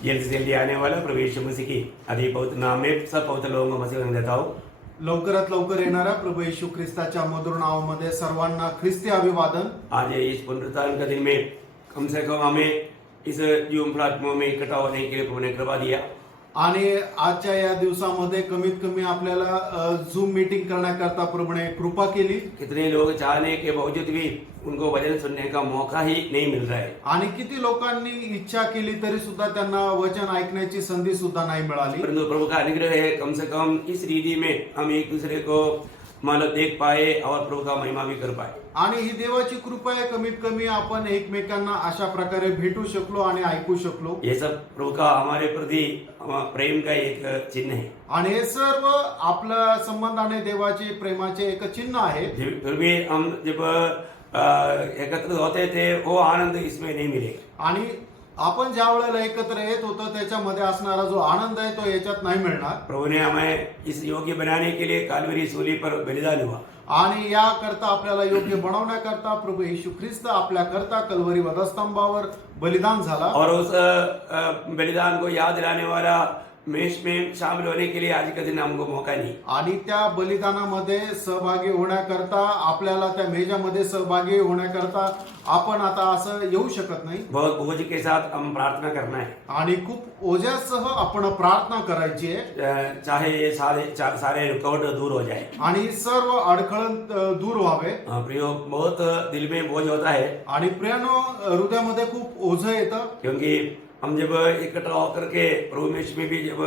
जल्दी से जल्दी आने वाला प्रभु यीशु मसीह की अधिक पवित्र नाम में सब पवित्र लोगों को मसीह देता हूँ। लवकरात लवकर येणाऱ्या प्रभू येशू ख्रिस्ताच्या मधुर नावामध्ये सर्वांना ख्रिस्ती अभिवादन। आज इस पुनरुत्थान का दिन में कम से कम हमें इस जूम प्लेटफॉर्म में इकट्ठा होने के लिए प्रभु ने कृपा दिया। आणि आजच्या या दिवसामध्ये कमीत कमी आपल्याला झूम मीटिंग करण्याकरता प्रभूने कृपा केली। कितने लोग चाहने के बावजूद भी उनको वचन सुनने का मौका ही नहीं मिल रहा है। आणि किती लोकांनी इच्छा केली तरी सुद्धा त्यांना वचन ऐकण्याची संधी सुद्धा नाही मिळाली। परंतु प्रभु का अनुग्रह है, कम से कम इस रीति में हम एक दूसरे को मतलब देख पाए और प्रभु का महिमा भी कर पाए। आणि ही देवाची कृपा आहे, कमीत कमी आपण एकमेकांना अशा प्रकारे भेटू शकलो आणि ऐकू शकलो। ये सब प्रभु का हमारे प्रति प्रेम का एक चिन्ह है। आणि हे सर्व आपल्या संबंधाने देवाचे प्रेमाचे एक चिन्ह आहे। फिर भी हम जब एकत्र होते थे वो आनंद इसमें नहीं मिलेगा। आणि आपण ज्या वेळेला एकत्र येत होतो त्याच्यामध्ये असणारा जो आनंद आहे तो याच्यात नाही मिळणार। प्रभु ने हमें इस योग्य बनाने के लिए कालवरी सूली पर बलिदान हुआ। आणि या करता आपल्याला योग्य बनवण्याकरता प्रभू येशू ख्रिस्त आपल्या करता कल्वरी वधस्तंभावर बलिदान झाला। और उस बलिदान को याद दिलाने वाला मेष में शामिल होने के लिए आज का दिन हमको मौका नहीं। आणि त्या बलिदानामध्ये सहभागी होण्याकरता आपल्याला त्या मेजामध्ये सहभागी होण्याकरता आपण आता असं येऊ शकत नाही। बहुत बोझ के साथ हम प्रार्थना करना है। आणि खूप ओझ्यासह आपण प्रार्थना करायची आहे। चाहे ये सारे रुकावट दूर हो जाए आणि सर्व अडखळण दूर व्हावे। प्रियो, बहुत दिल में बोझ होता है। आणि प्रियानो, हृदयामध्ये खूप ओझं येतं, क्योंकि हम जब इकट्ठा होकर के प्रभु में भी जब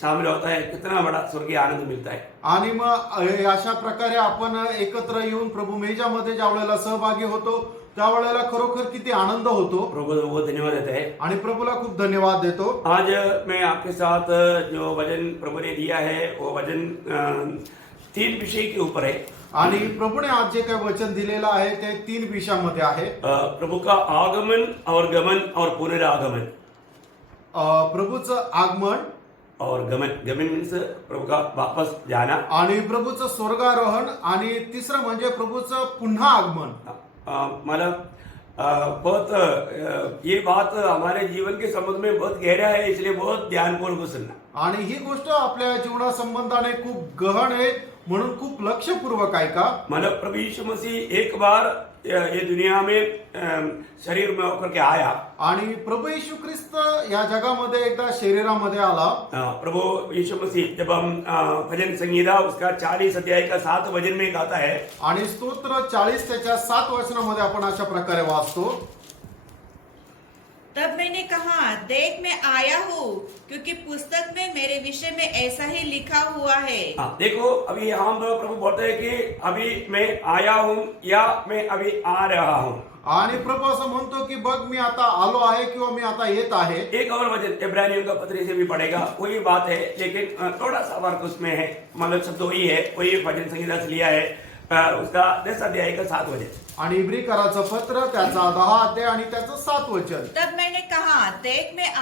शामिल होता है कितना बड़ा स्वर्गीय आनंद मिलता है। आणि मग अशा प्रकारे आपण एकत्र येऊन प्रभु मेजामध्ये ज्या वेळेला सहभागी होतो त्यावेळेला खरोखर किती आनंद होतो। प्रभु को बहुत धन्यवाद देता है आणि प्रभूला खूप धन्यवाद देतो। आज मैं आपके साथ जो वचन प्रभु ने दिया है वो वचन 3 विषय के ऊपर है। आणि प्रभूने आज जे काही वचन दिलेलं आहे ते 3 विषयामध्ये आहे। प्रभु का आगमन और गमन और पुनरागमन। प्रभूचं आगमन और गमन मीन्स प्रभु का वापस जाना। आणि प्रभूचं स्वर्गारोहण आणि तिसरं म्हणजे प्रभूचं पुन्हा आगमन। मतलब बहुत ये बात हमारे जीवन के संबंध में बहुत गहरा है, इसलिए बहुत ध्यानपूर्वक सुनना। आणि ही गोष्ट आपल्या जीवनासंबंधाने खूप गहन आहे, म्हणून खूप लक्षपूर्वक ऐका। मतलब प्रभु यीशु मसीह एक बार ये दुनिया में शरीर में होकर के आया। आणि प्रभु येशू ख्रिस्त या जगामध्ये एकदा शरीरामध्ये आला। प्रभु यीशु मसीह जब हम भजन संगीता उसका 40 अध्याय का 7 वचन में गाता है। आणि स्तोत्र 40 त्याच्या 7 वचनामध्ये आपण अशा प्रकारे वाचतो। तब मैंने कहा, देख मैं आया हूँ, क्योंकि पुस्तक में मेरे विषय में ऐसा ही लिखा हुआ है। देखो, अभी यहाँ प्रभु बोलते हैं कि अभी मैं आया हूँ या मैं अभी आ रहा हूँ। आणि प्रभू असं म्हणतो की बघ मी आता आलो आहे किंवा मी आता येत आहे। एक और वचन इब्रानियों का पत्री से भी पढ़ेगा, वही बात है, लेकिन थोड़ा सा फर्क उसमें है। मतलब शब्द वही है, वही भजन संगीता से लिया है, उसका 10 अध्याय का 7 वचन। आणि इब्रीकराचं पत्र त्याचा 10 अध्याय आणि त्याचं 7 वचन। तब मैंने कहा, देख मैं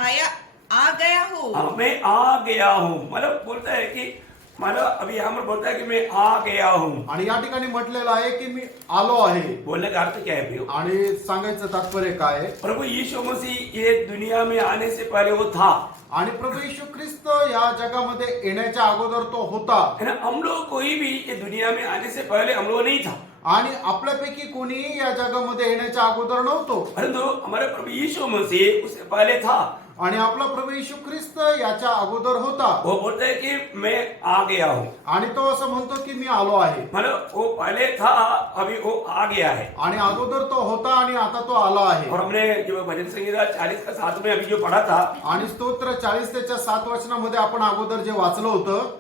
आ गया हूँ। मैं आ गया हूँ, मतलब बोलता है कि मतलब अभी यहाँ पर बोलता है कि मैं आ गया हूँ। आणि या ठिकाणी म्हटलेलं आहे की मी आलो आहे। बोलने का अर्थ क्या है प्रियो? आणि सांगायचं तात्पर्य काय आहे? प्रभु यीशु मसीह ये दुनिया में आने से पहले वो था। आणि प्रभू येशू ख्रिस्त या जगामध्ये येण्याच्या अगोदर तो होता। है ना? हम लोग कोई भी ये दुनिया में आने से पहले हम लोग नहीं था। आणि आपल्यापैकी कोणीही या जगामध्ये येण्याच्या अगोदर नव्हतो, परंतु हमारे प्रभु यीशु मसीह उससे पहले था। आणि आपला प्रभू येशू ख्रिस्त याच्या अगोदर होता। वो बोलते है कि मैं आ गया हूँ, आणि तो असं म्हणतो की मी आलो आहे। मतलब वो पहले था, अभी वो आ गया है। आणि अगोदर तो होता आणि आता तो आला आहे। और हमने जो भजन संगीता 40 का 7 में अभी जो पढ़ा था, आणि स्तोत्र 40 त्याच्या 7 वचनामध्ये आपण अगोदर जे वाचलं होतं,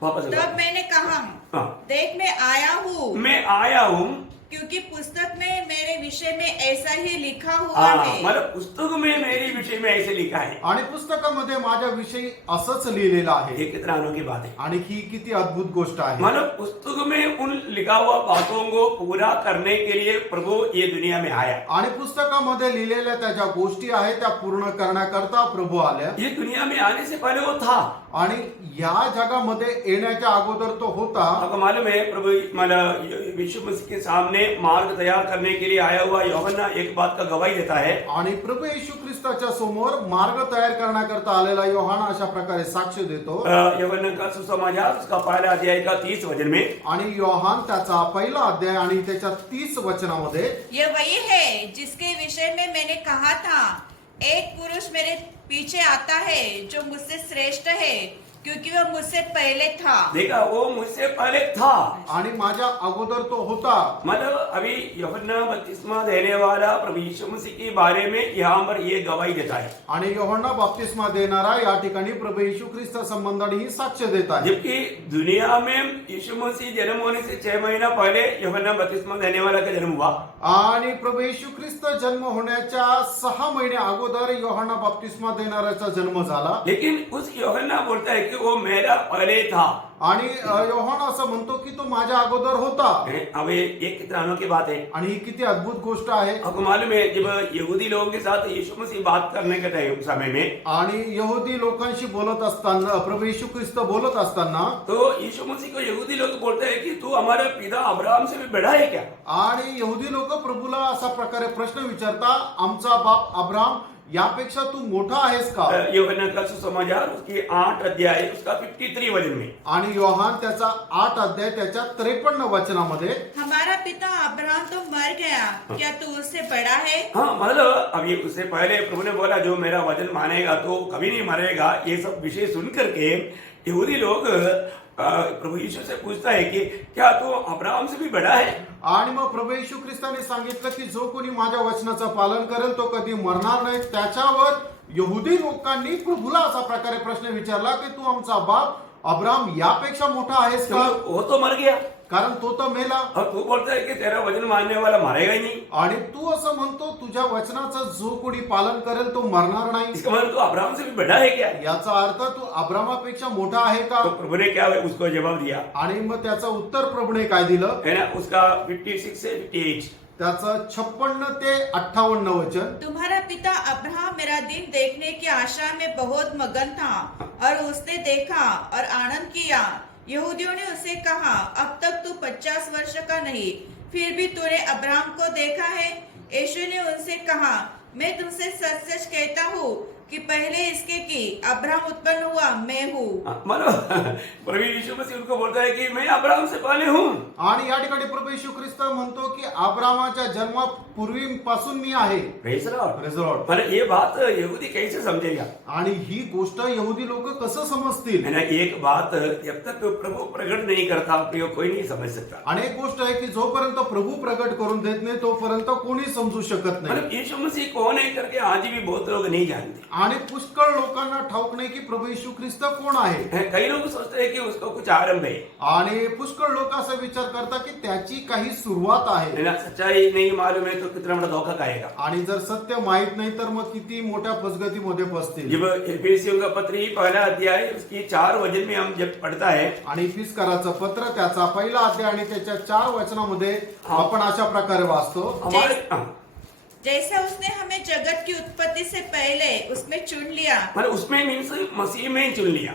वापस तब मैंने कहा, देख मैं आया हूँ, मैं आया हूँ, क्योंकि पुस्तक में मेरे विषय में ऐसा ही लिखा हुआ है। मतलब पुस्तक में मेरे विषय में ऐसे लिखा है। आणि पुस्तकामध्ये माझ्या विषयी असंच लिहिलेलं आहे। ये कितना अनोखी बात है। आणि ही किती अद्भुत गोष्ट आहे। मतलब पुस्तक में उन लिखा हुआ बातों को पूरा करने के लिए प्रभु ये दुनिया में आया। आणि पुस्तकामध्ये लिहिलेल्या त्या ज्या गोष्टी आहेत त्या पूर्ण करण्याकरता प्रभू आल्या। ये दुनिया में आने से पहले वो था। आणि या जगामध्ये येण्याच्या अगोदर तो होता. आपको मालूम है प्रभु यीशु मसीह के सामने मार्ग तैयार करने के लिए आया हुआ यूहन्ना एक बात का गवाही देता है. आणि प्रभू येशू ख्रिस्ताच्या समोर मार्ग तयार करण्याकरता आलेला योहान अशा प्रकारे साक्ष देतो. यूहन्ना का सुसमाचार उसका पहला अध्याय का 30 वचन में. आणि योहान त्याचा पहिला अध्याय आणि त्याच्या 30 वचनामध्ये ये वही है जिसके विषय में मैंने कहा था, एक पुरुष मेरे पीछे आता है जो मुझसे श्रेष्ठ है, क्योंकि वह मुझसे पहले था. देखा, वो मुझसे पहले था. आणि माझ्या अगोदर तो होता. मतलब अभी यूहन्ना बपतिस्मा देने वाला प्रभु यीशु मसीह के बारे में यहाँ पर ये गवाही देता है. आणि योहाना बपतिस्मा देणारा या ठिकाणी प्रभू येशू ख्रिस्त संबंधाने ही साक्ष देत आहे. जबकि दुनिया में यीशु मसीह जन्म होने से 6 महीना पहले यूहन्ना बपतिस्मा देने वाला का जन्म हुआ. आणि प्रभू येशू ख्रिस्त जन्म होण्याच्या 6 महिने अगोदर योहाना बपतिस्मा देणाऱ्याचा जन्म झाला. लेकिन उस यूहन्ना बोलता है कि वो मेरा पहले था. आणि योहान असं म्हणतो की तो माझ्या अगोदर होता. अब ये कितना अनोखी बात है. आणि ही किती अद्भुत गोष्ट आहे. आपको मालूम है जब यहूदी लोगों के साथ यीशु मसीह बात करने के टाइम समय में, आणि यहुदी लोकांशी बोलत असताना प्रभू येशू ख्रिस्त बोलत असताना तो यीशु मसीह को यहूदी लोग बोलते हैं कि तू हमारे पिता अब्राहम से भी बड़ा है क्या. आणि यहुदी लोक प्रभूला असा प्रकारे प्रश्न विचारता, आमचा बाप अब्राहम यापेक्षा तू मोठा आहेस का. यूहन्ना का सुसमाचार उसकी 8 अध्याय उसका 53 वचन में. आणि योहान त्याचा 8 अध्याय त्याच्या 53 वचनामध्ये, हमारा पिता अब्राहम तो मर गया, क्या तू उससे बड़ा है. हाँ, मतलब अभी उससे पहले प्रभु ने बोला जो मेरा वचन मानेगा तो कभी नहीं मरेगा. ये सब विषय सुन करके यहूदी लोग प्रभु यीशु से पूछता है कि क्या तू अब्राहम से भी बड़ा है. आणि मग प्रभू येशू ख्रिस्ताने सांगितलं की जो कोणी माझ्या वचनाचं पालन करेल तो कधी मरणार नाही. त्याच्यावर यहुदी लोकांनी प्रभूला असा प्रकारे प्रश्न विचारला की तू आमचा बाप अब्राहम यापेक्षा मोठा आहेस का. वो तो मर गया. कारण तो तर मेला. और तू बोलता है कि तेरा वचन मानने वाला मरेगा ही नहीं. आणि तू असं म्हणतो तुझ्या वचनाचं जो कोणी पालन करेल तो मरणार नाही. इसका मतलब तू अब्राहम से भी बड़ा है क्या. याचा अर्थ तू अब्रामापेक्षा मोठा आहे का. तो प्रभु ने क्या उसको जवाब दिया आणि मग त्याचं उत्तर प्रभूने काय दिलं, है ना, उसका 56 से 58. त्याचं 56 ते 58 वचन. तुम्हारा पिता अब्राहम मेरा दिन देखने की आशा में बहुत मगन था और उसने देखा और आनंद किया. यहूदियों ने उसे कहा, अब तक तू 50 वर्ष का नहीं, फिर भी तूने अब्राहम को देखा है. यीशु ने उनसे कहा, मैं तुमसे सच सच कहता हूँ कि पहले इसके कि अब्राहम उत्पन्न हुआ मैं हूँ. मतलब प्रभु यीशु मसीह उनको बोलता है कि मैं अब्राहम से पहले हूँ. आणि या ठिकाणी प्रभू येशू ख्रिस्त म्हणतो की अब्रामाच्या जन्मापूर्वीपासून मी आहे. Praise the Lord. Praise the Lord. मतलब ये बात यहूदी कैसे समझेगा. आणि ही गोष्ट यहुदी लोक कसं समजतील. है ना, एक बात जब तक प्रभु प्रकट नहीं करता कोई नहीं समझ सकता. आणि एक गोष्ट आहे की जोपर्यंत प्रभू प्रकट करून देत नाही तोपर्यंत कोणी समजू शकत नाही. मतलब यीशु मसीह कौन है करके आज भी बहुत लोग नहीं जानते. आणि पुष्कळ लोकांना ठाऊक नाही की प्रभू येशू ख्रिस्त कोण आहे. कई लोग सोचते हैं कि उसका कुछ आरंभ है. आणि पुष्कळ लोक असा विचार करतात की त्याची काही सुरुवात आहे. है ना, सच्चाई नहीं मालूम है तो कितना बड़ा धोखा खाएगा. आणि जर सत्य माहित नाही तर मग किती मोठ्या फसगतीमध्ये फसतील. जब एफेसियों का पत्री पहला अध्याय उसकी 4 वचन में हम जब पढ़ता है, आणि फिसकाराचं पत्र त्याचा पहिला अध्याय आणि त्याच्या 4 वचनामध्ये आपण अशा प्रकारे वाचतो, हमारे जैसे उसने हमें जगत की उत्पत्ति से पहले उसमें चुन लिया. मतलब उसमें मीन्स मसीह में चुन लिया.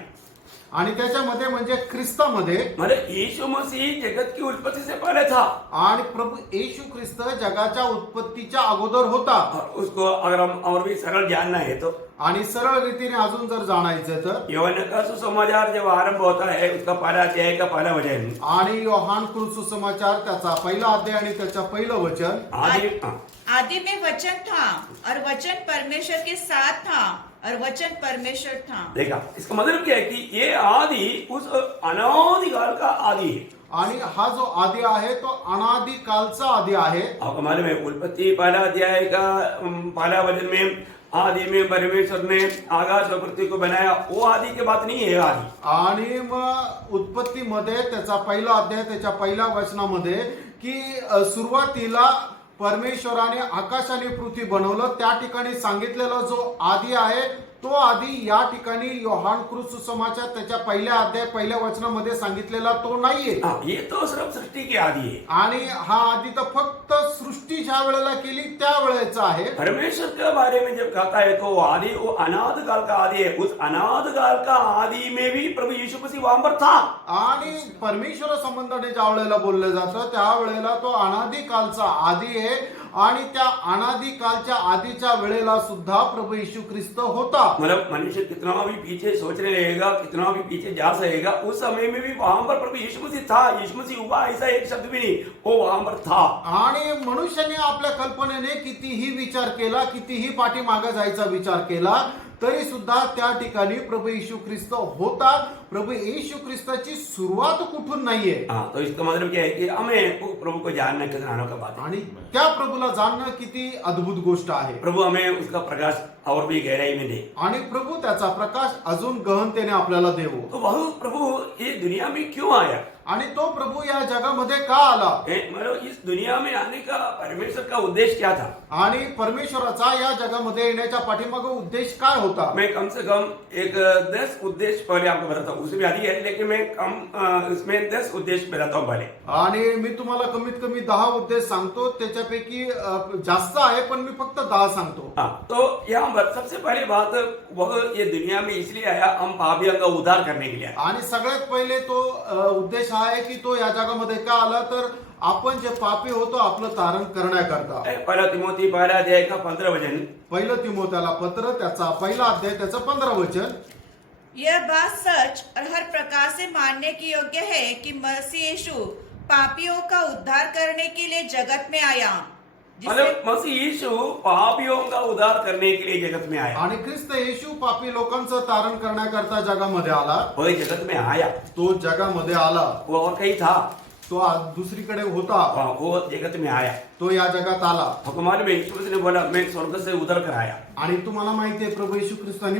आणि त्याच्यामध्ये म्हणजे ख्रिस्तामध्ये, मतलब यीशु मसीह जगत की उत्पत्ति से पहले था. आणि प्रभू येशू ख्रिस्त जगाच्या उत्पत्तीच्या अगोदर होता. और उसको अगर हम और भी सरल जानना है तो आणि सरळ रीतीने अजून जर जाणायचं तर यूहन्ना का सुसमाचार जब आरंभ होता है उसका पहला अध्याय का पहला वचन, आणि योहान सुसमाचार त्याचा पहिला अध्याय आणि त्याच्या पहिलं वचन, आदि में वचन था और वचन परमेश्वर के साथ था और वचन परमेश्वर था. देखा, इसका मतलब क्या है कि ये आदि उस अनादिकाल का आदि है. आणि हा जो आदि आहे तो अनादि कालचा आदि आहे. आपको मालूम है उत्पत्ति पहला अध्याय का पहला वचन में आदि में परमेश्वर ने आकाश और पृथ्वी को बनाया, वो आदि की बात नहीं है. आदि आणि मग उत्पत्तीमध्ये त्याचा पहिला अध्याय त्याच्या पहिल्या वचनामध्ये की सुरुवातीला परमेश्वराने आकाश आणि पृथ्वी बनवलं, त्या ठिकाणी सांगितलेला जो आदि आहे तो आधी या ठिकाणी योहान क्रूस सुसमाचार त्याच्या पहिल्या वचनामध्ये सांगितलेला तो नाहीये. हाँ, ये तो सिर्फ सृष्टि की आदि है. आणि हा आधी तर फक्त सृष्टी ज्या वेळेला केली त्या वेळेचा आहे. परमेश्वर के बारे में जब कहता है तो आदि वो अनाद काल का आदि है. उस अनाद काल का आदि में भी प्रभु यीशु मसीह वहां पर था. आणि परमेश्वर संबंधाने ज्या वेळेला बोललं जातं त्या वेळेला तो अनादी कालचा आदी आहे आणि त्या अनादी कालच्या आधीच्या वेळेला सुद्धा प्रभू येशू ख्रिस्त होता. मतलब मनुष्य कितना भी पीछे सोचने लगेगा, कितना भी पीछे जा सकेगा, उस समय में भी वहां पर प्रभु यीशु मसीह था. यीशु मसीह हुआ ऐसा एक शब्द भी नहीं, वो वहां पर था. आणि मनुष्याने आपल्या कल्पनेने कितीही विचार केला, कितीही पाठीमागे जायचा विचार केला तरी सुद्धा त्या ठिकाणी प्रभू येशू ख्रिस्त होता. प्रभु येशू ख्रिस्ताची सुरुवात कुठून नाहीये. हाँ, तो इसका मतलब क्या है कि हमें प्रभु को जानना कितना अनोखा बात है. आणि त्या प्रभूला जाणणं किती अद्भुत गोष्ट आहे. प्रभु हमें उसका प्रकाश और भी गहराई में दे. आणि प्रभू त्याचा प्रकाश अजून गहनतेने आपल्याला देवो. तो वह प्रभु ये दुनिया में क्यों आया? आणि तो प्रभू या जगामध्ये का आला. मतलब इस दुनिया में आने का परमेश्वर का उद्देश्य क्या था? आणि परमेश्वराचा या जगामध्ये येण्याच्या पाठीमागे उद्देश काय होता. मैं कम से कम एक 10 उद्देश्य पहले आपको बताता हूँ. उसमें आदि है लेकिन मैं कम इसमें 10 उद्देश्य बताता हूँ पहले. आणि मी तुम्हाला कमीत कमी 10 उद्देश सांगतो. त्याच्यापैकी जास्त आहे पण मी फक्त 10 सांगतो. हाँ, तो यहाँ पर सबसे पहले बात वह ये दुनिया में इसलिए आया हम पापियों का उद्धार करने के लिए आया. आणि सगळ्यात पहिले तो उद्देश आहे की तो या जगामध्ये का आला तर आपण जे पापी होतो आपलं तारण करण्याकरता. पहला तिमोथी पहला अध्याय का 15 वचन. पहिलं तिमोथेला पत्र त्याचा पहिला अध्याय त्याचं 15 वचन. यह बात सच और हर प्रकार से मानने की योग्य है कि मसीह यीशु पापियों का उद्धार करने के लिए जगत में आया. मतलब मसीह यीशु पापियों का उद्धार करने के लिए जगत में आया. आणि ख्रिस्त येशू पापी लोकांचं तारण करण्याकरता जगामध्ये आला. वह जगत में आया. तो जगामध्ये आला. वो और कहीं था. तो दुसरीकडे होता. वो जगत में आया. तो या जगात आला. हुकुमार में यीशु मसीह ने बोला मैं स्वर्ग से उतर कर आया. आणि तुम्हाला माहिती आहे प्रभू येशू ख्रिस्तानी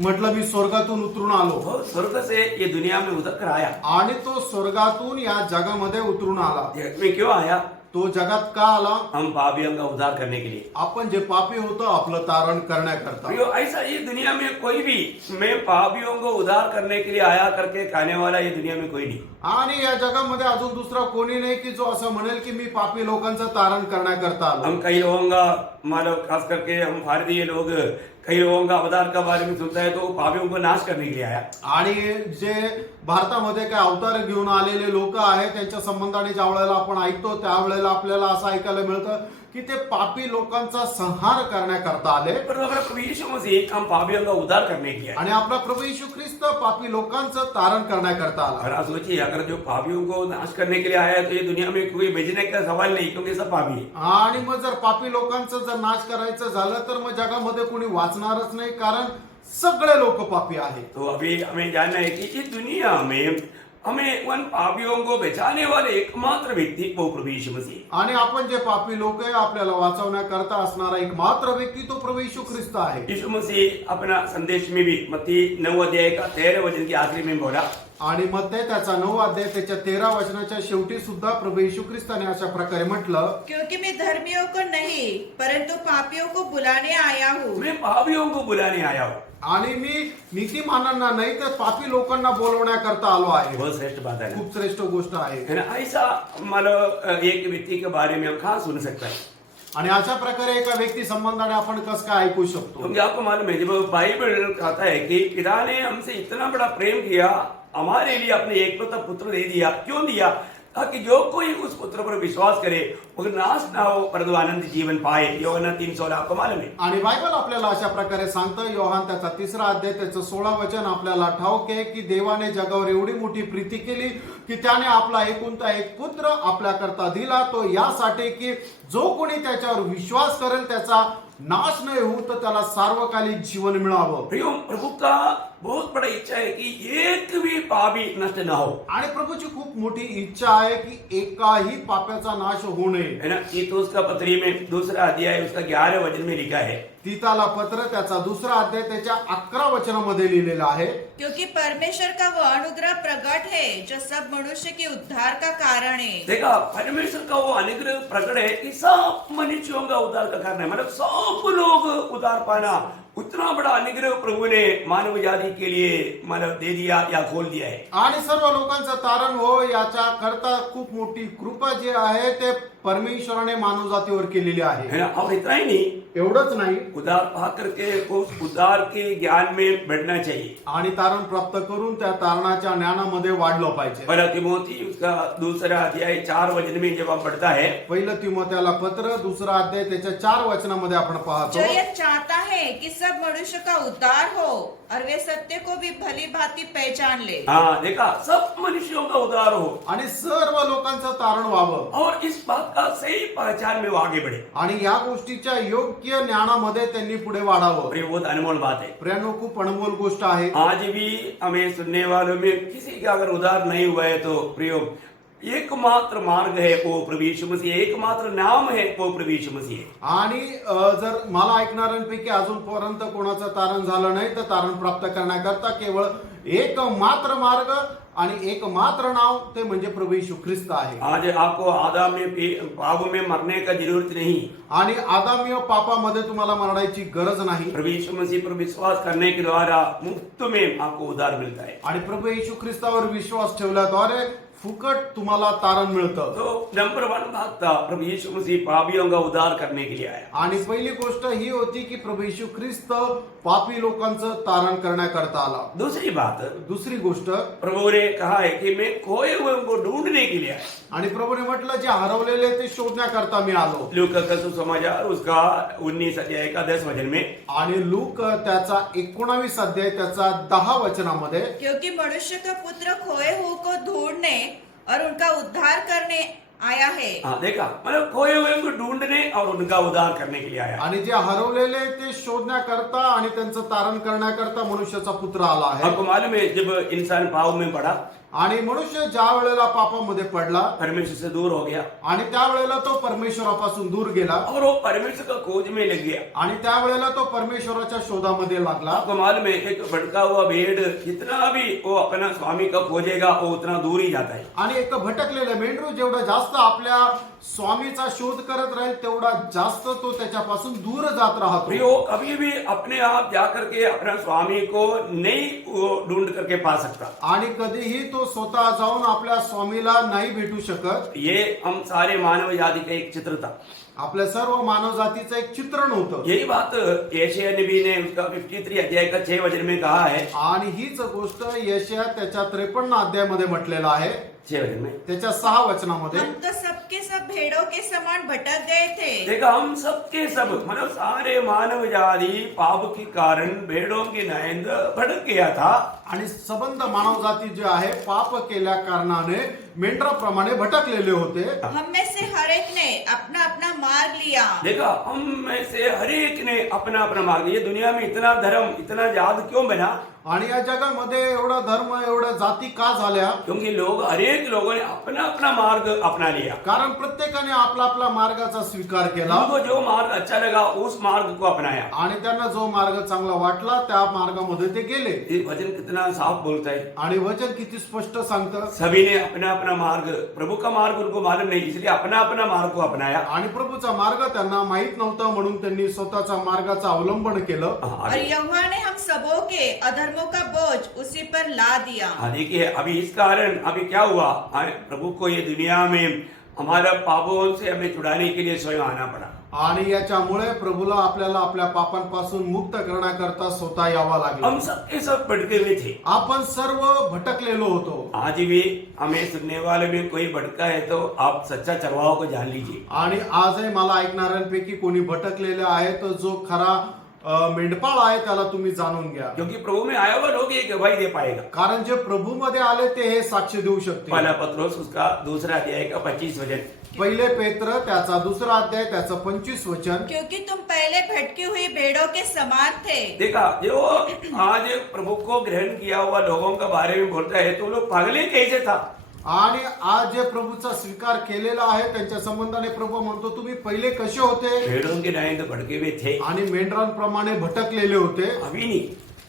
म्हटलं मी स्वर्गातून उतरून आलो. वो स्वर्ग से ये दुनिया में उतर कर आया. आणि तो स्वर्गातून या जगामध्ये उतरून आला. जगत में क्यों आया? तो जगात का आला. हम पापियों का उद्धार करने के लिए. आपण जे पापी होतो आपलं तारण करण्याकरता. ऐसा ये दुनिया में कोई भी मैं पापियों को उद्धार करने के लिए आया करके कहने वाला ये दुनिया में कोई नहीं. आणि या जगामध्ये अजून दुसरा कोणी नाही की जो असं म्हणेल की मी पापी लोकांचं तारण करण्याकरता आलो. हम कई लोगों का मतलब खास करके हम भारतीय लोग कई लोगों का अवतार का बारे में सुनता है तो पापियों को नाश करने के लिए आया. आणि जे भारतामध्ये काय अवतार घेऊन आलेले लोक आहेत त्यांच्या संबंधाने ज्या वेळेला आपण ऐकतो त्यावेळेला आपल्याला असं ऐकायला मिळतं की ते पापी लोकांचा संहार करण्याकरता आले. पर अगर प्रभु यीशु मसीह हम पापियों का उद्धार करने के लिए आया. आणि आपला प्रभू येशू ख्रिस्त पापी लोकांचं तारण करण्याकरता आला. अगर आप सोचिए अगर जो पापियों को नाश करने के लिए आया तो ये दुनिया में कोई भेजने का सवाल नहीं क्योंकि सब पापी है. आणि मग जर पापी लोकांचं जर नाश करायचं झालं तर मग जगामध्ये कोणी वाचणारच नाही कारण सगळे लोक पापी आहेत. तो अभी हमें जानना है कि इस दुनिया में हमें उन पापियों को बचाने वाले एकमात्र व्यक्ति वो प्रभु यीशु मसीह. आणि आपण जे पापी लोक आहे आपल्याला वाचवण्याकरता असणारा एकमात्र व्यक्ती तो प्रभू येशू ख्रिस्त आहे. यीशु मसीह अपना संदेश में भी मत्ती 9 अध्याय का 13 वचन की आखिरी में बोला. आणि मग त्याचा 9 अध्याय त्याच्या 13 वचनाच्या शेवटी सुद्धा प्रभू येशू ख्रिस्ताने अशा प्रकारे म्हटलं क्योंकि मैं धर्मियों को नहीं परंतु पापियों को बुलाने आया हूँ. मैं पापियों को बुलाने आया हूँ. आणि मी नीतिमानांना नाही तर पापी लोकांना बोलवण्याकरता आलो आहे. बहुत श्रेष्ठ बात है ना. खूप श्रेष्ठ गोष्ट आहे. है ना. ऐसा मतलब एक व्यक्ति के बारे में हम कहाँ सुन सकते हैं. आणि अशा प्रकारे एका व्यक्ती संबंधाने आपण कसं काय ऐकू शकतो. क्योंकि आपको मालूम है जब बाइबल कहता है कि पिता ने हमसे इतना बड़ा प्रेम किया हमारे लिए अपने एकलौता पुत्र दे दिया. क्यों दिया? ताकि जो कोई उस पुत्र पर विश्वास करे वो नाश ना हो परंतु आनंद जीवन पाए. योहन्ना 3:16 आपको मालूम है. आणि बायबल आपल्याला अशा प्रकारे सांगतं योहान त्याचा 3 अध्याय त्याचं 16 वचन आपल्याला ठाऊक आहे की देवाने जगावर एवढी मोठी प्रीती केली की त्याने आपला एकुलता एक पुत्र आपल्याकरता दिला. तो यासाठी की जो कोणी त्याच्यावर विश्वास करेल त्याचा नाश नाही होऊ तर त्याला सार्वकालिक जीवन मिळावं. प्रियो प्रभु का बहुत बड़ा इच्छा है कि एक भी पापी नष्ट ना हो, आणि प्रभूची खूप मोठी इच्छा आहे की एकाही पाप्याचा नाश होऊ नये. है ना. तीतुस का पत्री में दूसरा अध्याय उसका 11 वचन में लिखा है, तीताला पत्र त्याचा 2रा अध्याय त्याच्या 11 वचनामध्ये लिहिलेला आहे. क्योंकि परमेश्वर का वो अनुग्रह प्रकट है जो सब मनुष्य के उद्धार का कारण है. देखा, परमेश्वर का वो अनुग्रह प्रकट है कि सब मनुष्यों का उद्धार का कारण है, मतलब सब लोग उद्धार पाना, उतना बड़ा अनुग्रह प्रभु ने मानव जाति के लिए मतलब दे दिया या खोल दिया है. आणि सर्व लोकांचं तारण हो याच्या करता खूप मोठी कृपा जी आहे ते परमेश्वराने मानव जातीवर केलेली आहे. है ना. और इतना ही नहीं, एवढंच नाही, उद्धार पा करके उस उद्धार के ज्ञान में बढ़ना चाहिए. आणि तारण प्राप्त करून त्या तारणाच्या ज्ञानामध्ये वाढलं पाहिजे. पहला तिमोथी उसका 2रा अध्याय 4 वचन में जब हम पढ़ता है, पहिलं तिमोथेला पत्र 2रा अध्याय त्याच्या 4 वचनामध्ये आपण पाहतो. जो यह चाहता है कि सब मनुष्य का उद्धार हो और वे सत्य को भी भली भांति पहचान ले. हाँ देखा, सब मनुष्यों का उद्धार हो आणि सर्व लोकांचं तारण व्हावं और इस बात का सही पहचान में वो आगे बढ़े. आणि या गोष्टीच्या योग्य ज्ञानामध्ये त्यांनी पुढे वाढावं. और ये बहुत अनमोल बात है. प्रियानो, खूप अनमोल गोष्ट आहे. आज भी हमें सुनने वालों में किसी का अगर उद्धार नहीं हुआ है तो प्रियो, एकमात्र मार्ग है वो प्रभु यीशु मसीह, एकमात्र नाम है वो प्रभु यीशु मसीह है. आणि जर मला ऐकणाऱ्यांपैकी अजूनपर्यंत कोणाचं तारण झालं नाही तर तारण प्राप्त करण्याकरता केवळ एकमात्र मार्ग आणि एकमात्र नाव ते म्हणजे प्रभू येशू ख्रिस्त आहे. आज आपको आदम में पाप में मरने का जरूरत नहीं. आणि आदामीय पापामध्ये तुम्हाला मरण्याची गरज नाही. प्रभु यीशु मसीह पर विश्वास करने के द्वारा मुफ्त में आपको उद्धार मिलता है. आणि प्रभू येशू ख्रिस्तावर विश्वास ठेवल्याद्वारे फुकट तुम्हाला तारण मिळतं. तो नंबर 1 बात था, प्रभु यीशु मसीह पापियों का उद्धार करने के लिए आया. आणि पहिली गोष्ट ही होती की प्रभू येशू ख्रिस्त पापी लोकांचं तारण करण्याकरता आला. दूसरी बात, दुसरी गोष्ट, प्रभु ने कहा है कि मैं खोए हुए को ढूंढने के लिए आया. आणि प्रभूने म्हटलं जे हरवलेले ते शोधण्याकरता मी आलो. लूका का सुसमाचार उसका 19 अध्याय का 10 वचन में, आणि लूक त्याचा 19 अध्याय त्याचा 10 वचनामध्ये, क्योंकि मनुष्य का पुत्र खोए हुए को ढूंढने और उनका उद्धार करने आया है. हाँ देखा, मतलब खोए हुए को ढूंढने और उनका उद्धार करने के लिए आया. आणि जे हरवलेले ते शोधण्याकरता आणि त्यांचं तारण करण्याकरता मनुष्याचा पुत्र आला आहे. आपको मालूम है, जब इंसान पाप में पड़ा, आणि मनुष्य ज्या वेळेला पापामध्ये पडला परमेश्वर से दूर हो गया आणि त्यावेळेला तो परमेश्वरापासून दूर गेला और वो परमेश्वर का खोज में लग गया. आणि त्यावेळेला तो परमेश्वराच्या शोधामध्ये लागला. आपको मालूम है, एक भटका हुआ भेड़ जितना भी वो अपना स्वामी का खोजेगा वो उतना दूर ही जाता है. आणि एक भटकलेलं मेंढरू जेवढा जास्त आपल्या स्वामीचा शोध करत राहील तेवढा जास्त तो त्याच्यापासून दूर जात राहतो. प्रियो, कभी भी अपने आप जाकर के अपना स्वामी को नहीं वो ढूंढ करके पा सकता. आणि कधीही तो स्वतः जाऊन आपल्या स्वामीला नाही भेटू शकत. ये हम सारे मानव जाति का एक चित्र था. आपल्या सर्व मानव जातीचं एक चित्रण होतं. यही बात यशायाह नबी ने उसका 53 अध्याय का 6 वचन में कहा है. आणि हीच गोष्ट यशया त्याच्या 53 अध्यायामध्ये म्हटलेलं आहे. 6 वचन में त्याच्या 6 वचनामध्ये, हम तो सबके सब भेड़ों के समान भटक गए थे. देखा, हम सबके सब मतलब सारे मानव जाति पाप के कारण भेड़ों के नयंद भटक गया था. आणि संबंध मानव जाती जे आहे पाप केल्या कारणाने मेंढराप्रमाणे भटकलेले होते. हम में से हर एक ने अपना अपना मार्ग लिया. देखा, हम में से हर एक ने अपना अपना मार्ग. ये दुनिया में इतना धर्म, इतना जात क्यों बना? आणि या जगामध्ये एवढा धर्म, एवढ्या जाती का झाल्या? क्योंकि हर एक लोगों ने अपना अपना मार्ग अपना लिया. कारण प्रत्येकाने आपला आपला मार्गाचा स्वीकार केला उनको जो मार्ग अच्छा लगा उस मार्ग को अपनाया. आणि त्यांना जो मार्ग चांगला वाटला त्या मार्गामध्ये ते गेले. ये वचन कितना साफ बोलता है. आणि वचन किती स्पष्ट सांगतं. सभी ने अपना अपना मार्ग, प्रभु का मार्ग उनको मालूम नहीं, इसलिए अपना अपना मार्ग को अपनाया. आणि प्रभूचा मार्ग त्यांना माहित नव्हता म्हणून त्यांनी स्वतःचा मार्गाचा अवलंबन केलं. और यहोवा ने हम सबों के अधर्मों का बोझ उसी पर ला दिया. देखिए, अभी इस कारण अभी क्या हुआ, प्रभु को ये दुनिया में हमारा पापों से हमें छुड़ाने के लिए स्वयं आना पड़ा. आणि याच्यामुळे प्रभूला आपल्याला आपल्या पापांपासून मुक्त करण्याकरता स्वतः यावं लागलं. हम सबके सब भटके हुए थे. आपण सर्व भटकलेलो होतो. आज भी हमें सुनने वाले में कोई भटका है तो आप सच्चा चरवाहा को जान लीजिए. आणि आजही मला ऐकणाऱ्यांपैकी कोणी भटकलेले आहे तर जो खरा मेंढपाळ आहे त्याला तुम्ही जाणून घ्या. क्योंकि प्रभु में आया हुआ लोग ये गवाही दे पाएगा. कारण जे प्रभू मध्ये आले ते हे साक्ष देऊ शकते. पहला पत्रोस उसका 2रा अध्याय का 25 वचन, पहिले पेत्र त्याचा 2 अध्याय त्याचं 25 वचन. क्योंकि तुम पहले भटकी हुई भेड़ों के समान थे। देखा, जो आज प्रभु को ग्रहण किया हुआ लोगों के बारे में बोलता है तो लोग पागले कैसे था. आणि आज जे प्रभूचा स्वीकार केलेला आहे त्यांच्या संबंधाने प्रभू म्हणतो तुम्ही पहिले कसे होते भेड़ों के न्याय तो भड़के हुए थे. आणि मेंढरांप्रमाणे भटकलेले होते. अभी नहीं.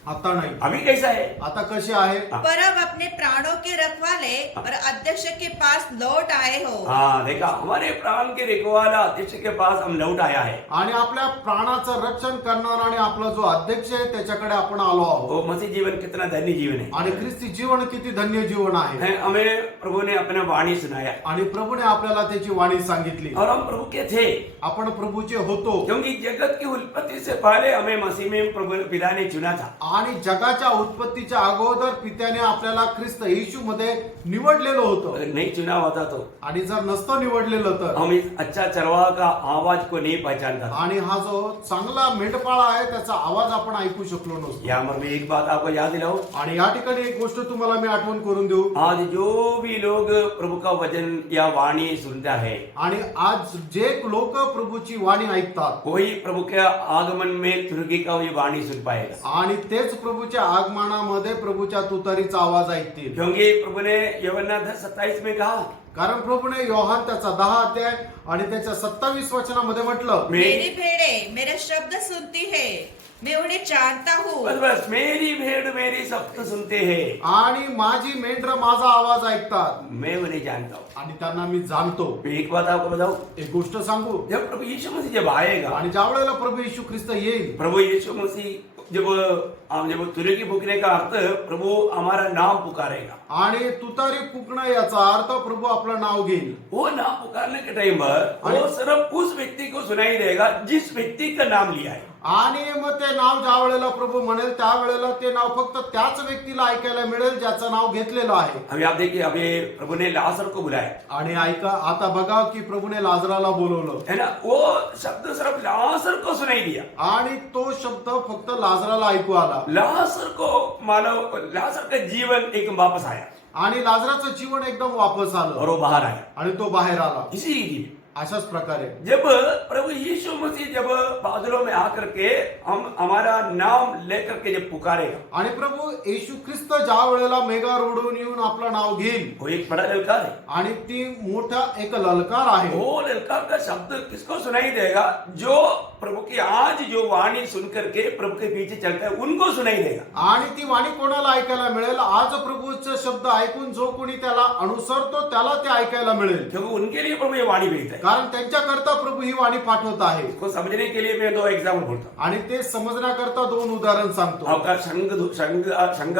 आता नाही. अभी कैसा है. आता कसे आहे. पर अब अपने प्राणों के रखवाले और अध्यक्ष के पास लौट आए हो। हाँ, देखा, हमारे प्राण के रखवाला अध्यक्ष के पास हम लौट आया है. आणि आपल्या प्राणाचं रक्षण करणारा आणि आपला जो अध्यक्ष आहे त्याच्याकडे आपण आलो आहोत. वो मसीह जीवन कितना धन्य जीवन है. आणि ख्रिस्ती जीवन किती धन्य जीवन आहे. हमें प्रभु ने अपना वाणी सुनाया आणि प्रभूने आपल्याला त्याची वाणी सांगितली. और हम प्रभु के थे. आपण प्रभूचे होतो. क्योंकि जगत की उत्पत्ति से पहले हमें मसीह में प्रभु पिता ने चुना था. आणि जगाच्या उत्पत्तीच्या अगोदर पित्याने आपल्याला ख्रिस्त येशू मध्ये निवडलेलं होतं. अगर नहीं चुना होता तो आणि जर नसतं निवडलेलं तर हम इस अच्छा चरवाहा का आवाज को नहीं पहचानता. आणि हा जो चांगला मेंढपाळ आहे त्याचा आवाज आपण ऐकू शकलो नसतो. यहाँ पर मैं एक बात आपको याद दिलाऊं. आणि या ठिकाणी एक गोष्ट तुम्हाला मी आठवण करून देऊ. आज जो भी लोग प्रभु का वचन या वाणी सुनता है, आणि आज जे लोक प्रभूची वाणी ऐकतात कोई प्रभु के आगमन में तुर्की का ये वाणी सुन पाएगा. आणि तेच प्रभूच्या आगमनामध्ये प्रभूच्या तुतारीचा आवाज ऐकतील. क्योंकि प्रभु ने यूहन्ना 10:27 में कहा, कारण प्रभूने योहान त्याचा 10 अध्याय आणि त्याच्या 27 वचनामध्ये म्हटलं मेरी भेड़ें मेरे शब्द सुनती है, मैं उन्हें जानता हूँ। बस मेरी भेड़ मेरी शब्द सुनते हैं. आणि माझी मेंढर माझा आवाज ऐकतात मैं उन्हें जानता हूँ. आणि त्यांना मी जाणतो. मैं एक बात आपको बताऊं. एक गोष्ट सांगू. जब प्रभु यीशु मसीह जब आएगा, आणि ज्या वेळेला प्रभू येशू ख्रिस्त येईल प्रभु यीशु मसीह जब तुरकी फूकने का अर्थ प्रभु हमारा नाम पुकारेगा. आणि तुतारी फुकणं याचा अर्थ प्रभू आपलं नाव घेईल. वो नाम पुकारने के टाइम पर वो सिर्फ उस व्यक्ति को सुनाई देगा जिस व्यक्ति का नाम लिया है. आणि मग ते नाव ज्या वेळेला प्रभू म्हणेल त्यावेळेला ते नाव फक्त त्याच व्यक्तीला ऐकायला मिळेल ज्याचं नाव घेतलेलं आहे. अभी आप देखिए, अभी प्रभु ने लाजर को बुलाया आणि ऐका आता बघा की प्रभूने लाजराला बोलवलं है ना. वो शब्द सिर्फ लाजर को सुनाई दिया. आणि तो शब्द फक्त लाजराला ऐकू आला. लाजर को मानो लाजर का जीवन एक वापस आया आणि लाजराचं जीवन एकदम वापस आलं और वो बाहर आया. आणि तो बाहेर आला. इसी रीति में अशाच प्रकारे जब प्रभु यीशु मसीह जब बादलों में आकर के हम हमारा नाम लेकर के जब पुकारेगा, आणि प्रभू येशू ख्रिस्त ज्या वेळेला मेघारूढून येऊन आपलं नाव घेईल वो एक बड़ा ललकार है. आणि ती मोठा एक ललकार आहे. वो ललकार का शब्द किसको सुनाई देगा? जो प्रभु की आज जो वाणी सुन करके प्रभु के पीछे चलता है उनको सुनाई देगा. आणि ती वाणी कोणाला ऐकायला मिळेल? आज प्रभूचे शब्द ऐकून जो कोणी त्याला अनुसरतो त्याला ते ऐकायला मिळेल. क्योंकि उनके लिए प्रभु ये वाणी भेजता है. कारण त्यांच्याकरता प्रभू ही वाणी पाठवत आहे. इसको समझने के लिए मैं 2 एग्जाम्पल बोलता हूँ. आणि ते समजण्याकरता 2 उदाहरण सांगतो. आपका शंका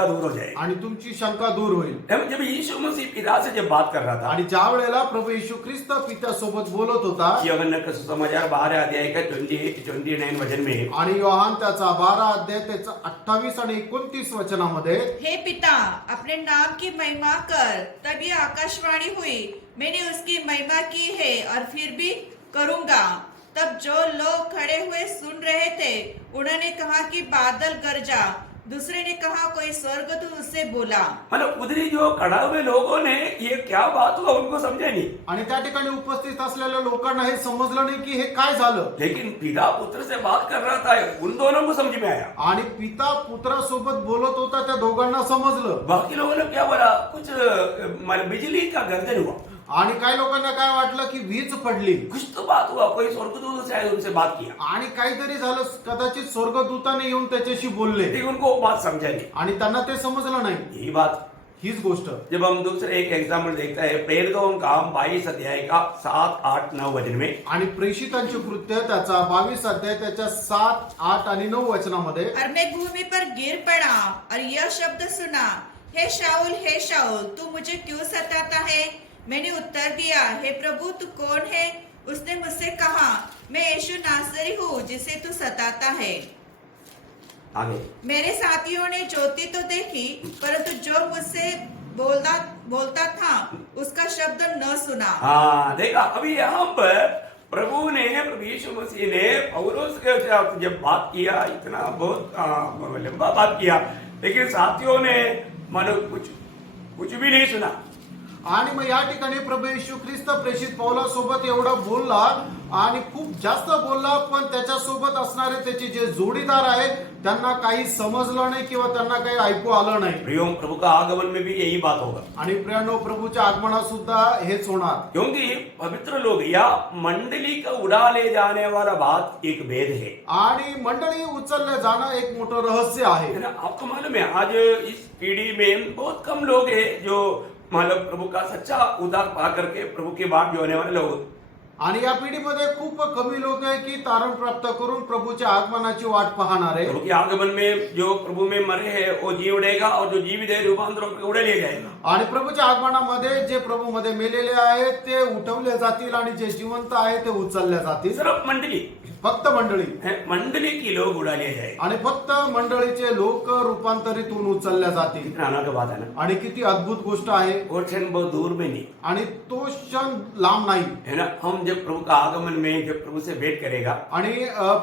दूर हो जाएगा. आणि तुमची शंका दूर होईल. जब यीशु मसीह पिता से जब बात कर रहा था, आणि ज्या वेळेला प्रभू येशू ख्रिस्त पित्यासोबत बोलत होता यूहन्ना का सुसमाचार 12 अध्याय का 29 वचन में, आणि योहान त्याचा 12 अध्याय त्याचा 28 आणि 29 वचनामध्ये, हे पिता, अपने नाम की महिमा कर, तब ये आकाशवाणी हुई, मैंने उसकी महिमा की है और फिर भी करूंगा। तब जो लोग खड़े हुए सुन रहे थे उन्होंने कहा कि बादल गरजा, दूसरे ने कहा कोई स्वर्गदूत उससे बोला। मतलब उधरी जो खड़ा हुए लोगों ने ये क्या बात हुआ उनको समझा नहीं, आणि त्या ठिकाणी उपस्थित असलेल्या लोकांना हे समजलं नाही की हे काय झालं. लेकिन पिता पुत्र से बात कर रहा था, उन दोनों को समझ में आया. आणि पिता पुत्रासोबत बोलत होता त्या दोघांना समजलं. बाकी लोगों ने क्या बोला? कुछ मतलब बिजली का गर्जन हुआ, आणि काही लोकांना काय वाटलं की वीज पडली. कुछ तो बात हुआ, कोई स्वर्गदूत से आए उनसे बात किया, आणि काहीतरी झालं, कदाचित स्वर्गदूताने येऊन त्याच्याशी बोलले. लेकिन उनको वो बात समझा नहीं. आणि त्यांना ते समजलं नाही. यही बात हीच गोष्ट जब हम दूसरे एक एग्जाम्पल देखते हैं, प्रेरितों का 22 अध्याय का 7, 8, 9 वचन में, आणि प्रेषितांचे कृत्य त्याचा 22 अध्याय त्याच्या 7, 8 आणि 9 वचनामध्ये, और मैं भूमि पर गिर पड़ा और यह शब्द सुना, हे शाऊल तू मुझे क्यों सताता है? मैंने उत्तर दिया, हे प्रभु तू कौन है? उसने मुझसे कहा, मैं यीशु नासरी हूँ जिसे तू सताता है। आगे मेरे साथियों ने ज्योति तो देखी, परंतु जो मुझसे बोलता था उसका शब्द न सुना। हाँ, देखा, अभी यहाँ पर प्रभु यीशु मसीह ने पौलुस के साथ जब बात किया, इतना बहुत लंबा बात किया, लेकिन साथियों ने मानो कुछ भी नहीं सुना. आणि मग या ठिकाणी प्रभू येशू ख्रिस्त प्रेषित पौलासोबत एवढं बोलला आणि खूप जास्त बोलला, पण त्याच्यासोबत असणारे त्याचे जे जोडीदार आहेत त्यांना काही समजलं नाही किंवा त्यांना काही ऐकू आलं नाही. प्रियों, प्रभु का आगमन में भी यही बात होगा, आणि प्रियानो, प्रभूच्या आगमनात सुद्धा हेच होणार. क्योंकि पवित्र लोग या मंडली का उड़ा ले जाने वाला बात एक भेद है. आणि मंडळी उचलले जाणं एक मोठं रहस्य आहे. है ना? आपको मालूम है आज इस पीढ़ी में बहुत कम लोग हैं जो मतलब प्रभु का सच्चा उद्धार पा करके प्रभु की बाट जो होने वाले लोग. आणि या पिढीमध्ये खूप कमी लोक आहे की तारण प्राप्त करून प्रभूच्या आगमनाची वाट पाहणारे. प्रभु के आगमन में जो प्रभु में मरे हैं वो जी उड़ेगा और जो जीवित है रूपांतर होकर उड़े ले जाएगा. आणि प्रभूच्या आगमनामध्ये जे प्रभू मध्ये मेलेले आहेत ते उठवले जातील आणि जे जिवंत आहे ते उचलले जातील. सिर्फ मंडली, फक्त मंडळी मंडली की लोग उड़ा लिए जाएंगे. आणि फक्त मंडळीचे लोक रूपांतरित होऊन उचलल्या जातील. कितना अनोखा बात है ना. आणि किती अद्भुत गोष्ट आहे. वो क्षण बहुत दूर में नहीं आणि तो क्षण लांब नाही. है ना. हम जब प्रभु का आगमन में जब प्रभु से भेंट करेगा, आणि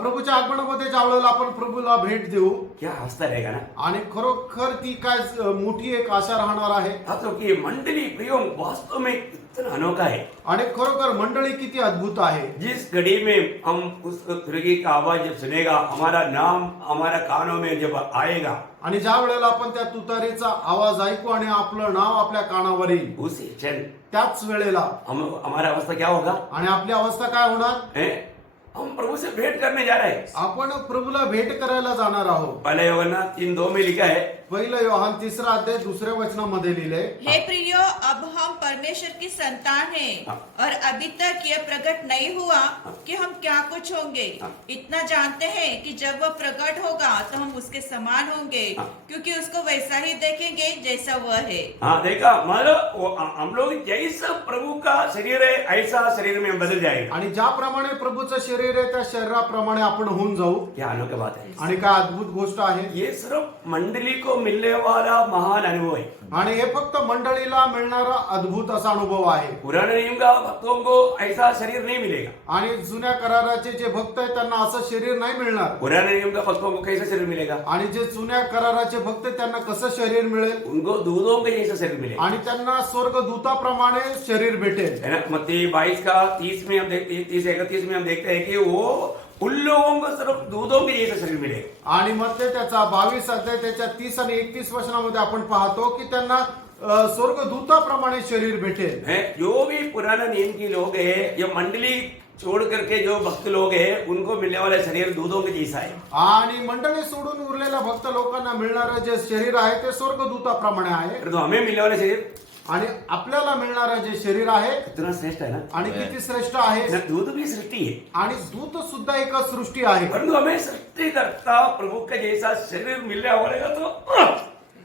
प्रभूच्या आगमनामध्ये ज्या वेळेला आपण प्रभूला भेट देऊ, क्या हंसता रहेगा ना. आणि खरोखर ती काय मोठी एक आशा राहणार आहे. आप लोग की मंडली प्रियों वास्तव में कितना अनोखा है. आणि खरोखर मंडळी किती अद्भुत आहे. जिस घड़ी में हम उस तुरगी का आवाज जब सुनेगा, हमारा नाम हमारा कानों में जब आएगा, आणि ज्या वेळेला आपण त्या तुतारीचा आवाज ऐकू आणि आपलं नाव आपल्या कानावर येईल, उसी क्षण त्याच वेळेला हमारा अवस्था क्या होगा. आणि आपली अवस्था काय होणार. हम प्रभु से भेंट करने जा रहे हैं. आपण प्रभूला भेट करायला जाणार आहोत. पहले यूहन्ना 3:2 में लिखा है, पहिलं योहान 3 अध्याय 2 वचनामध्ये लिहिले, हे प्रियो, अब हम परमेश्वर की संतान हैं और अभी तक यह प्रकट नहीं हुआ कि हम क्या कुछ होंगे. इतना जानते हैं कि जब वह प्रकट होगा तो हम उसके समान होंगे, क्योंकि उसको वैसा ही देखेंगे जैसा वह है. हाँ देखा, मतलब हम लोग जैसा प्रभु का शरीर है ऐसा शरीर में बदल जाएगा. आणि ज्याप्रमाणे प्रभूचं शरीर आहे त्या शरीराप्रमाणे आपण होऊन जाऊ. क्या अनोखी बात है. आणि काय अद्भुत गोष्ट आहे. ये सिर्फ मंडली को मिलने वाला महान अनुभव है. आणि हे फक्त मंडळीला मिळणारा अद्भुत असा अनुभव आहे. पुराने नियम का भक्तों को ऐसा शरीर नहीं मिलेगा. आणि जुन्या कराराचे जे भक्त आहेत त्यांना असं शरीर नाही मिळणार. पुराने नियम का भक्तों को कैसा शरीर मिलेगा. आणि जे जुन्या कराराचे भक्त आहेत त्यांना कसं शरीर मिळेल. उनको दूधों के जैसा शरीर मिलेगा. आणि त्यांना स्वर्गदूताप्रमाणे शरीर भेटेल. है ना. मत्ती 22 का 30 में हम देखते 30-31 में हम देखते हैं कि वो उन लोगों को सिर्फ दूधों के जैसा शरीर मिलेगा. आणि मग ते त्याचा 22 अध्याय त्याच्या 30 आणि 31 वचनामध्ये आपण पाहतो की त्यांना स्वर्गदूताप्रमाणे शरीर भेटेल. जो भी पुराना नियम की लोग हैं, ये मंडली छोड़ करके जो भक्त लोग हैं, उनको मिलने वाला शरीर दूधों के जैसा है. आणि मंडळी सोडून उरलेल्या भक्त लोकांना मिळणारं जे शरीर आहे ते स्वर्गदूताप्रमाणे आहे. परंतु हमें मिलने वाला शरीर आणि आपल्याला मिळणारं जे शरीर आहे कितना श्रेष्ठ है ना. आणि किती श्रेष्ठ आहे. दूध भी सृष्टि है, आणि दूत सुद्धा एक सृष्टी आहे. परंतु हमें सृष्टिकर्ता प्रभु का जैसा शरीर मिलने वाला तो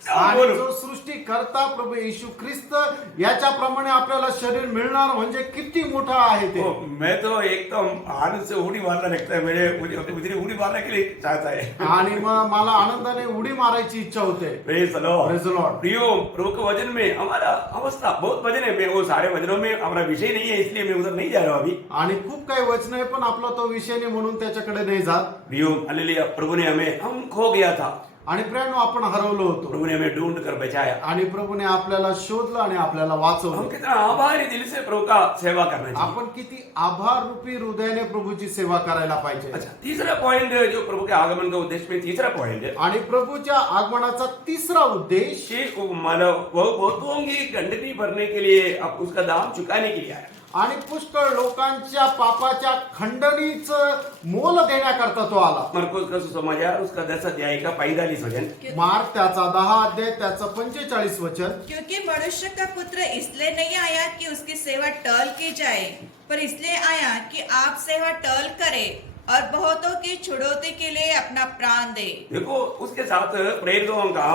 आणि जो सृष्टी करता प्रभू येशू ख्रिस्त याच्याप्रमाणे आपल्याला शरीर मिळणार म्हणजे किती मोठा आहे ते. मैं तो एकदम आनंद से उड़ी मारना लगता है. मुझे उड़ी मारने के लिए चाहता है. आणि मग मला आनंदाने उडी मारायची इच्छा होते. Praise the Lord. Praise the Lord. प्रियो, प्रभु के वचन में हमारा अवस्था बहुत वचन है. मैं वो सारे वचनों में हमारा विषय नहीं है, इसलिए मैं उधर नहीं जा रहा हूं अभी. आणि खूप काही वचन आहे पण आपला तो विषय नाही म्हणून त्याच्याकडे नाही जात. प्रियो, हालेलुया. प्रभु ने हमें, हम खो गया था, आणि प्रेम आपण हरवलो होतो. प्रभु ने हमें ढूंढ कर बचाया. आणि प्रभूने आपल्याला शोधलं आणि आपल्याला हम वाचवलं. कितना आभारी दिल से प्रभु का सेवा करना चाहिए. आपण किती आभार रूपी हृदयाने प्रभूची सेवा करायला पाहिजे. अच्छा, तीसरा पॉइंट जो प्रभु के आगमन का उद्देश्य में तीसरा पॉइंट है, आणि प्रभूच्या आगमनाचा तिसरा उद्देश कि मानव बहुतों की गंदगी भरने के लिए, अब उसका दाम चुकाने के लिए आया. आणि पुष्कळ लोकांच्या पापाच्या खंडणीचं मोल देण्याकरता तो आला. मरकुस का सुसमाचार उसका 10 अध्याय का 45 वचन. मार्क त्याचा 10 अध्याय त्याचं 45 वचन. क्योंकि मनुष्य का पुत्र इसलिए नहीं आया कि उसकी सेवा टहल की जाए, पर इसलिए आया कि आप सेवा टहल करे और बहुतों की छुड़ौती के लिए अपना प्राण दे. देखो, उसके साथ प्रेरितों का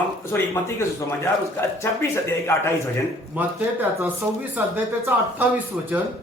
मत्ती के सुसमाचार उसका 26 अध्याय का 28 वचन. मत्ते त्याचा 26 अध्याय त्याचा 28 वचन.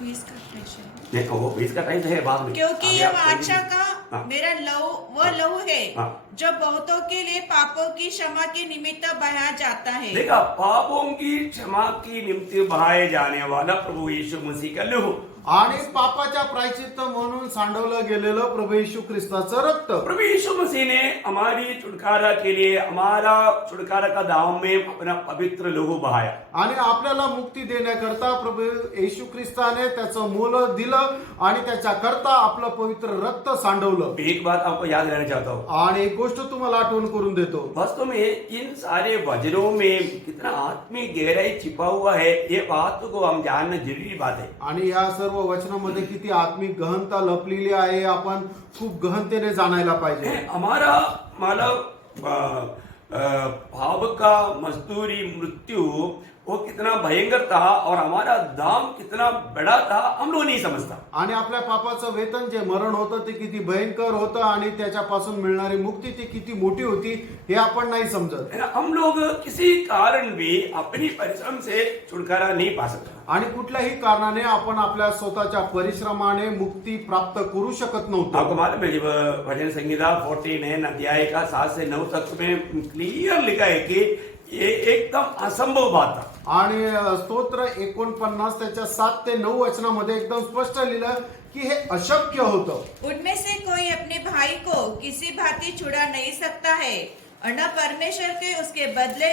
20 का प्रेषण. देखो, वो 20 का टाइम है बाद में. क्योंकि आगे यह आप वाचा पढ़ेंगे. का हाँ. मेरा लहू वह लहू है हाँ. जो बहुतों के लिए पापों की क्षमा के निमित्त बहाया जाता है. देखा, पापों की क्षमा की निमित्त बहाए जाने वाला प्रभु यीशु मसीह का लहू, आणि पापाच्या प्रायश्चित्त म्हणून सांडवलं गेलेलं प्रभू येशू ख्रिस्ताचं रक्त. प्रभु यीशु मसीह ने हमारी छुटकारा के लिए हमारा छुटकारा का दाम में अपना पवित्र लहू बहाया. आणि आपल्याला मुक्ती देण्याकरता प्रभू येशू ख्रिस्ताने त्याचं मूल दिलं आणि त्याच्या करता आपलं पवित्र रक्त सांडवलं. एक बात आपको याद रहना चाहता हूँ, आणि एक गोष्ट तुम्हाला आठवण करून देतो, वास्तव में इन सारे वचनों में कितना आत्मिक गहराई छिपा हुआ है, ये बात को हम जानना जरूरी बात है. आणि या सर्व वचनामध्ये किती आत्मिक गहनता लपलेली आहे आपण खूप गहनतेने जाणायला पाहिजे. हमारा मानव भाव का मजदूरी मृत्यु वो कितना भयंकर था और हमारा दाम कितना बड़ा था हम लोग नहीं समझता. आणि आपल्या पापाचं वेतन जे मरण होतं ते किती भयंकर होतं आणि त्याच्यापासून मिळणारी मुक्ती ती किती मोठी होती हे आपण नाही समजत. है ना, हम लोग किसी कारण भी अपनी परिश्रम से छुटकारा नहीं पा सकते. आणि कुठल्याही कारणाने आपण आपल्या स्वतःच्या परिश्रमाने मुक्ती प्राप्त करू शकत आपको नव्हतो. मालूम है जब भजन संहिता 49 अध्याय का 7 से 9 तक में क्लियर लिखा है कि ये एकदम असंभव बात था. आणि स्तोत्र 49 त्याच्या 7 ते 9 वचनामध्ये एकदम स्पष्ट लिहिलं की हे अशक्य होतं. उनमें से कोई अपने भाई को किसी भांति छुड़ा नहीं सकता है और न परमेश्वर के उसके बदले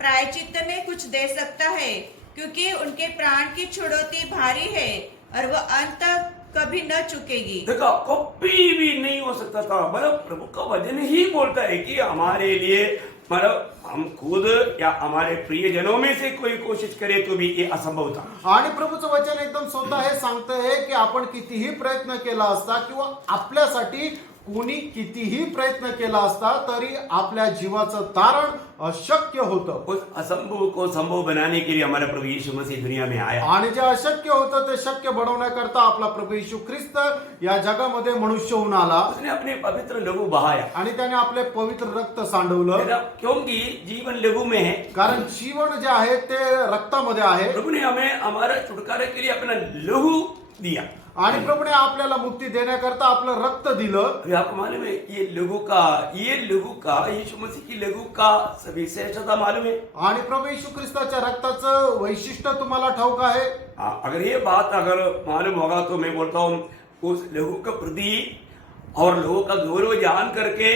प्रायचित्त में कुछ दे सकता है, क्योंकि उनके प्राण की छुड़ौती भारी है और वह अंत तक कभी न चुकेगी. देखो कभी भी नहीं हो सकता था. मतलब प्रभु का वचन ही बोलता है कि हमारे लिए मतलब हम खुद या हमारे प्रियजनों में से कोई कोशिश करे तो भी ये असंभव था. आणि प्रभूचं वचन एकदम स्वतः हे सांगतंय की आपण कितीही प्रयत्न केला असता किंवा आपल्यासाठी कोणी कितीही प्रयत्न केला असता तरी आपल्या जीवाचं तारण अशक्य होतं. उस असंभव को संभव बनाने के लिए हमारा प्रभु यीशु मसीह दुनिया में आया. आणि जे अशक्य होतं ते शक्य बनवण्याकरता आपला प्रभू येशू ख्रिस्त या जगामध्ये मनुष्य होऊन आला उसने अपने पवित्र लहू बहाया. आणि त्याने आपले पवित्र रक्त सांडवलं. है ना? क्योंकि जीवन लहू में है. कारण जीवन जे आहे ते रक्तामध्ये आहे. प्रभु ने हमें हमारा छुटकारे के लिए अपना लहू दिया. आणि प्रभूने आपल्याला मुक्ती देण्याकरता आपलं रक्त दिलं. अभी आपको मालूम है ये लहू का यीशु मसीह की लहू का विशेषता मालूम है. आणि प्रभू येशू ख्रिस्ताच्या रक्ताचं वैशिष्ट्य तुम्हाला ठाऊक आहे. अगर ये बात अगर मालूम होगा तो मैं बोलता हूँ उस लहू का प्रति और लहू का गौरव जान करके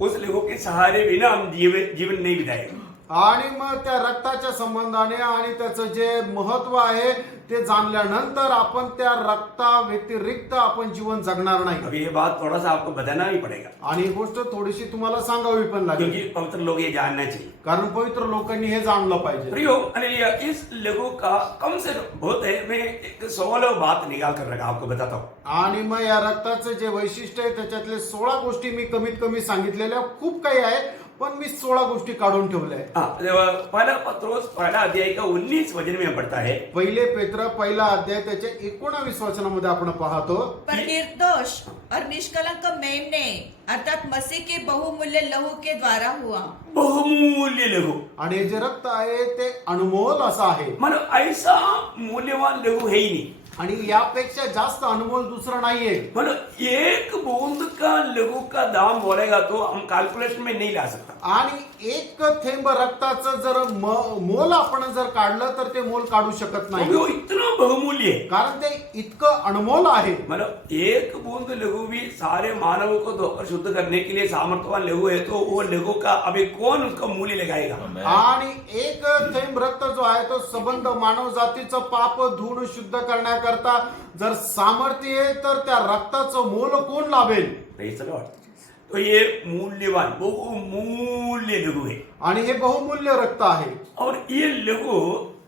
उस लहू के सहारे बिना हम जीवन नहीं बिताएंगे. आणि मग त्या रक्ताच्या संबंधाने आणि त्याचं जे महत्व आहे ते जाणल्यानंतर आपण त्या रक्ता व्यतिरिक्त आपण जीवन जगणार नाही. अभी ये बात थोड़ा सा आपको बताना ही पड़ेगा, आणि ही गोष्ट थोडीशी तुम्हाला सांगावी पण लागेल, क्योंकि पवित्र लोग ये जानना चाहिए. कारण पवित्र लोकांनी हे जाणलं पाहिजे. प्रियो हालेलुया, इस लघु का कम से बहुत है, मैं एक 16 बात निकाल कर रखा आपको बताता हूँ. आणि मग या रक्ताचं जे वैशिष्ट्य आहे त्याच्यातले 16 गोष्टी मी कमीत कमी सांगितलेल्या खूप काही आहे, पण मी 16 गोष्टी काढून ठेवल्या आहे. पहला पत्रोस पहला अध्याय का 19 वचन में पढ़ता है. पहिले पेत्र पहिला अध्याय त्याच्या 19 वचनामध्ये आपण पाहतो. पर निर्दोष और निष्कलंक मेमने अर्थात मसीह के बहुमूल्य लहू के द्वारा हुआ. बहुमूल्य लघु, आणि हे जे रक्त आहे ते अनमोल असं आहे. मानो ऐसा मूल्यवान लघु है ही नहीं. आणि यापेक्षा जास्त अनमोल दुसरं नाहीये. मानो एक बूंद का लघु का दाम बोलेगा तो हम कैलकुलेशन में नहीं ला सकता. आणि एक थेंब रक्ताचं जर मोल आपण जर काढलं तर ते मोल काढू शकत क्योंकि नाही, वो इतना बहुमूल्य है. कारण ते इतकं अनमोल आहे. मतलब एक बूंद लघु भी सारे मानवों को धोकर शुद्ध करने के लिए सामर्थ्यवान लघु है, तो वो लघु का अभी कौन उसका मूल्य लगाएगा. आणि एक थेंब रक्त जो आहे तो संबंध मानव जातीचं पाप धुवून शुद्ध करण्याकरता जर सामर्थ्य आहे तर त्या रक्ताचं मोल कोण लावेल. Praise the Lord. तो ये मूल्यवान बहुमूल्य लघु है. आणि हे बहुमूल्य रक्त आहे. और ये लघु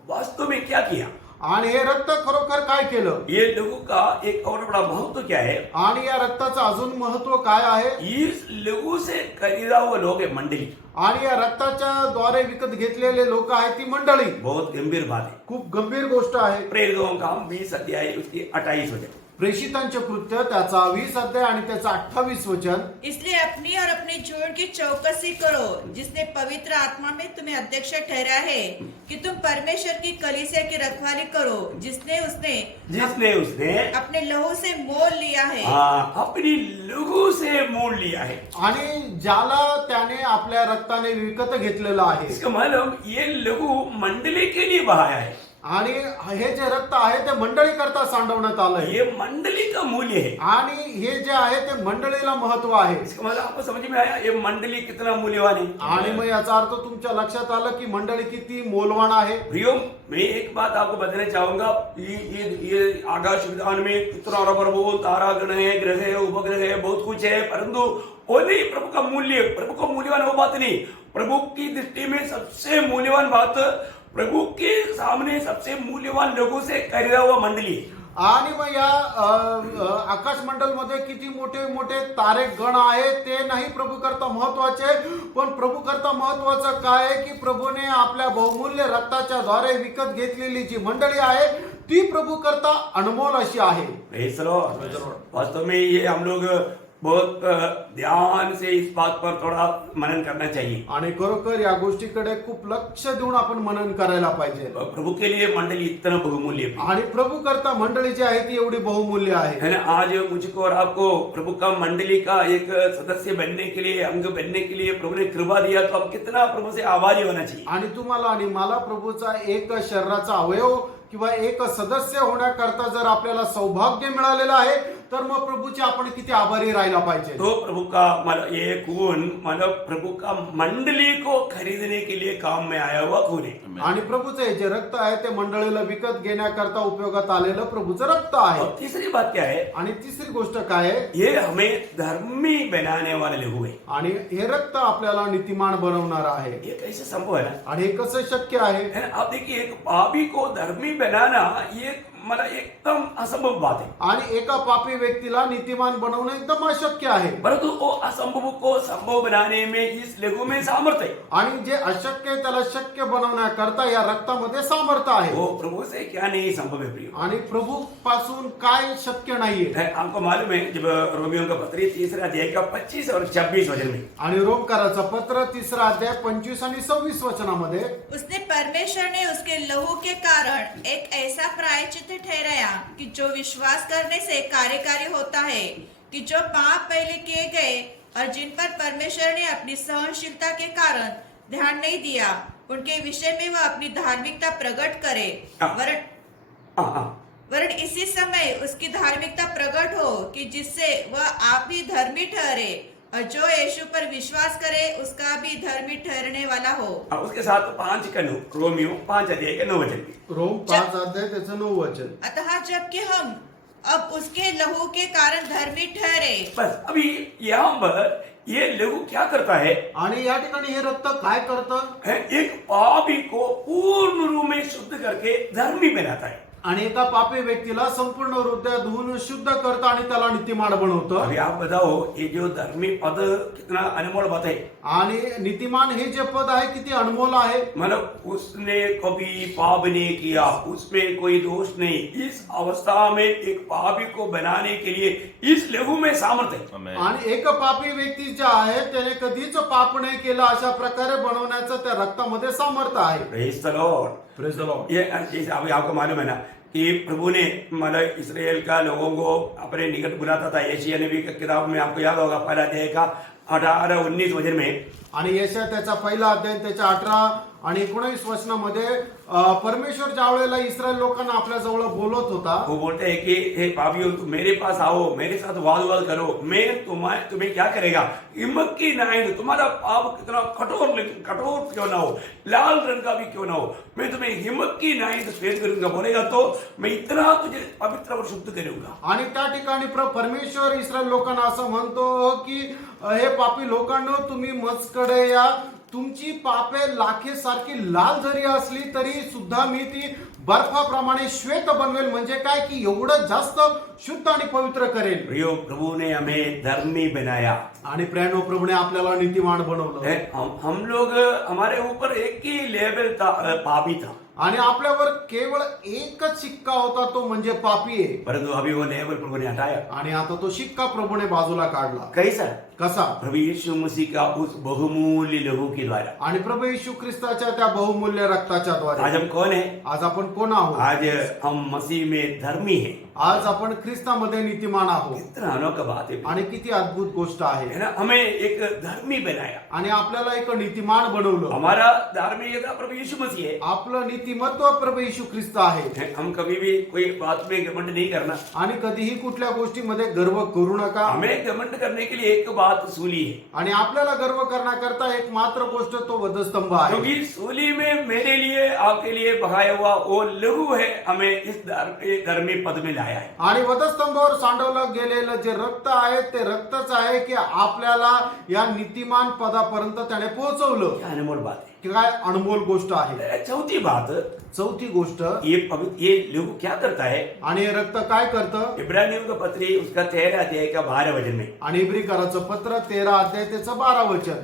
वास्तव में क्या किया. आणि हे रक्त खरोखर काय केलं. ये लघु का एक और बड़ा महत्व क्या है. आणि या रक्ताचं अजून महत्व काय आहे. इस लघु से खरीदा हुआ लोग है मंडली. आणि या रक्ताच्या द्वारे विकत घेतलेले लोक आहेत ती मंडळी. बहुत गंभीर बात है. खूप गंभीर गोष्ट आहे. प्रेरितों का 20 अध्याय उसकी 28 वचन. प्रेषितांचे कृत्य त्याचा 20 अध्याय आणि त्याचा 28 वचन. इसलिए अपनी और अपने जोड़ की चौकसी करो, जिसने पवित्र आत्मा में तुम्हें अध्यक्ष ठहरा है कि तुम परमेश्वर की कलीसिया की रखवाली करो, जिसने उसने अपने लहू से मोल लिया है. अपनी लघु से मोल लिया है. आणि ज्याला त्याने आपल्या रक्ताने विकत घेतलेला आहे. इसका मतलब ये लघु मंडली के लिए बहाया है. आणि हे जे रक्त आहे ते मंडळी करता सांडवण्यात आलंय ये मंडली का मूल्य है। आणि हे जे आहे ते मंडळीला महत्व आहे इसका मतलब आपको समझ में आया ये मंडली कितना मूल्यवान है। आणि मग याचा अर्थ तुमच्या लक्षात आलं की मंडळी किती मौल्यवान आहे प्रियो, मैं एक बात आपको बताना चाहूंगा, ये आकाश विधान में इतना प्रभु तारा गण है, ग्रह है, उपग्रह है, बहुत कुछ है, परंतु वो नहीं प्रभु का मूल्य, प्रभु का मूल्यवान वो बात नहीं। प्रभु की दृष्टि में सबसे मूल्यवान बात प्रभु के सामने सबसे मूल्यवान लोगों से खरीदा हुआ मंडली। आणि मग या आकाश मंडल मध्ये किती मोठे मोठे तारे गण आहे ते नाही प्रभू करता महत्वाचे, पण प्रभू करता महत्वाचं काय आहे की प्रभूने आपल्या बहुमूल्य रक्ताच्या द्वारे विकत घेतलेली जी मंडळी आहे ती प्रभू करता अनमोल अशी आहे। Praise the Lord। वास्तव में ये हम लोग बहुत ध्यान से इस बात पर थोड़ा मनन करना चाहिए। आणि खरोखर या गोष्टीकडे खूप लक्ष देऊन आपण मनन करायला पाहिजे। प्रभु के लिए मंडली इतना बहुमूल्य है। आणि प्रभू करता मंडळी जी आहे ती एवढी बहुमूल्य आहे। है ना, आज मुझको और आपको प्रभु का मंडली का एक सदस्य बनने के लिए, अंग बनने के लिए प्रभु ने कृपा दिया, तो हम कितना प्रभु से आभारी होना चाहिए। आणि तुम्हाला आणि मला प्रभूचा एक शरीराचा अवयव किंवा एक सदस्य होण्याकरता जर आपल्याला सौभाग्य मिळालेलं आहे तर मग प्रभूचे आपण किती आभारी राहायला पाहिजे। तो प्रभु का मतलब ये खून, मतलब प्रभु का मंडली को खरीदने के लिए काम में आया हुआ खून है। आणि प्रभूचे जे रक्त आहे ते मंडळीला विकत घेण्याकरता उपयोगात आलेलं प्रभूचं रक्त आहे। और तीसरी बात क्या है, आणि तिसरी गोष्ट काय आहे, ये हमें धर्मी बनाने वाले लहू है। आणि हे रक्त आपल्याला नीतिमान बनवणार आहे। ये कैसे संभव है ना? आणि हे कसं शक्य आहे? है ना? आप देखिए, एक पापी को धर्मी बनाना ये मतलब एकदम असंभव बात है। आणि एका पापी व्यक्तीला नीतिमान बनवणं एकदम अशक्य आहे, परंतु वो असंभव को संभव बनाने में इस लहू में सामर्थ्य है। आणि जे अशक्य आहे त्याला शक्य बनवण्याकरता या रक्तामध्ये सामर्थ्य आहे। वो प्रभु से क्या नहीं संभव है प्रिय। आणि प्रभू पासून काय शक्य नाहीये। है, आपको मालूम है जब रोमियो का पत्री 3 अध्याय का 25 और 26 वचन में, आणि रोमकाराचं पत्र 3 अध्याय 25 आणि 26 वचनामध्ये, उसने परमेश्वर ने उसके लहू के कारण एक ऐसा प्रायश्चित ठहराया कि जो विश्वास करने से कार्यकारी होता है, कि जो पाप पहले किए गए और जिन पर परमेश्वर ने अपनी सहनशीलता के कारण ध्यान नहीं दिया, उनके विषय में वह अपनी धार्मिकता प्रकट करे। वरन इसी समय उसकी धार्मिकता प्रकट हो कि जिससे वह आप ही धर्मी ठहरे और जो यीशु पर विश्वास करे उसका भी धर्मी ठहरने वाला हो। उसके साथ 5 का 9, रोमियो 5 अध्याय का 9 वचन में। रोम 5 अध्याय त्याचं 9 वचन, अतः जबकि हम अब उसके लहू के कारण धर्मी ठहरे। बस अभी यहाँ पर ये लहू क्या करता है, आणि या ठिकाणी हे रक्त काय करतं, है एक पापी को पूर्ण रूप में शुद्ध करके धर्मी बनाता है। आणि एका पापी व्यक्तीला संपूर्ण हृदय धुवून शुद्ध करतं आणि त्याला नीतिमान बनवतं। अभी आप बताओ, ये जो धर्मी पद कितना अनमोल बात है। आणि नीतिमान हे जे पद आहे किती अनमोल आहे। मतलब उसने कभी पाप नहीं किया, उसमें कोई दोष नहीं, इस अवस्था में एक पापी को बनाने के लिए इस लहू में सामर्थ्य है। आणि एक पापी व्यक्ती जे आहे त्याने कधीच पाप नाही केलं अशा प्रकारे बनवण्याचं त्या रक्तामध्ये सामर्थ्य आहे। Praise the Lord. Praise the Lord. ये जैसे अभी आपको मालूम है ना कि प्रभु ने मतलब इसराइल का लोगों को अपने निकट बुलाता था। यशायाह नबी की किताब में आपको याद होगा, पहला अध्याय का 18-19 वचन में, आणि यशायाह त्याचा पहिला अध्याय त्याच्या 18 आणि 19 वचनामध्ये परमेश्वर ज्या वेळेला इस्रायल लोकांना आपल्या जवळ बोलत होता, वो बोलते हैं कि हे पापियों, तुम मेरे पास आओ, मेरे साथ वाद करो, मैं तुम्हें क्या करेगा, हिम्मत की नाई, तुम्हारा पाप कितना कठोर क्यों ना हो, लाल रंग का भी क्यों ना हो, मैं तुम्हें हिम्मत की नाई से श्वेत करूंगा, बोलेगा तो मैं इतना तुझे पवित्र और शुद्ध करूंगा। आणि त्या ठिकाणी परमेश्वर इस्रायल लोकांना असं म्हणतो की हे पापी लोकांनो, तुम्ही मजकडे या, तुमची पापे लाखे सारखी लाल जरी असली तरी सुद्धा मी ती बर्फाप्रमाणे श्वेत बनवेल। म्हणजे काय की एवढं जास्त शुद्ध आणि पवित्र करेल। प्रियो, प्रभु ने हमें धर्मी बनाया। आणि प्रेरणो प्रभूने आपल्याला नीतिमान बनवलं। हम लोग, हमारे ऊपर एक ही लेवल था, पापी था, आणि आपल्यावर केवळ एकच शिक्का होता, तो म्हणजे पापी आहे। परंतु अभी वो लेवल प्रभु ने हटाया। आणि आता तो शिक्का प्रभूने बाजूला काढला। कैसा? कसा? प्रभु यीशु मसीह का उस बहुमूल्य लहू के द्वारा। आणि प्रभू येशू ख्रिस्ताच्या त्या बहुमूल्य रक्ताच्या द्वारे। आज हम कौन है? आज आपण कोण आहोत? आज हम मसीह में धर्मी है। आज आपण ख्रिस्तामध्ये नीतिमान आहोत कितना अनोखा बात है आणि किती अद्भुत गोष्ट आहे है ना। हमें एक धर्मी बनाया, आणि आपल्याला एक नीतिमान बनवलं। हमारा धार्मिकता प्रभु यीशु मसीह है। आपलं नीतिमत्व प्रभू येशू ख्रिस्त आहे। हम कभी भी कोई बात में घमंड नहीं करना, आणि कधीही कुठल्या गोष्टीमध्ये गर्व करू नका। हमें घमंड करने के लिए एक बात सूली है, आणि आपल्याला गर्व करण्याकरता एक मात्र गोष्ट तो वधस्तंभ आहे। क्योंकि सूली में मेरे लिए आपके लिए बहाया हुआ वो लहू है, हमें इस धर्मी पद में लाया है। आणि वधस्तंभावर सांडवलं गेलेलं जे रक्त आहे ते रक्तच आहे की आपल्याला या नीतिमान पदापर्यंत त्याने पोहोचवलं। क्या अनमोल बात है, काय अनमोल गोष्ट आहे। चौथी बात, चौथी गोष्ट, ये लहू क्या करता है। आणि हे रक्त काय करतं। इब्रानियों का पत्री उसका 13 अध्याय का 12 वचन में, आणि इब्रिकराचं पत्र 13 अध्याय त्याचं 12 वचन।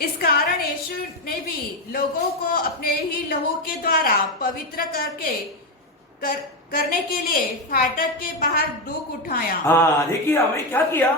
इस कारण यीशु ने भी लोगों को अपने ही लहू के द्वारा पवित्र करने के लिए फाटक के बाहर दुख उठाया। हाँ देखिए हमें क्या किया,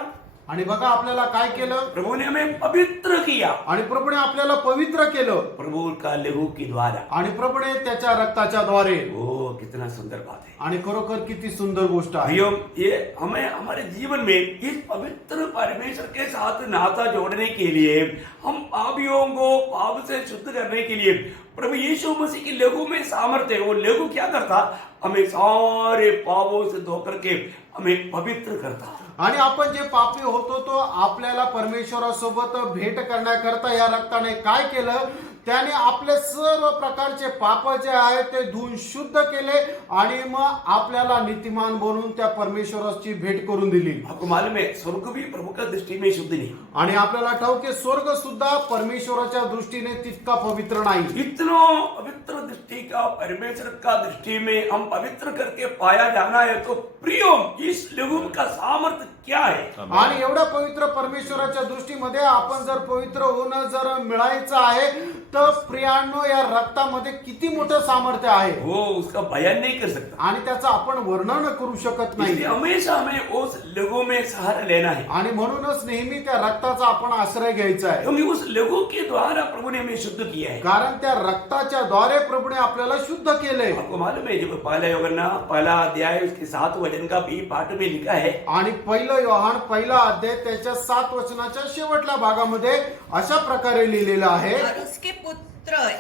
आणि बघा आपल्याला काय केलं। प्रभु ने हमें पवित्र किया, आणि प्रभूने आपल्याला पवित्र केलं। प्रभु का लहू के द्वारा, आणि प्रभूने त्याच्या रक्ताच्या द्वारे। ओ कितना सुंदर बात है। आणि खरोखर किती सुंदर गोष्ट आहे। भाइयों, ये हमें हमारे जीवन में इस पवित्र परमेश्वर के साथ नाता जोड़ने के लिए, हम पापियों को पाप से शुद्ध करने के लिए प्रभु यीशु मसीह की लहू में सामर्थ्य है। वो लहू क्या करता, हमें सारे पापों से धो करके हमें पवित्र करता। आणि आपण जे पापी होतो तो आपल्याला परमेश्वरासोबत भेट करण्याकरता या रक्ताने काय केलं, त्याने आपले सर्व प्रकारचे पाप जे आहेत ते धुवून शुद्ध केले आणि मग आपल्याला नीतिमान बनवून त्या परमेश्वराची भेट करून दिली। आपको मालूम है स्वर्ग भी प्रभु का दृष्टि में शुद्ध नहीं, आणि आपल्याला ठाऊक आहे स्वर्ग सुद्धा परमेश्वराच्या दृष्टीने तितका पवित्र नाही। इतना पवित्र दृष्टि का परमेश्वर का दृष्टि में हम पवित्र करके पाया जाना है, तो प्रियो इस लहू का सामर्थ्य क्या है। आणि एवढ्या पवित्र परमेश्वराच्या दृष्टीमध्ये आपण जर पवित्र होणं जर मिळायचं आहे तर प्रियांनो या रक्तामध्ये किती मोठं सामर्थ्य आहे, वो उसका बयान नहीं कर सकता। आणि त्याचं आपण वर्णन करू शकत इसलिए नाही। हमेशा हमें उस लहू में सहारा लेना है, आणि म्हणूनच नेहमी त्या रक्ताचा आपण आश्रय घ्यायचा आहे। क्योंकि उस लहू के द्वारा प्रभु ने हमें शुद्ध किया है। कारण त्या रक्ताच्या द्वारे प्रभूने आपल्याला शुद्ध केले। आपको मालूम है जब पहला यूहन्ना पहला अध्याय उसके 7 वचन का बी पाठ में लिखा है, आणि पहिलं योहान पहिला अध्याय त्याच्या 7 वचनाच्या शेवटल्या भागामध्ये अशा प्रकारे लिहिलेलं आहे, और उसके पुत्र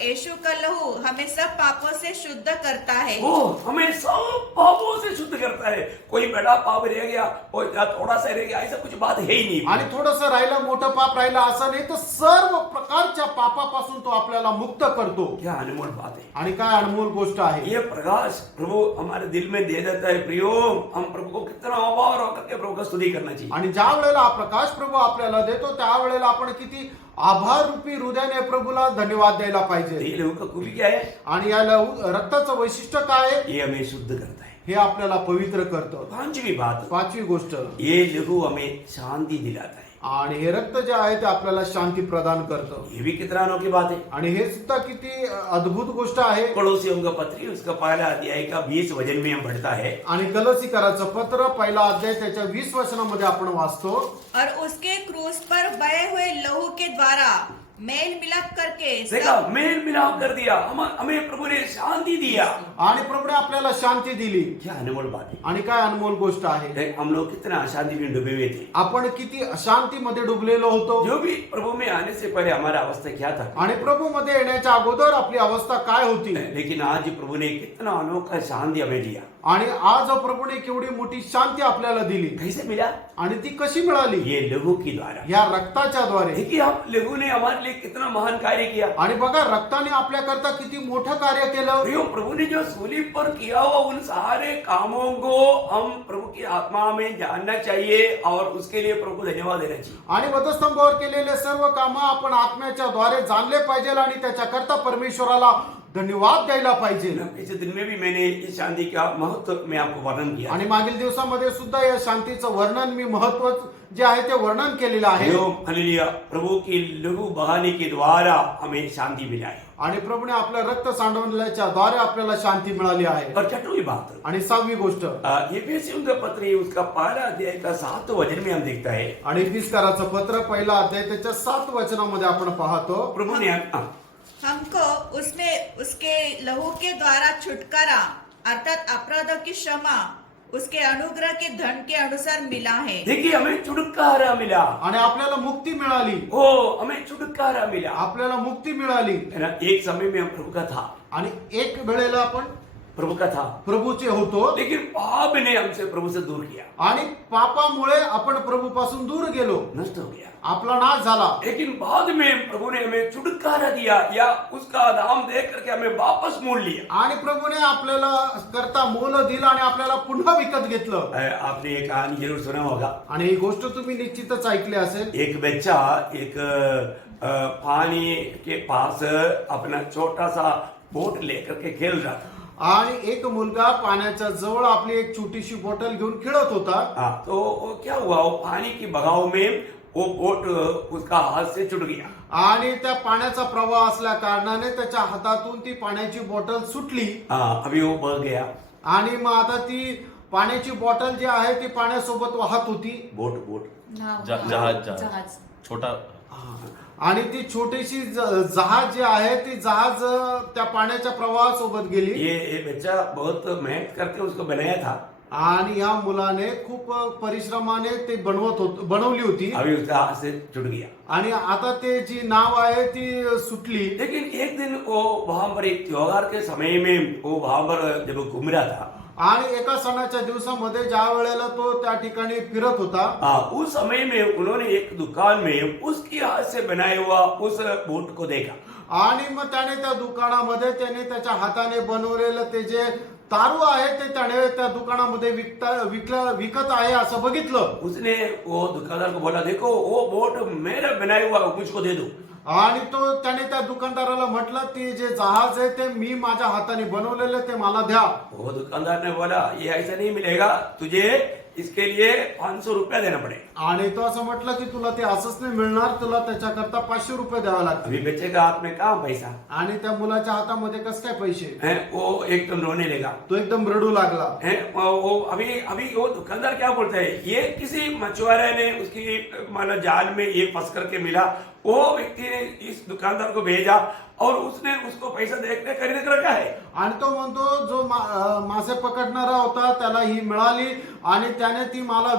यीशु का लहू हमें सब पापों से शुद्ध करता है। वो हमें सब पापों से शुद्ध करता है। कोई बड़ा पाप रह गया, कोई थोड़ा सा रह गया, ऐसा कुछ बात है ही नहीं। आणि थोडंसं राहिलं मोठं पाप राहिलं असं नाही, तर सर्व प्रकारच्या पापापासून तो आपल्याला मुक्त करतो। क्या अनमोल बात है। आणि काय अनमोल गोष्ट आहे। ये प्रकाश प्रभु हमारे दिल में दे देता है। प्रियो, हम प्रभु को कितना आभार होकर के प्रभु का स्तुति करना चाहिए। आणि ज्या वेळेला हा प्रकाश प्रभू आपल्याला देतो त्यावेळेला आपण किती आभार रूपी हृदयाने प्रभूला धन्यवाद द्यायला पाहिजे। ये लहू का खूबी क्या है, आणि या रक्ताचं वैशिष्ट्य काय आहे, ये हमें शुद्ध करता है। हे आपल्याला पवित्र करतं। पांचवी बात, पाचवी गोष्ट, ये लहू हमें शांति दिलाता है। आणि हे रक्त जे आहे ते आपल्याला शांती प्रदान करतं। ये भी कितना अनोखी बात है। आणि हे सुद्धा किती अद्भुत गोष्ट आहे। पड़ोसियों का पत्री उसका पहला अध्याय का 20 वचन में हम पढ़ता है, आणि कलसीकराचं पत्र पहिला अध्याय त्याच्या 20 वचनामध्ये आपण वाचतो, और उसके क्रूस पर बहे हुए लहू के द्वारा मेल मिलाप करके देखा मेल मिलाप कर दिया, हमें प्रभु ने शांति दिया। आणि प्रभूने आपल्याला शांती दिली। क्या अनमोल बात है। आणि काय अनमोल गोष्ट आहे। देख, हम लोग कितना अशांति में डूबे हुए थे। आपण किती अशांतीमध्ये डुबलेलो होतो। जो भी प्रभु में आने से पहले हमारा अवस्था क्या था, आणि प्रभू मध्ये येण्याच्या अगोदर आपली अवस्था काय होती। लेकिन आज प्रभु ने कितना अनोखा शांति हमें दिया। आणि आज प्रभूने केवढी मोठी शांती आपल्याला दिली। कैसे मिला, आणि ती कशी मिळाली, ये लहू के द्वारा। या रक्ताच्या द्वारे। देखिए हम लहू ने हमारे लिए कितना महान कार्य किया। आणि बघा रक्ताने आपल्याकरता किती मोठं कार्य केलं। प्रियो, प्रभु ने जो सूली पर किया हुआ उन सारे कामों को हम प्रभु की आत्मा में जानना चाहिए और उसके लिए प्रभु को धन्यवाद देना चाहिए। आणि वधस्तंभावर केलेले सर्व कामं आपण आत्म्याच्या द्वारे जाणले पाहिजे आणि त्याच्याकरता परमेश्वराला धन्यवाद द्यायला पाहिजे। इस दिन में भी मैंने इस शांति का महत्व में आपको वर्णन किया। आणि मागील दिवसामध्ये सुद्धा या शांतीचं वर्णन मी महत्व जे आहे ते वर्णन केलेलं आहे। हालेलुया, प्रभु की लहू बहाने के द्वारा हमें शांति मिला है। आणि प्रभूने आपलं रक्त सांडवल्याच्या द्वारे आपल्याला शांती मिळाली आहे। और छठवीं बात, आणि 6वी गोष्ट, एफेसियों का पत्र उसका पहला अध्याय का 7 वचन में हम देखता है। आणि इफिसकाराचं पत्र पहिला अध्याय त्याच्या 7 वचनामध्ये आपण पाहतो, प्रभु ने हमको उसमें उसके लहू के द्वारा छुटकारा अर्थात अपराधों की क्षमा उसके अनुग्रह के धन के अनुसार मिला है। देखिए, हमें छुटकारा मिला। आणि आपल्याला मुक्ती मिळाली, हो, हमें छुटकारा मिला, आपल्याला मुक्ती मिळाली. है ना। एक समय में हम प्रभु का था, आणि एक वेळेला आपण प्रभु का था, प्रभूचे होतो, लेकिन पाप ने हमसे प्रभु से दूर किया, आणि पापामुळे आपण प्रभूपासून दूर गेलो, नष्ट हो गया। आपला नाश झाला. लेकिन बाद में प्रभु ने हमें छुटकारा दिया, या उसका नाम दे करके हमें वापस मोल लिया। आणि प्रभूने आपल्याला करता मोल दिलं आणि आपल्याला पुन्हा विकत घेतलं. आपने ये कहानी जरूर सुना होगा। आणि ही गोष्ट तुम्ही निश्चितच ऐकली असेल. एक बच्चा एक पानी के पास अपना छोटा सा बोट लेकर के खेल रहा था। आणि एक मुलगा पाण्याच्या जवळ आपली एक छोटीशी बॉटल घेऊन खेळत होता. हाँ, तो वो क्या हुआ, वो पानी के बहाव में वो बोट उसका हाथ से छूट गया। आणि त्या पाण्याचा प्रवाह असल्या कारणाने त्याच्या हातातून ती पाण्याची बॉटल सुटली. हाँ, अभी वो बह गया। आणि मग आता ती पाण्याची बॉटल जी आहे ती पाण्यासोबत वाहत होती. बोट बोट जहाज छोटा आणि ती छोटीशी जहाज जे आहे ती जहाज त्या पाण्याच्या प्रवाहासोबत गेली. ये बच्चा बहुत मेहनत करके उसको बनाया था। आणि या मुलाने खूप परिश्रमाने ते बनवली होती. अभी उसका हाथ से छूट गया। आणि आता ते जी नाव आहे ती सुटली. लेकिन एक दिन वो वहां पर एक त्योहार के समय में वो वहां पर जब वो घूम रहा था, आणि एका सणाच्या दिवसामध्ये ज्या वेळेला तो त्या ठिकाणी फिरत होता, उस समय में उन्होंने एक दुकान में उसके हाथ से बनाया हुआ उस बोट को देखा। आणि मग त्याने त्या दुकानामध्ये त्याने त्याच्या हाताने बनवलेलं ते जे तारू आहे ते त्याने त्या दुकानामध्ये विकत आहे असं बघितलं. उसने वो दुकानदार को बोला, देखो वो बोट मेरा बनाया हुआ मुझको दे दो। आणि तो त्याने त्या दुकानदाराला म्हटलं ते जे जहाज आहे ते मी माझ्या हाताने बनवलेलं ते मला द्या. वो दुकानदार ने बोला, ये ऐसा नहीं मिलेगा, तुझे इसके लिए 500 रुपया देना पड़ेगा। आणि तो असं म्हटलं की तुला ते असंच नाही मिळणार, तुला त्याच्याकरता 500 रुपये द्यावे लागतील. अभी बच्चे का हाथ में कहाँ पैसा आणि त्या मुलाच्या हातामध्ये कस काय पैसे. है, वो एकदम रोने लगा। तो एकदम रडू लागला. है, वो अभी अभी वो दुकानदार क्या बोलता है, ये किसी मछुआरे ने उसकी माना जाल में ये फंस करके मिला, वो व्यक्ति ने इस दुकानदार को भेजा और उसने उसको पैसा देकर खरीद कर रखा है। आणि तो म्हणतो जो मासे पकडणारा होता त्याला ही मिळाली आणि त्याने ती मला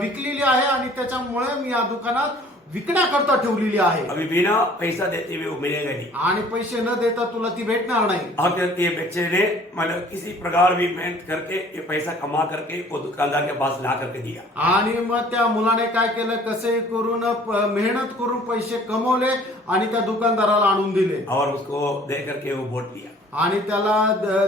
विकलेली आहे आणि त्याच्यामुळे मी या दुकानात विकण्याकरता ठेवलेली आहे. अभी बिना पैसा देते हुए वो मिलेगा नहीं। आणि पैसे न देता तुला ती भेटणार नाही. अब ये बच्चे ने मतलब किसी प्रकार भी मेहनत करके ये पैसा कमा करके वो दुकानदार के पास ला करके दिया। आणि मग त्या मुलाने काय केलं, कसे करून मेहनत करून पैसे कमवले आणि त्या दुकानदाराला आणून दिले. और उसको दे करके वो बोट लिया। आणि त्याला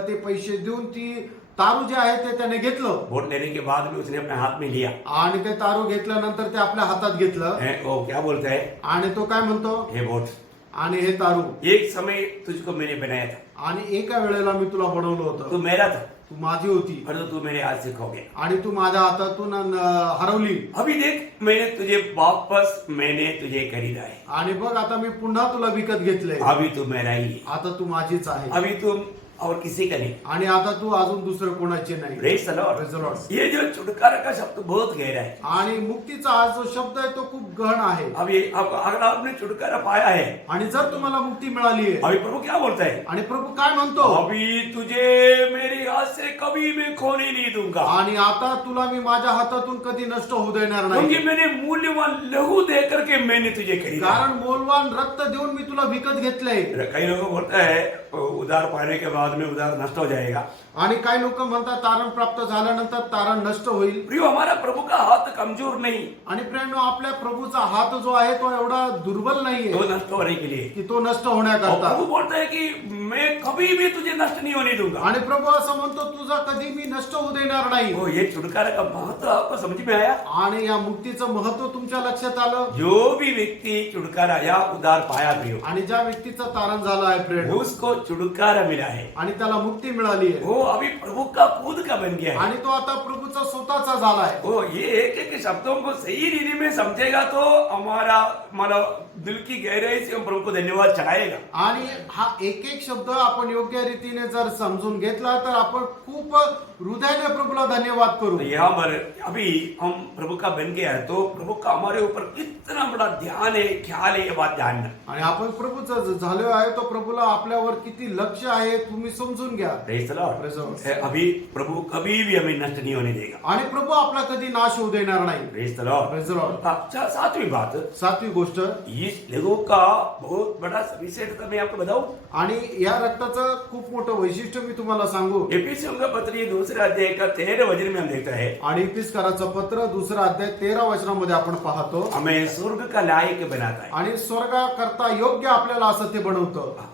ते पैसे देऊन ती तारू जे आहे ते त्याने घेतलं. बोट लेने के बाद में उसने अपने हाथ में लिया। आणि ते तारू घेतल्यानंतर ते आपल्या हातात घेतलं. है, वो क्या बोलता है, आणि तो काय म्हणतो, हे बोट, आणि हे तारू एक समय तुझको मैंने बनाया था, आणि एका वेळेला मी तुला बनवलं होतं, तू मेरा था, तू माझी होती परंतु तू मेरे हाथ से खो गया। आणि तू माझ्या हातातून हरवली. अभी देख, मैंने तुझे वापस मैंने तुझे खरीदा है। आणि बघ आता मी पुन्हा तुला विकत घेतलंय. अभी तू मेरा ही है, आता तू माझीच आहे. अभी तुम और किसी का नहीं। आणि आता तू अजून दुसरं कोणाचे नाही. Praise the Lord। Praise the Lord। ये जो छुटकारा का शब्द बहुत गहरा है। आणि मुक्तीचा हा जो शब्द आहे तो खूप गहन आहे. अब अगर आपने छुटकारा पाया है, आणि जर तुम्हाला मुक्ती मिळाली आहे, अभी प्रभु क्या बोलता है, आणि प्रभू काय म्हणतो, अभी तुझे मेरे हाथ से कभी मैं खोने नहीं दूंगा, आणि आता तुला मी माझ्या हातातून कधी नष्ट होऊ देणार क्योंकि नाही. मैंने मूल्यवान लहू दे करके मैंने तुझे खरीदा। कारण मोलवान रक्त देऊन मी तुला विकत घेतलंय. कई लोग बोलता है उधार पाने के बाद में उधार नष्ट हो जाएगा। आणि काही लोक म्हणतात तारण प्राप्त झाल्यानंतर तारण नष्ट होईल. प्रियो, हमारा प्रभु का हाथ कमजोर नहीं, आणि प्रेम आपल्या प्रभूचा हात जो आहे तो एवढा दुर्बल नाहीये तो नष्ट होने के लिए। की तो नष्ट और होण्याकरता. प्रभु बोलता है कि मैं कभी भी तुझे नष्ट नहीं होने दूंगा। आणि प्रभू असं म्हणतो तुझा कधी मी नष्ट होऊ देणार नाही. वो ये छुटकारा का महत्व आपको समझ में आया? आणि या मुक्तीचं महत्व तुमच्या लक्षात आलं. जो भी व्यक्ति छुटकारा या उधार पाया प्रियो, आणि ज्या व्यक्तीचं तारण झालं आहे फ्रेंड, उसको छुटकारा छुटकारा मिला है, आणि त्याला मुक्ती मिळाली आहे वो अभी प्रभु का खुद का बन गया है। आणि तो आता प्रभूचा स्वतःचा झाला आहे। वो ये एक एक शब्दों को सही रीति में समझेगा तो हमारा मतलब दिल की गहराई से हम प्रभु को धन्यवाद चढ़ाएगा। आणि हा एक एक शब्द आपण योग्य रीतीने जर समजून घेतला तर आपण खूप हृदयाने प्रभूला धन्यवाद करू। तो यहाँ पर अभी हम प्रभु का बन गया है तो प्रभु का हमारे ऊपर कितना बड़ा ध्यान है, ख्याल है, ये बात जानना। आणि आपण प्रभूचं झालो आहे तो प्रभूला आपल्यावर किती लक्ष आहे तुम्ही समजून घ्या। Praise the Lord। Praise the Lord। अभी प्रभु कभी भी हमें नष्ट नहीं होने देगा। आणि प्रभू आपला कधी नाश होऊ देणार नाही। Praise the Lord। Praise the Lord। अच्छा, सातवीं बात, सातवी गोष्ट, इस लोगों का बहुत बड़ा विशेषता मैं आपको बताऊं। आणि या रक्ताचं खूप मोठं वैशिष्ट्य मी तुम्हाला सांगू। एफिसियों का पत्र दूसरे अध्याय का 13 वचन में हम देखते हैं, आणि इफिसकाराचं पत्र दुसरा अध्याय 13 वचनामध्ये आपण पाहतो, हमें स्वर्ग का लायक बनाता है। आणि स्वर्गाकरता योग्य आपल्याला असं ते बनवतं।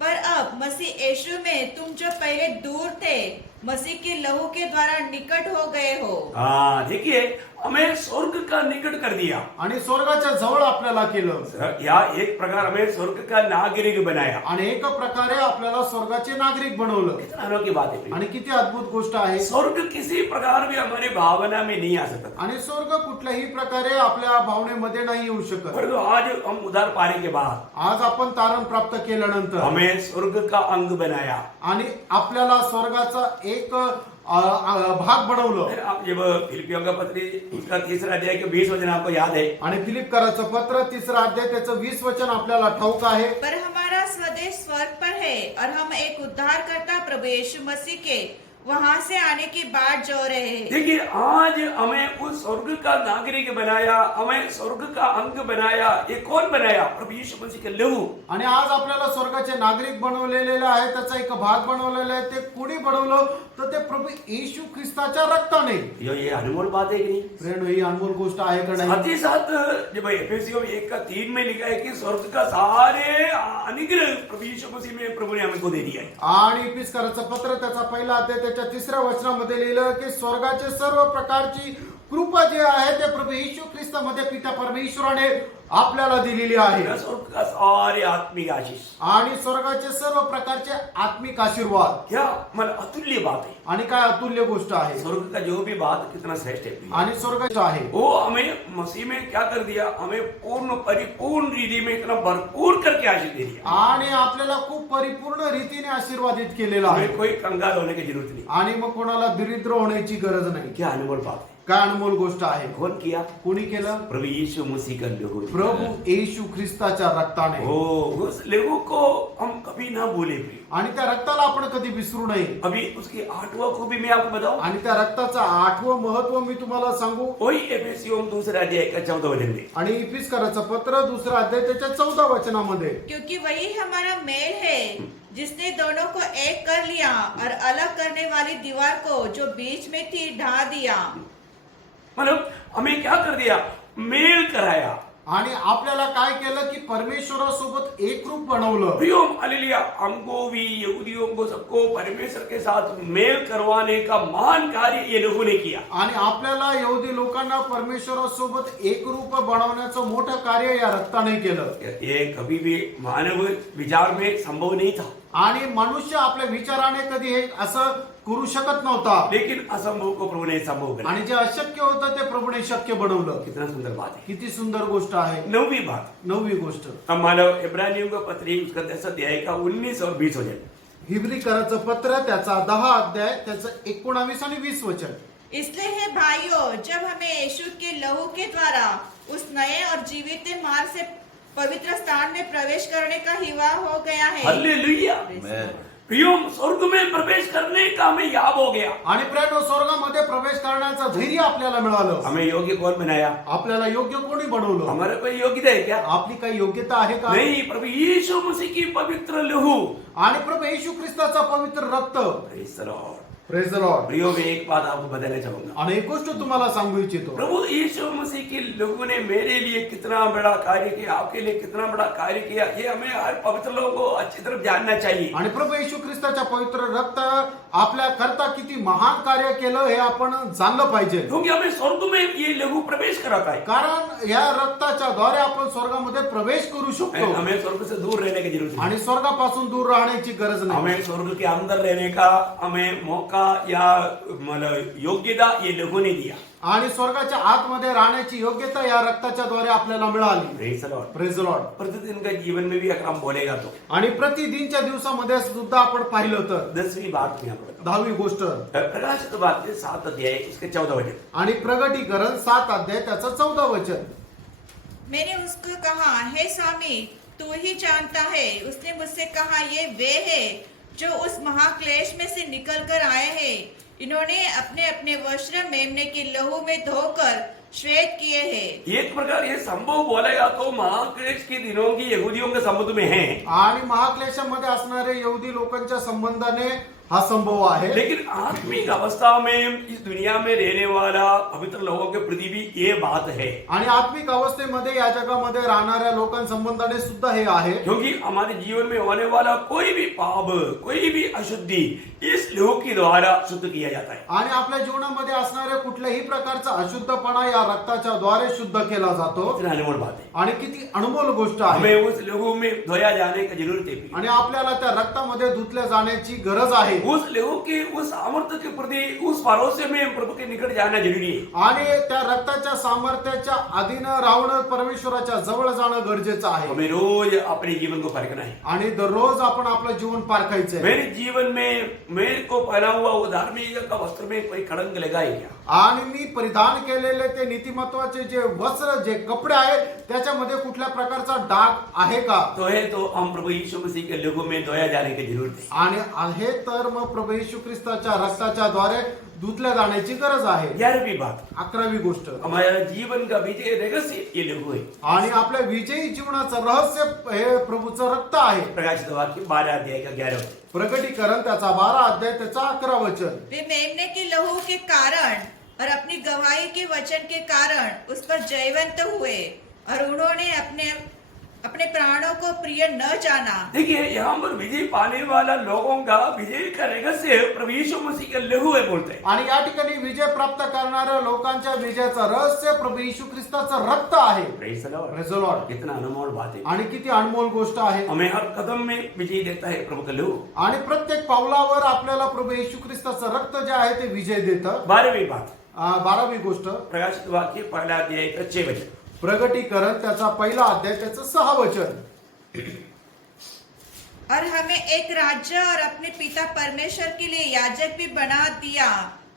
पर अब मसीह यीशु में तुम जो पहले दूर थे मसीह के लहू के द्वारा निकट हो गए हो। हाँ, देखिए हमें स्वर्ग का निकट कर दिया, आणि स्वर्गाच्या जवळ आपल्याला केलं, या एक प्रकार हमें स्वर्ग का नागरिक बनाया। आणि एक प्रकारे आपल्याला स्वर्गाचे नागरिक बनवलं। कितना अनोखी बात है। आणि किती अद्भुत गोष्ट आहे। स्वर्ग किसी प्रकार भी हमारी भावना में नहीं आ सकता, आणि स्वर्ग कुठल्याही प्रकारे आपल्या भावनेमध्ये नाही येऊ शकत। परंतु आज हम उधार पाने के बाद आज आपण तारण प्राप्त केल्यानंतर हमें स्वर्ग का अंग बनाया। आणि आपल्याला स्वर्गाचा एक भाग बनवलं। फिर आप जब फिलिपियों का पत्र उसका तीसरा अध्याय के 20 वचन आपको याद है, आणि फिलिपकराचं पत्र तिसरा अध्याय त्याचं 20 वचन आपल्याला ठाऊक आहे। पर हमारा स्वदेश स्वर्ग पर है और हम एक उद्धारकर्ता प्रभु यीशु मसीह के वहां से आने की बाट जो रहे हैं। देखिए आज हमें उस स्वर्ग का नागरिक बनाया, हमें स्वर्ग का अंग बनाया। ये कौन बनाया? प्रभु यीशु मसीह के लहू। आणि आज आपल्याला स्वर्गाचे नागरिक बनवलेले आहे, त्याचा एक भाग बनवलेला आहे। ते कोणी बनवलं तर ते प्रभू येशू ख्रिस्ताच्या रक्ताने। ये अनमोल बात है कि नहीं? फ्रेंड, ही अनमोल गोष्ट आहे का नाही? साथ ही साथ जब एफेसियों 1:3 में लिखा है कि स्वर्ग का सारे अनुग्रह प्रभु यीशु मसीह में प्रभु ने हमको दे दिया है। आणि इफिसकाराचं पत्र त्याचा पहिला अध्याय त्याच्या तिसऱ्या वचनामध्ये लिहिलं की स्वर्गाचे सर्व प्रकारची कृपा जे आहे ते प्रभू येशू ख्रिस्तामध्ये पिता परमेश्वराने आपल्याला दिलेली आहे। स्वर्ग का सारे आत्मिक आशीष आणि स्वर्गाचे सर्व प्रकारचे आत्मिक आशीर्वाद, क्या मतलब अतुल्य बात है। आणि काय अतुल्य गोष्ट आहे। स्वर्ग का जो भी बात कितना श्रेष्ठ है, आणि स्वर्गाचे आहे वो हमें मसीह में क्या कर दिया, हमें पूर्ण परिपूर्ण रीति में इतना भरपूर करके आशीष दे दिया। आणि आपल्याला खूप परिपूर्ण रीतीने आशीर्वादित केलेला आहे। हमें कोई कंगाल होने की जरूरत नहीं। आणि मग कोणाला दरिद्र होण्याची गरज नाही। क्या अनमोल बात है। काय अनमोल गोष्ट आहे। कौन किया? कोणी केलं? प्रभु यीशु मसीह का लहू। प्रभू येशू ख्रिस्ताच्या रक्ताने। ओ उस लहू को हम कभी ना भूले भी। आणि त्या रक्ताला आपण कधी विसरू नये। अभी उसकी 8वां को भी मैं आपको बताऊं। आणि त्या रक्ताचं 8वं महत्व मी तुम्हाला सांगू। वही एफेसियों दूसरे अध्याय का 14 वचन में। आणि इफिसकाराचं पत्र दुसरा अध्याय त्याच्या 14 वचनामध्ये, क्योंकि वही हमारा मेल है जिसने दोनों को एक कर लिया और अलग करने वाली दीवार को जो बीच में थी ढा दिया। मतलब हमें क्या कर दिया? मेल कराया। आणि आपल्याला काय केलं की परमेश्वरासोबत एक रूप बनवलं। प्रियोम हालेलुया, हमको भी यहूदियों को सबको परमेश्वर के साथ मेल करवाने का महान कार्य ये लोगों ने किया। आणि आपल्याला यहूदी लोकांना परमेश्वरासोबत एक रूप बनवण्याचं मोठं कार्य या रक्ताने केलं। ये कभी भी मानव विचार में संभव नहीं था। आणि मनुष्य आपल्या विचाराने कधी हे असं करू शकत नव्हता, लेकिन असंभव को प्रभु ने संभव कर आणि जे अशक्य होतं ते प्रभूने शक्य बनवलं। कितना सुंदर बात है। किती सुंदर गोष्ट आहे। 9वीं बात, 9वी गोष्ट, हम मानव इब्रानियों का पत्र उसका 10 अध्याय का 19 और 20 वचन। हिब्रीकराचं पत्र त्याचा 10 अध्याय त्याचं 19 आणि 20 वचन। इसलिए हे भाइयों, जब हमें यीशु के लहू के द्वारा उस नए और जीवित मार्ग से पवित्र स्थान में प्रवेश करने का हिवा हो गया है। हालेलुया। प्रियोम, स्वर्ग में प्रवेश करने का हमें याद हो गया। आणि प्रेम, स्वर्गामध्ये प्रवेश करण्याचं धैर्य आपल्याला मिळालं। हमें योग्य कौन बनाया? आपल्याला योग्य कोणी बनवलं? हमारे कोई योग्यता है क्या? आपली काही योग्यता आहे का? नहीं, प्रभु यीशु मसीह की पवित्र लहू आणि प्रभू येशू ख्रिस्ताचा पवित्र रक्त। Praise the Lord। Praise the Lord. प्रियो, मैं एक बात आपको बताना चाहूंगा। आणि एक गोष्ट तुम्हाला सांगू इच्छितो, प्रभु यीशु मसीह के लोगों ने मेरे लिए कितना बड़ा कार्य किया, आपके लिए कितना बड़ा कार्य किया, ये हमें हर पवित्र लोगों को अच्छी तरह जानना चाहिए। आणि प्रभू येशू ख्रिस्ताच्या पवित्र रक्त आपल्या करता किती महान कार्य केलं हे आपण जाणलं पाहिजे. क्योंकि हमें स्वर्ग में ये लहू प्रवेश कराता है. कारण या रक्ताच्या द्वारे आपण स्वर्गामध्ये प्रवेश करू शकतो हमें स्वर्ग से दूर रहने की जरूरत नहीं. आणि स्वर्गापासून दूर राहण्याची गरज नाही. हमें स्वर्ग के अंदर रहने का हमें मौका या मतलब योग्यता ये लहू ने दिया. आणि स्वर्गाच्या आतमध्ये राहण्याची योग्यता या रक्ताच्या द्वारे आपल्याला मिळाली. Praise the Lord. Praise the Lord. प्रतिदिन का जीवन में भी अगर हम बोलेगा तो आणि प्रतिदिनच्या दिवसामध्ये सुद्धा आपण पाहिलं तर 10वीं बात में आपको 10वी गोष्ट प्रकाशित वाक्य 7 अध्याय इसके 14 वचन. आणि प्रगटीकरण 7 अध्याय त्याचं 14 वचन. मैंने उसको कहा, हे स्वामी तू ही जानता है. उसने मुझसे कहा, ये वे है जो उस महाक्लेश में से निकल कर आए हैं. इन्होंने अपने अपने वस्त्र मेमने के लहू में धोकर श्वेत किए हैं. एक प्रकार ये संभव बोलेगा तो महाक्लेश के दिनों की यहूदियों के संबंध में है. आणि महाक्लेशामध्ये असणारे यहुदी लोकांच्या संबंधाने हा संभव आहे. लेकिन आत्मिक अवस्था में इस दुनिया में रहने वाला पवित्र लोगों के प्रति भी ये बात है. आणि आत्मिक अवस्थेमध्ये या जगामध्ये राहणाऱ्या लोकांसंबंधाने सुद्धा हे आहे. क्योंकि हमारे जीवन में होने वाला कोई भी पाप कोई भी अशुद्धि इस लहू के द्वारा शुद्ध किया जाता है. आणि आपल्या जीवनामध्ये असणाऱ्या कुठल्याही प्रकारचा अशुद्धपणा या रक्ताच्या द्वारे शुद्ध केला जातो. कितना अनमोल बात है. आणि किती अनमोल गोष्ट आहे. हमें उस लहू में धोया जाने की जरूरत है. आणि आपल्याला त्या रक्तामध्ये धुतल्या जाण्याची गरज आहे. उस लहू के उस सामर्थ्य के प्रति उस भरोसे में प्रभु के निकट जाना जरूरी है. आणि त्या रक्ताच्या सामर्थ्याच्या अधीन राहणं परमेश्वराच्या जवळ जाणं गरजेचं आहे. हमें रोज अपने जीवन को परखना है. आणि दररोज आपण आपलं जीवन पारखायचंय. मेरे जीवन में मेरे को पहना हुआ वो धार्मिक का वस्त्र में कोई कलंक लगाए क्या. आणि मी परिधान केलेले ते नीतिमत्वाचे जे वस्त्र जे कपडे आहेत त्याच्यामध्ये कुठल्या प्रकारचा डाग आहे का. तो है तो हम प्रभु यीशु मसीह के लहू में धोया जाने की जरूरत है. आणि आहे तर मग प्रभू येशू ख्रिस्ताच्या रक्ताच्या द्वारे धुतल्या जाण्याची गरज आहे. 11वीं बात 11वी गोष्ट. हमारा जीवन का विजय रहस्य ये लहू है. आणि आपल्या विजयी जीवनाचं रहस्य हे प्रभूचं रक्त आहे. प्रकाशित वाक्य 12 अध्याय का 11 वचन. प्रकटीकरण त्याचा 12 अध्याय त्याचा 11 वचन. वे मेमने के लहू के कारण और अपनी गवाही के वचन के कारण उस पर जयवंत हुए और उन्होंने अपने अपने प्राणों को प्रिय न जाना. देखिए यहाँ पर विजय पाने वाला लोगों का विजय का रहस्य प्रभु यीशु मसीह का लहू है बोलते हैं. आणि या ठिकाणी विजय प्राप्त करणाऱ्या लोकांच्या विजयाचं रहस्य प्रभू येशू ख्रिस्ताचं रक्त आहे. Praise the Lord. Praise the Lord. कितना अनमोल बात है. आणि किती अनमोल गोष्ट आहे. हमें हर कदम में विजय देता है प्रभु का लहू. आणि प्रत्येक पावलावर आपल्याला प्रभू येशू ख्रिस्ताचं रक्त जे आहे ते विजय देतं. 12वीं बात 12वी गोष्ट. प्रकाशित वाक्य 1 अध्याय का 6 वचन. प्रगटीकरण त्याचा 1 अध्याय त्याचं 6 वचन. और हमें एक राज्य और अपने पिता परमेश्वर के लिए याजक भी बना दिया.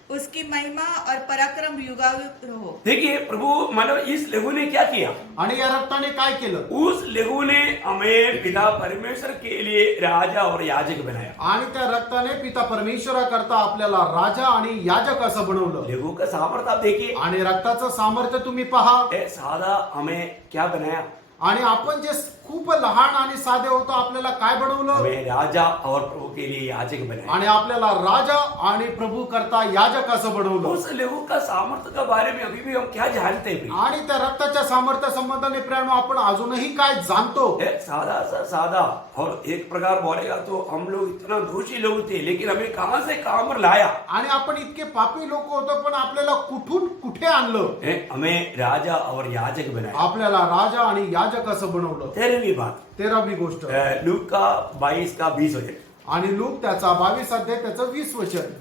उसकी महिमा और पराक्रम युगायुग हो. देखिए प्रभु मतलब इस लहू ने क्या किया. आणि या रक्ताने काय केलं. उस लहू ने हमें पिता परमेश्वर के लिए राजा और याजक बनाया. आणि त्या रक्ताने पिता परमेश्वराकरता आपल्याला राजा आणि याजक असं बनवलं. लहू का सामर्थ्य आप देखिए. आणि रक्ताचं सामर्थ्य तुम्ही पहा. सादा हमें क्या बनाया. आणि आपण जे खूप लहान आणि साधे होतो आपल्याला काय बनवलं. हमें राजा और प्रभु के लिए याजक बनाया. आणि आपल्याला राजा आणि प्रभू करता याजक असं बनवलं. उस लहू का सामर्थ्य के बारे में अभी भी हम क्या जानते हैं. आणि त्या रक्ताच्या सामर्थ्य संबंधाने प्रेरणा आपण अजूनही काय जाणतो. सादा सा सादा और एक प्रकार बोलेगा तो हम लोग इतना दोषी लोग थे लेकिन हमें कहां से कहां पर लाया. आणि आपण इतके पापी लोक होतो पण आपल्याला कुठून कुठे आणलं. हमें राजा और याजक बनाया. आपल्याला राजा आणि याजक असं बनवलं. 13वीं बात 13वी गोष्ट. लूक का 22 का 20 वचन. आणि लूक त्याचा 22 अध्याय त्याचं 20 वचन.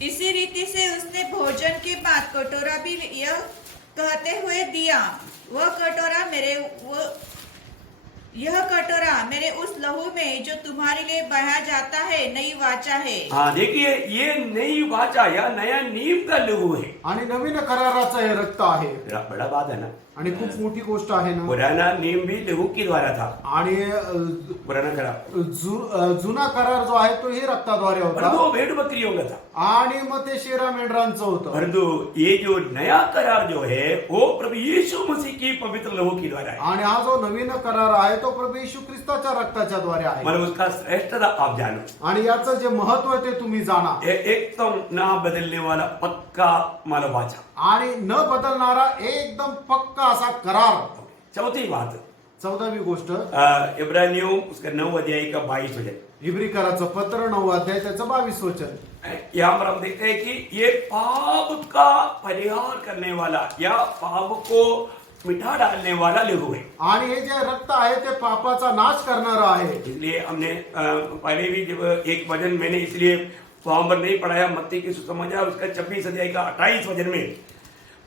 इसी रीति से उसने भोजन के बाद कटोरा भी यह कहते हुए दिया, यह कटोरा मेरे उस लहू में जो तुम्हारे लिए बहाया जाता है नई वाचा है. हाँ देखिए ये नई वाचा या नया नीम का लहू है. आणि नवीन कराराचं हे रक्त आहे. बड़ा बात है ना. आणि खूप मोठी गोष्ट आहे ना. पुराना नियम भी लहू के द्वारा था. आणि पुराना करार जुना करार जो आहे तो ही रक्ताद्वारे होता. वो भेड़ बकरियों का था. आणि मग ते शेरा मेंढरांचं होतं. परंतु ये जो नया करार जो है वो प्रभु यीशु मसीह की पवित्र लहू के द्वारा है. आणि हा जो नवीन करार आहे तो प्रभू येशू ख्रिस्ताच्या रक्ताच्या द्वारे आहे. मतलब उसका श्रेष्ठता आप जानो. आणि याचं जे महत्व आहे ते तुम्ही जाणा. एकदम ना बदलने वाला पक्का माला वाचा. आणि न बदलणारा एकदम पक्का असा करार. चौथी बात 14वी गोष्ट. इब्रानियों उसका 9 अध्याय का 22 वचन. इब्रिकराचं पत्र 9 अध्याय त्याचं 22 वचन. यहाँ पर हम देखते हैं कि ये पाप का परिहार करने वाला या पाप को मिटा डालने वाला लहू है. आणि हे जे रक्त आहे ते पापाचा नाश करणारं आहे. इसलिए हमने पहले भी जब एक वचन मैंने इसलिए वहां पर नहीं पढ़ाया, मत्ती की सुसमाचार उसका 26 अध्याय का 28 वचन में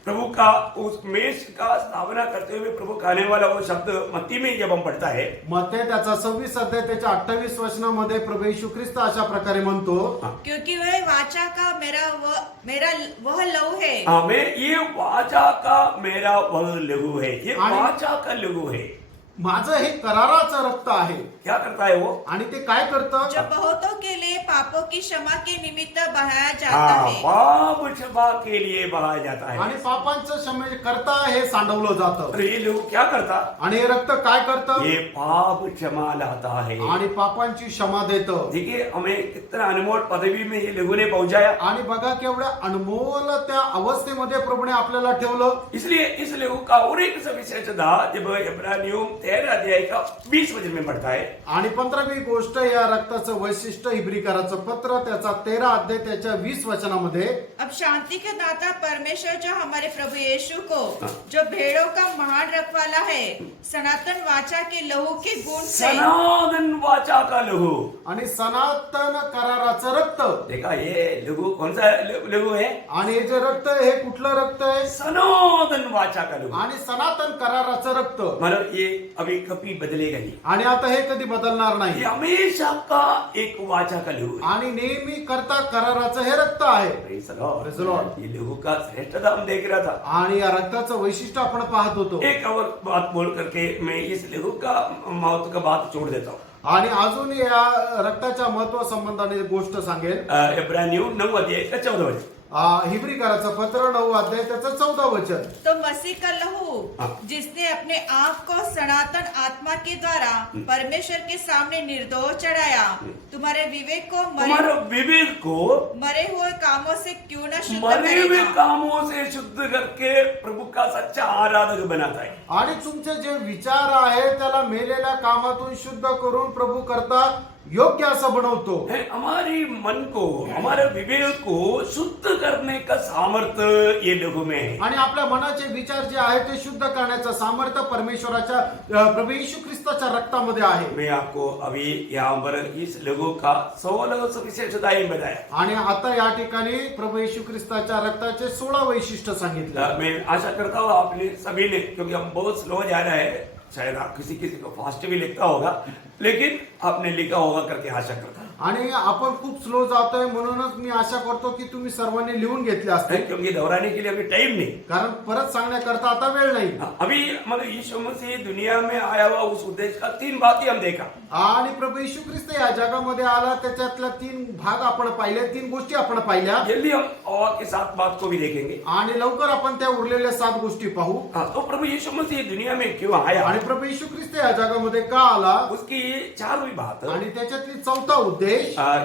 प्रभु का उस मेष का स्थापना करते हुए प्रभु कहने वाला वो शब्द मत्ती में जब हम पढ़ता है, मत्ते त्याचा 26 अध्याय त्याच्या 28 वचनामध्ये प्रभू येशू ख्रिस्त अशा प्रकारे म्हणतो, क्योंकि वह वाचा का मेरा वह लहू है. हमें ये वाचा का मेरा वह लहू है, ये आणि- वाचा का लहू है. माझं हे कराराचं रक्त आहे. क्या करता है वो? आणि ते काय करतं? जो बहुतों के लिए पापों की क्षमा के निमित्त बहाया जाता हाँ, है. पाप क्षमा के लिए बहाया जाता है. आणि पापांचं क्षमे करता हे सांडवलं जातं. और ये लहू क्या करता? आणि हे रक्त काय करतं? ये पाप क्षमा लाता है. आणि पापांची क्षमा देतं. देखिए हमें कितना अनमोल पदवी में ये लहू ने पहुंचाया. आणि बघा केवढ्या अनमोल त्या अवस्थेमध्ये प्रभूने आपल्याला ठेवलं. इसलिए इस लहू का और एक सविशेषता जब इब्रानियों 13 अध्याय का 20 वचन में पढ़ता है, आणि 15वी गोष्ट या रक्ताचं वैशिष्ट्य इब्रिकराचं पत्र त्याचा 13 अध्याय त्याच्या 20 वचनामध्ये, अब शांति के दाता परमेश्वर जो हमारे प्रभु यीशु को जो भेड़ों का महान रखवाला है सनातन वाचा के लहू के गुण से सनातन वाचा का लहू. आणि सनातन कराराचं रक्त. देखा ये लहू कौन सा लहू है? आणि हे जे रक्त आहे हे कुठलं रक्त आहे? सनातन वाचा का लहू. आणि सनातन कराराचं रक्त. मतलब ये अभी कभी बदलेगा नहीं. आणि आता हे कधी बदलणार ये नाही. हमेशा का एक वाचा का लहू है. आणि नेहमी करता कराराचं हे रक्त आहे. Praise the Lord. Praise the Lord. ये लहू का श्रेष्ठता हम देख रहा था. आणि या रक्ताचं वैशिष्ट्य आपण पाहत होतो. एक और बात बोल करके मैं इस लहू का महत्व का बात छोड़ देता हूँ. आणि अजून या रक्ताच्या महत्व संबंधाने गोष्ट सांगेल. इब्रानियों 9 अध्याय का 14 वचन. हिब्रिकराचं पत्र 9 अध्याय त्याचं 14 वचन. तो मसीह का लहू हाँ। जिसने अपने आप को सनातन आत्मा के द्वारा परमेश्वर के सामने निर्दोष चढ़ाया तुम्हारे विवेक को तुम्हारे विवेक को मरे हुए कामों से क्यों न शुद्ध मरे हुए करेगा. कामों से शुद्ध करके प्रभु का सच्चा आराधक बनाता है. आणि तुमचे जे विचार आहे त्याला मेलेल्या कामातून शुद्ध करून प्रभू करता योग्य असं बनवतो. है हमारी मन को, हमारे विवेक को शुद्ध करने का सामर्थ्य ये लहू में है. आणि आपल्या मनाचे विचार जे आहे ते शुद्ध करण्याचं सामर्थ्य परमेश्वराच्या प्रभू येशू ख्रिस्ताच्या रक्तामध्ये आहे. मैं आपको अभी यहाँ पर इस लहू का 16 विशेषताएं बताया. आणि आता या ठिकाणी प्रभू येशू ख्रिस्ताच्या रक्ताचे 16 वैशिष्ट्य सांगितलं. मैं आशा करता हूँ आपने सभी ने, क्योंकि हम बहुत स्लो जा रहे हैं, शायद आप किसी किसी को फास्ट भी लिखता होगा, लेकिन आपने लिखा होगा करके आशा करता हूं. आणि आपण खूप स्लो जातोय म्हणूनच मी आशा करतो की तुम्ही सर्वांनी लिहून घेतले असते. क्योंकि दोहराने के लिए अभी टाइम नहीं. कारण परत सांगण्याकरता आता वेळ नाही. अभी मतलब यीशु मसीह दुनिया में आया हुआ उस उद्देश्य का 3 बातें हम देखा. आणि प्रभू येशू ख्रिस्त या जगामध्ये आला त्याच्यातल्या 3 भाग आपण पाहिले, 3 गोष्टी आपण पाहिल्या. जल्दी हम और के साथ बात को भी देखेंगे. आणि लवकर आपण त्या उरलेल्या 7 गोष्टी पाहू. तो प्रभु यीशु मसीह दुनिया में क्यों आया, आणि प्रभू येशू ख्रिस्त या जगामध्ये का आला उसकी 4वीं बात. आणि त्याच्यातली 4था उद्देश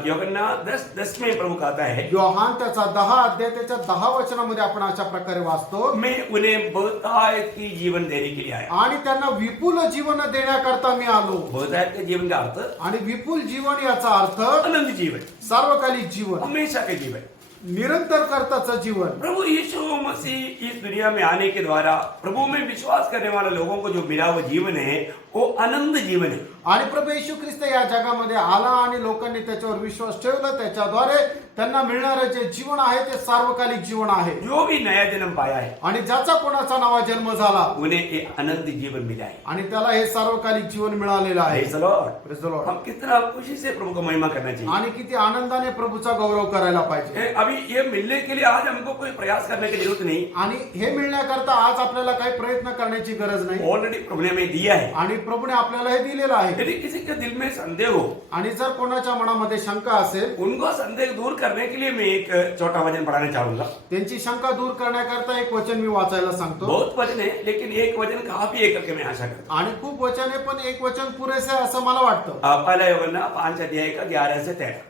यूहन्ना 10:10 में प्रभु कहता है, योहान त्याचा 10 अध्याय त्याच्या 10 वचनामध्ये आपण अशा प्रकारे वाचतो. मैं उन्हें बहुतायत की जीवन देने के लिए आया. आणि त्यांना विपुल जीवन देण्याकरता मी आलो. बहुतायत के जीवन का अर्थ आणि विपुल जीवन याचा अर्थ अनंत जीवन, सार्वकालिक जीवन, हमेशा के जीवन. निरंतर करताचं जीवन. प्रभु यीशु मसीह इस दुनिया में आने के द्वारा प्रभु में विश्वास करने वाले लोगों को जो मिला हुआ जीवन है वो अनंत जीवन है. आणि प्रभू येशू ख्रिस्त या जगामध्ये आला आणि लोकांनी त्याच्यावर विश्वास ठेवला. त्याच्याद्वारे त्यांना मिळणारे जे जीवन आहे ते सार्वकालिक जीवन आहे. जो भी नया जन्म पाया है आणि ज्याचा कोणाचा नवा जन्म झाला उन्हें ये अनंत जीवन मिला है. आणि त्याला हे सार्वकालिक जीवन मिळालेलं आहे. Praise the Lord. Praise the Lord. हम कितना खुशी से प्रभु को महिमा करना चाहिए. आणि किती आनंदाने प्रभूचा गौरव करायला पाहिजे. अभी ये मिलने के लिए आज हमको कोई प्रयास करने की जरूरत नहीं. आणि हे मिळण्याकरता आज आपल्याला काही प्रयत्न करण्याची गरज नाही. ऑलरेडी प्रभु ने हमें दिया है. आणि प्रभूने आपल्याला हे दिलेलं आहे. यदि किसी के दिल में संदेह हो, आणि जर कोणाच्या मनामध्ये शंका असेल उनको संदेह दूर करने के लिए मैं एक छोटा वचन पढ़ाना चाहूंगा. त्यांची शंका दूर करण्याकरता एक वचन मी वाचायला सांगतो. बहुत वचन है, लेकिन एक वचन काफी है करके मैं आशा करता हूँ. आणि खूप वचन आहे पण एक वचन पुरेसे आहे असं मला वाटतं. पहला यूहन्ना 5 अध्याय का 11 से 13.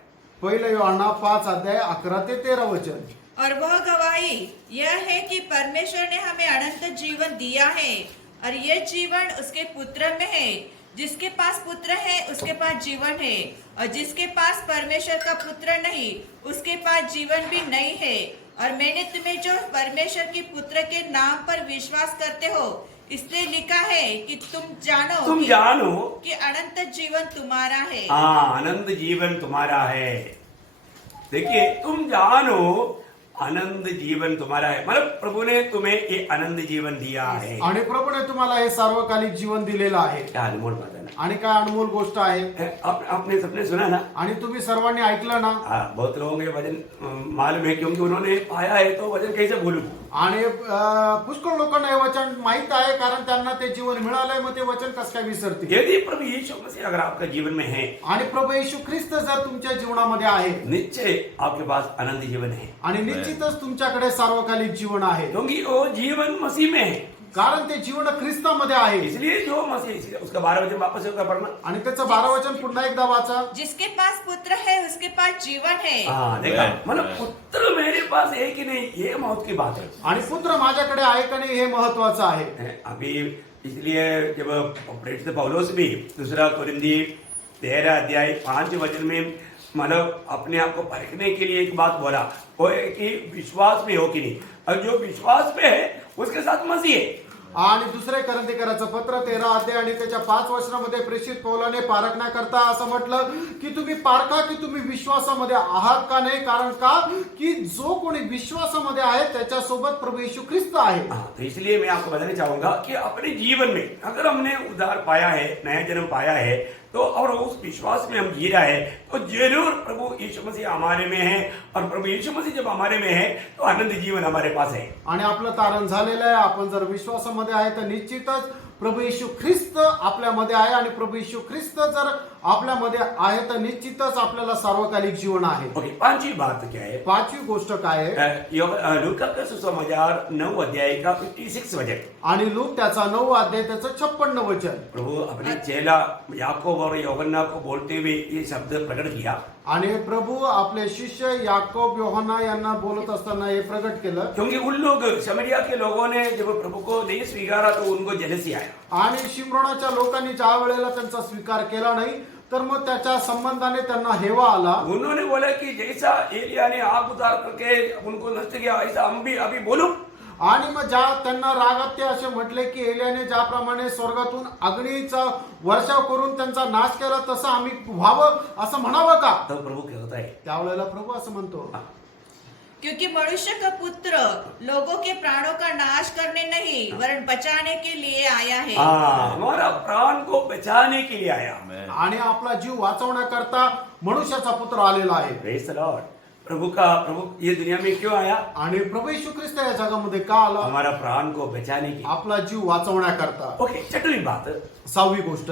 पहिलं योहाना 5 अध्याय 11 ते 13 वचन. और वह गवाही यह है कि परमेश्वर ने हमें अनंत जीवन दिया है और ये जीवन उसके पुत्र में है. जिसके पास पुत्र है उसके पास जीवन है, और जिसके पास परमेश्वर का पुत्र नहीं उसके पास जीवन भी नहीं है। और मैंने तुम्हें जो परमेश्वर की पुत्र के नाम पर विश्वास करते हो इसलिए लिखा है कि तुम जानो कि अनंत जीवन तुम्हारा है। हाँ, अनंत जीवन तुम्हारा है। देखिए, तुम जानो आनंद जीवन तुम्हारा है, मतलब प्रभु ने तुम्हें ये आनंद जीवन दिया है। आणि प्रभूने तुम्हाला हे सार्वकालिक जीवन दिलेलं आहे। क्या अनमोल बात है ना। आणि काय अनमोल गोष्ट आहे। आपने सबने सुना ना, आणि तुम्ही सर्वांनी ऐकलं ना। हाँ, बहुत लोगों के वचन मालूम है क्योंकि उन्होंने पाया है, तो वचन कैसे भूलू। आणि पुष्कळ लोकांना हे वचन माहित आहे, कारण त्यांना ते जीवन मिळालंय, मग ते वचन कसं काय विसरतील। यदि प्रभु यीशु मसीह अगर आपका जीवन में है आणि प्रभू येशू ख्रिस्त जर तुमच्या जीवनामध्ये आहे, निश्चय आपके पास आनंद जीवन है, आणि निश्चितच तुमच्याकडे सार्वकालिक जीवन आहे, क्योंकि वो जीवन मसीह में है। कारण ते जीवन ख्रिस्तामध्ये आहे। इसलिए जो मसीह, इसलिए उसका 12 वचन वापस होगा पढ़ना। आणि त्याचं 12 वचन पुन्हा एकदा वाचा। जिसके पास पुत्र है उसके पास जीवन है। हाँ, देखा, मतलब पुत्र मेरे पास है कि नहीं, ये मौत की बात है। आणि पुत्र माझ्याकडे आहे का नाही हे महत्वाचं आहे। अभी इसलिए जब प्रेरित पौलुस भी 2 कोरिन्थी 13 अध्याय 5 वचन में मतलब अपने आप को परखने के लिए एक बात बोला, वो है कि विश्वास में हो कि नहीं, और जो विश्वास में है उसके साथ मसीह है। आणि दुसरे करंथीकराचं पत्र 13 अध्याय आणि त्याच्या 5 वचनामध्ये प्रेषित पौलाने पारखण्याकरता असं म्हटलं की तुम्ही पारखा की तुम्ही विश्वासामध्ये आहात का नाही, कारण का की जो कोणी विश्वासामध्ये आहे त्याच्यासोबत प्रभू येशू ख्रिस्त आहे। तो इसलिए मैं आपको बताना चाहूंगा कि अपने जीवन में अगर हमने उद्धार पाया है, नया जन्म पाया है, तो और उस विश्वास में हम जी रहा है, तो जरूर प्रभु यीशु मसीह हमारे में है, और प्रभु यीशु मसीह जब हमारे में है तो आनंद जीवन हमारे पास है। आणि आपलं तारण झालेलं आहे, आपण जर विश्वासामध्ये आहे तर निश्चितच प्रभू येशू ख्रिस्त आपल्यामध्ये आहे, आणि प्रभू येशू ख्रिस्त जर आपल्यामध्ये आहे तर निश्चितच आपल्याला सार्वकालिक जीवन आहे। ओके, पांचवी बात क्या है? पाचवी गोष्ट काय आहे? लूका का सुसमाचार 9 अध्याय का 56 वचन। आणि लूक त्याचा 9 अध्याय त्याचं 56 वचन। प्रभु अपने चेला याकूब और यूहन्ना को बोलते हुए ये शब्द प्रकट किया। आणि प्रभू आपले शिष्य याकूब योहन्ना यांना बोलत असताना हे प्रकट केलं, क्योंकि उन लोग समरिया के लोगों ने जब प्रभु को नहीं स्वीकारा तो उनको जेलसी आया। आणि शिमरोनाच्या लोकांनी ज्या वेळेला त्यांचा स्वीकार केला नाही तर मग त्याच्या संबंधाने त्यांना हेवा आला। उन्होंने बोला कि जैसा एलिया ने आग उतार करके उनको नष्ट किया, ऐसा हम भी अभी बोलो। आणि मग ज्या त्यांना रागात ते असे म्हटले की एलियाने ज्याप्रमाणे स्वर्गातून अग्नीचा वर्षाव करून त्यांचा नाश केला तसं आम्ही व्हावं असं म्हणावं का? तो प्रभु कहता है, त्यावेळेला प्रभू असं म्हणतो, क्योंकि मनुष्य का पुत्र लोगों के प्राणों का नाश करने नहीं वरन बचाने के लिए आया है। हमारा प्राण को बचाने के लिए आया। आणि आपला जीव वाचवण्याकरता मनुष्याचा पुत्र आलेला आहे। Praise the Lord. प्रभु ये दुनिया में क्यों आया? आणि प्रभू येशू ख्रिस्त या जगामध्ये का आला? हमारा प्राण को बचाने की, आपला जीव वाचवण्याकरता। ओके, छठवीं बात 6वी गोष्ट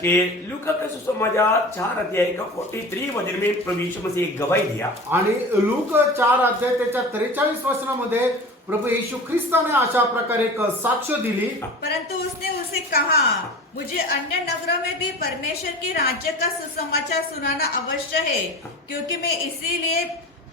कि लूका का सुसमाचार 4 अध्याय का 43 वचन में प्रभु यीशु मसीह एक गवाही दिया। आणि लूक 4 अध्याय त्याच्या 43 वचनामध्ये प्रभु येशू ख्रिस्ताने अशा प्रकारे एक साक्ष दिली, परंतु उसने उसे कहा मुझे अन्य नगरों में भी परमेश्वर के राज्य का सुसमाचार सुनाना अवश्य है, क्योंकि मैं इसीलिए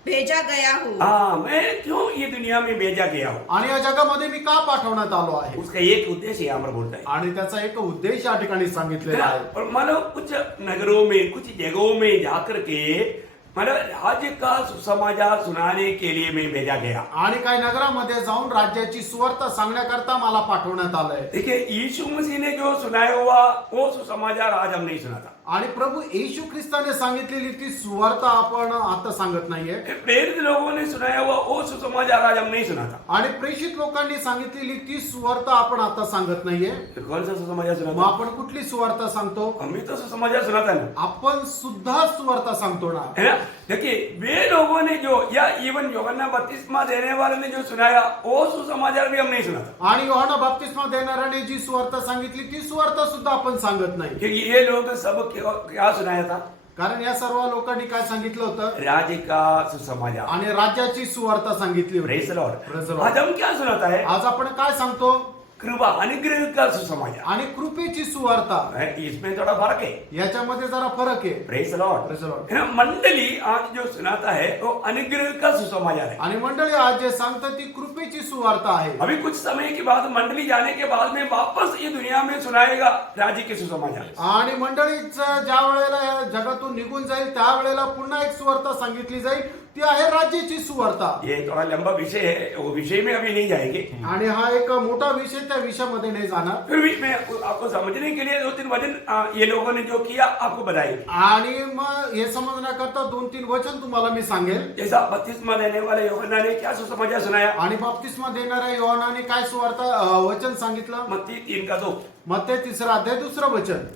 भेजा गया हूँ। मैं क्यों ये दुनिया में भेजा गया हूँ, आणि या जगामध्ये मी का पाठवण्यात आलो आहे, उसका एक उद्देश्य यहाँ पर बोलता है। आणि त्याचा एक उद्देश या ठिकाणी सांगितलेला आहे। और मानो कुछ नगरों में, कुछ जगहों में जाकर के मतलब राज्य का सुसमाचार सुनाने के लिए मैं भेजा गया। आणि काही नगरामध्ये जाऊन राज्याची सुवार्ता सांगण्याकरता मला पाठवण्यात आलंय। देखिए, यीशु मसीह ने जो सुनाया हुआ वो सुसमाचार आज हम नहीं सुनाता। आणि प्रभू येशू ख्रिस्ताने सांगितलेली ती सुवार्ता आपण आता सांगत नाहीये। प्रेरित लोगों ने सुनाया हुआ वो सुसमाचार आज हम नहीं सुनाता। आणि प्रेषित लोकांनी सांगितलेली ती सुवार्ता आपण आता सांगत नाहीये। कौन सा सुसमाचार मग सुनाता? आपण कुठली सुवार्ता सांगतो? हम भी तो सुसमाचार सुनाता है ना, आपण सुद्धा सुवार्ता सांगतो ना। है ना? देखिए, वे लोगों ने जो, या इवन यूहन्ना बपतिस्मा देने वाले ने जो सुनाया वो सुसमाचार भी हम नहीं सुनाता। आणि योहाना बपतिस्मा देणाऱ्याने जी सुवार्ता सांगितली ती सुवार्ता सुद्धा आपण सांगत नाही। क्योंकि ये लोग सब क्या सुनाया था? कारण या सर्व लोकांनी काय सांगितलं होतं? राज्य का सुसमाचार आणि राज्याची सुवार्ता सांगितली होती। Praise the Lord. Praise the Lord. आज हम क्या सुनाता है? आज आपण काय सांगतो? कृपा अनुग्रह का सुसमाचार आणि कृपेची सुवार्ता है, इसमें थोड़ा फर्क है। याच्यामध्ये जरा फरक आहे. Praise the Lord. Praise the Lord. है ना, मंडली आज जो सुनाता है वो अनुग्रह का सुसमाचार है। आणि मंडळी आज जे सांगतात ती कृपेची सुवार्ता आहे. अभी कुछ समय के बाद मंडली जाने के बाद में वापस ये दुनिया में सुनाएगा राज्य के सुसमाचार। आणि मंडळीच ज्या वेळेला या जगातून निघून जाईल त्यावेळेला पुन्हा एक सुवार्ता सांगितली जाईल, ती आहे राज्याची सुवार्ता. ये थोड़ा लंबा विषय है, वो विषय में अभी नहीं जाएंगे। आणि हा एक मोठा विषय, त्या विषयामध्ये नहीं जाणार. फिर भी मैं आपको समझने के लिए 2-3 वचन ये लोगों ने जो किया आपको बताएंगे। आणि मग हे समजण्याकरता 2-3 वचन तुम्हाला मी सांगेल. जैसा बपतिस्मा देने वाले यूहन्ना ने क्या सुसमाचार सुनाया, आणि बाप्तिस्मा देणाऱ्या योहानाने काय सुवार्ता वचन सांगितलं. मत्ती 3:2। मत्ते 3 अध्याय 2 वचन.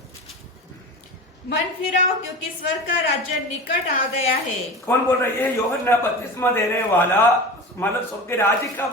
मन फिराओ क्योंकि स्वर्ग का राज्य निकट आ गया है। कौन बोल रहा है? ये यूहन्ना बपतिस्मा देने वाला मतलब सबके राज्य का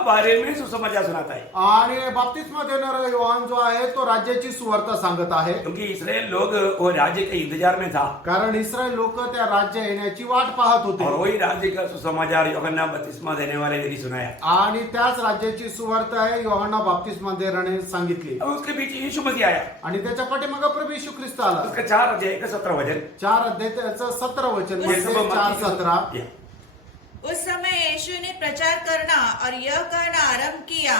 बारे में सुसमाचार सुनाता है। आणि बाप्तिस्मा देणारा योहान जो आहे तो राज्याची सुवार्ता सांगत आहे. क्योंकि इस्राएल लोग वो राज्य के इंतजार में था कारण इस्रायल लोक त्या राज्य येण्याची वाट पाहत होते. और वही राज्य का सुसमाचार यूहन्ना बपतिस्मा देने वाले ने भी सुनाया। आणि त्याच राज्याची सुवार्ता आहे योहाना बाप्तिस्मा देणाऱ्याने सांगितली. और उसके बीच यीशु मसीह आया। आणि त्याच्या पाठीमागे प्रभू येशू ख्रिस्त आला. उसका 4 अध्याय का 17 वचन। 4 अध्याय त्याचं 17 वचन. ये सब मत्ते मत्ती 4:17. उस समय यीशु ने प्रचार करना और यह कहना आरंभ किया,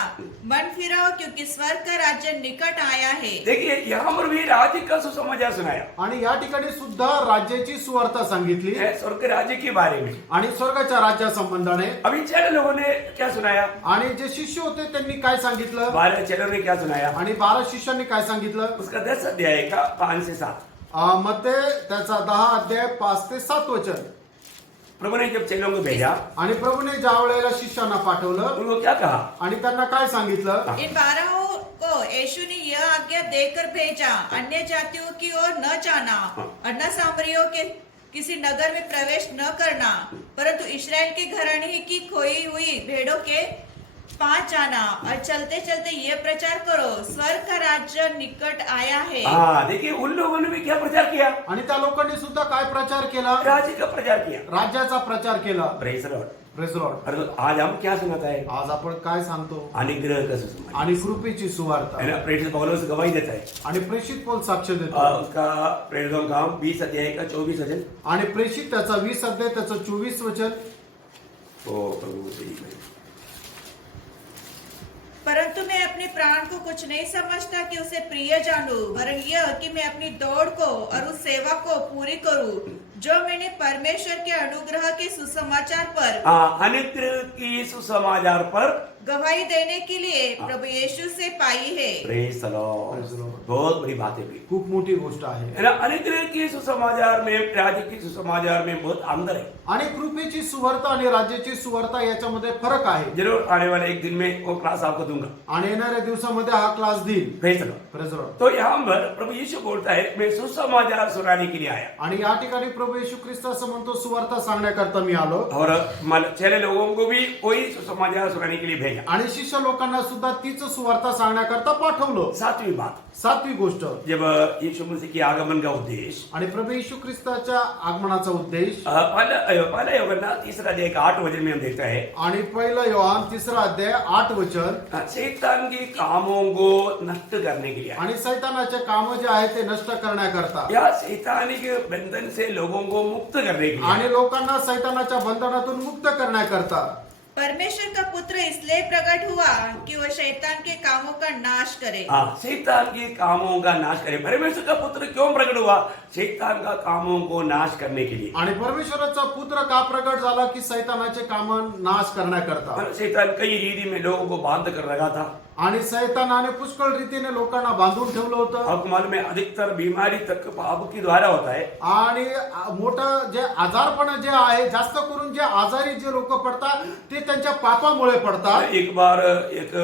मन फिराओ क्योंकि स्वर्ग का राज्य निकट आया है। देखिए यहाँ पर भी राज्य का सुसमाचार सुनाया आणि या ठिकाणी सुद्धा राज्याची सुवार्ता सांगितली है, स्वर्ग राज्य के बारे में। आणि स्वर्गाच्या राज्या संबंधाने. अभी 4 लोगों ने क्या सुनाया, आणि जे शिष्य होते त्यांनी काय सांगितलं. 12 चेलों ने क्या सुनाया, आणि 12 शिष्यांनी काय सांगितलं. उसका 10 अध्याय का 5 से 7। मत्ते त्याचा 10 अध्याय 5 ते 7 वचन. प्रभु ने जब चेलों को भेजा, आणि प्रभूने ज्या वेळेला शिष्यांना पाठवलं उनको क्या कहा, आणि त्यांना काय सांगितलं. इन 12 को यीशु ने यह आज्ञा देकर भेजा, अन्य जातियों की ओर न जाना और न सामरियों के किसी नगर में प्रवेश न करना, परंतु इस्राएल के घराने की खोई हुई भेड़ों के पास जाना और चलते चलते ये प्रचार करो, स्वर्ग का राज्य निकट आया है। हाँ देखिए उन लोगों ने भी क्या प्रचार किया, आणि त्या लोकांनी सुद्धा काय प्रचार केला. राज्य का प्रचार किया। राज्याचा प्रचार केला. Praise the Lord. Praise the Lord. और आज हम क्या सुनाता है, आज आपण काय सांगतो. अनुग्रह का सुसमाचार आणि कृपेची सुवार्ता. है ना। प्रेरित पौलुस गवाही देता है। आणि प्रेषित पौल साक्ष देतो. उसका प्रेरितों का काम 20 अध्याय का 24 वचन। आणि प्रेषित त्याचा 20 अध्याय त्याचं 24 वचन. ओ प्रभु सही है। परंतु मैं अपने प्राण को कुछ नहीं समझता कि उसे प्रिय जानूं, वरन यह कि मैं अपनी दौड़ को और उस सेवा को पूरी करूं जो मैंने परमेश्वर के अनुग्रह के सुसमाचार पर अनुग्रह की सुसमाचार पर गवाही देने के लिए प्रभु यीशु से पाई है। Praise the Lord. Praise the Lord. बहुत बड़ी बात है भी, खूप मोठी गोष्ट आहे. है ना। अनुग्रह की सुसमाचार में, राज्य की सुसमाचार में बहुत अंतर है। आणि कृपेची सुवार्ता आणि राज्याची सुवार्ता याच्यामध्ये फरक आहे. जरूर आने वाले एक दिन में वो क्लास आपको दूंगा। आणि येणाऱ्या दिवसामध्ये हा क्लास देईल. Praise the Lord. Praise the Lord. तो यहाँ पर प्रभु यीशु बोलता है मैं सुसमाचार सुनाने के लिए आया। आणि या ठिकाणी प्रभू येशू ख्रिस्त असं म्हणतो सुवार्ता सांगण्याकरता मी आलो. और चले लोगों को भी वही सुसमाचार सुनाने के लिए भेजा। आणि शिष्य लोकांना सुद्धा तीच सुवार्ता सांगण्याकरता पाठवलं. 7वीं बात, 7वी गोष्ट. जब यीशु मसीह के आगमन का उद्देश्य, आणि प्रभू येशू ख्रिस्ताच्या आगमनाचा उद्देश. पहला यूहन्ना 3 अध्याय का 8 वचन में हम देखते हैं, आणि पहिला योहान 3 अध्याय 8 वचन. शैतान के कामों को नष्ट करने के लिए आया। आणि सैतानाचे काम जे आहे ते नष्ट करण्याकरता या शैतानिक बंधन से लोगों को मुक्त करने के लिए। आणि लोकांना सैतानाच्या बंधनातून मुक्त करण्याकरता. परमेश्वर का पुत्र इसलिए प्रकट हुआ कि वह शैतान के कामों का नाश करे। शैतान के कामों का नाश करे। परमेश्वर का पुत्र क्यों प्रकट हुआ? शैतान का कामों को नाश करने के लिए। आणि परमेश्वराचा पुत्र का प्रकट झाला की सैतानाचे काम नाश करण्याकरता. शैतान कई रीति में लोगों को बांध कर रखा था। आणि सैतानाने पुष्कळ रीतीने लोकांना बांधून ठेवलं होतं. आपको मालूम है अधिकतर बीमारी तक पाप के द्वारा होता है। आणि मोठं जे आजारपण जे आहे, जास्त करून जे आजारी जे लोक पडतात ते त्यांच्या पापामुळे पडतात. एक बार एक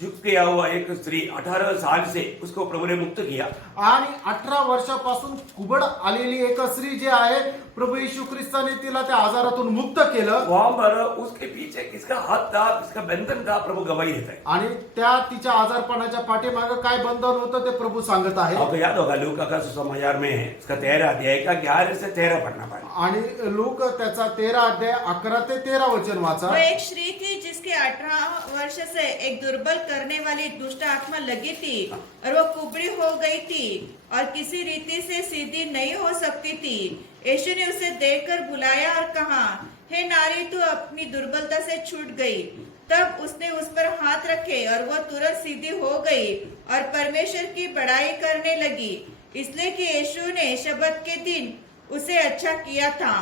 झुक गया हुआ एक स्त्री 18 साल से उसको प्रभु ने मुक्त किया। आणि 18 वर्षापासून कुबड आलेली एक स्त्री जे आहे प्रभू येशू ख्रिस्ताने तिला त्या आजारातून मुक्त केलं. वहां पर उसके पीछे किसका हाथ था, किसका बंधन था, प्रभु गवाही देता है। आणि त्या तिच्या आजारपणाच्या पाठीमागे काय बंधन होतं ते प्रभू सांगत आहे. आपको याद होगा लूका का सुसमाचार में उसका 13 अध्याय का 11 से 13 पढ़ना पड़ा. आणि लूक त्याचा 13 अध्याय 11 ते 13 वचन वाचा. वो एक स्त्री थी जिसके 18 वर्ष से एक दुर्बल करने वाली दुष्ट आत्मा लगी थी और वो कुबड़ी हो गई थी और किसी रीति से सीधी नहीं हो सकती थी. यीशु ने उसे देखकर बुलाया और कहा, हे नारी, तू अपनी दुर्बलता से छूट गई. तब उसने उस पर हाथ रखे और वह तुरंत सीधी हो गई और परमेश्वर की बड़ाई करने लगी, इसलिए कि यीशु ने शब्बत के दिन उसे अच्छा किया था.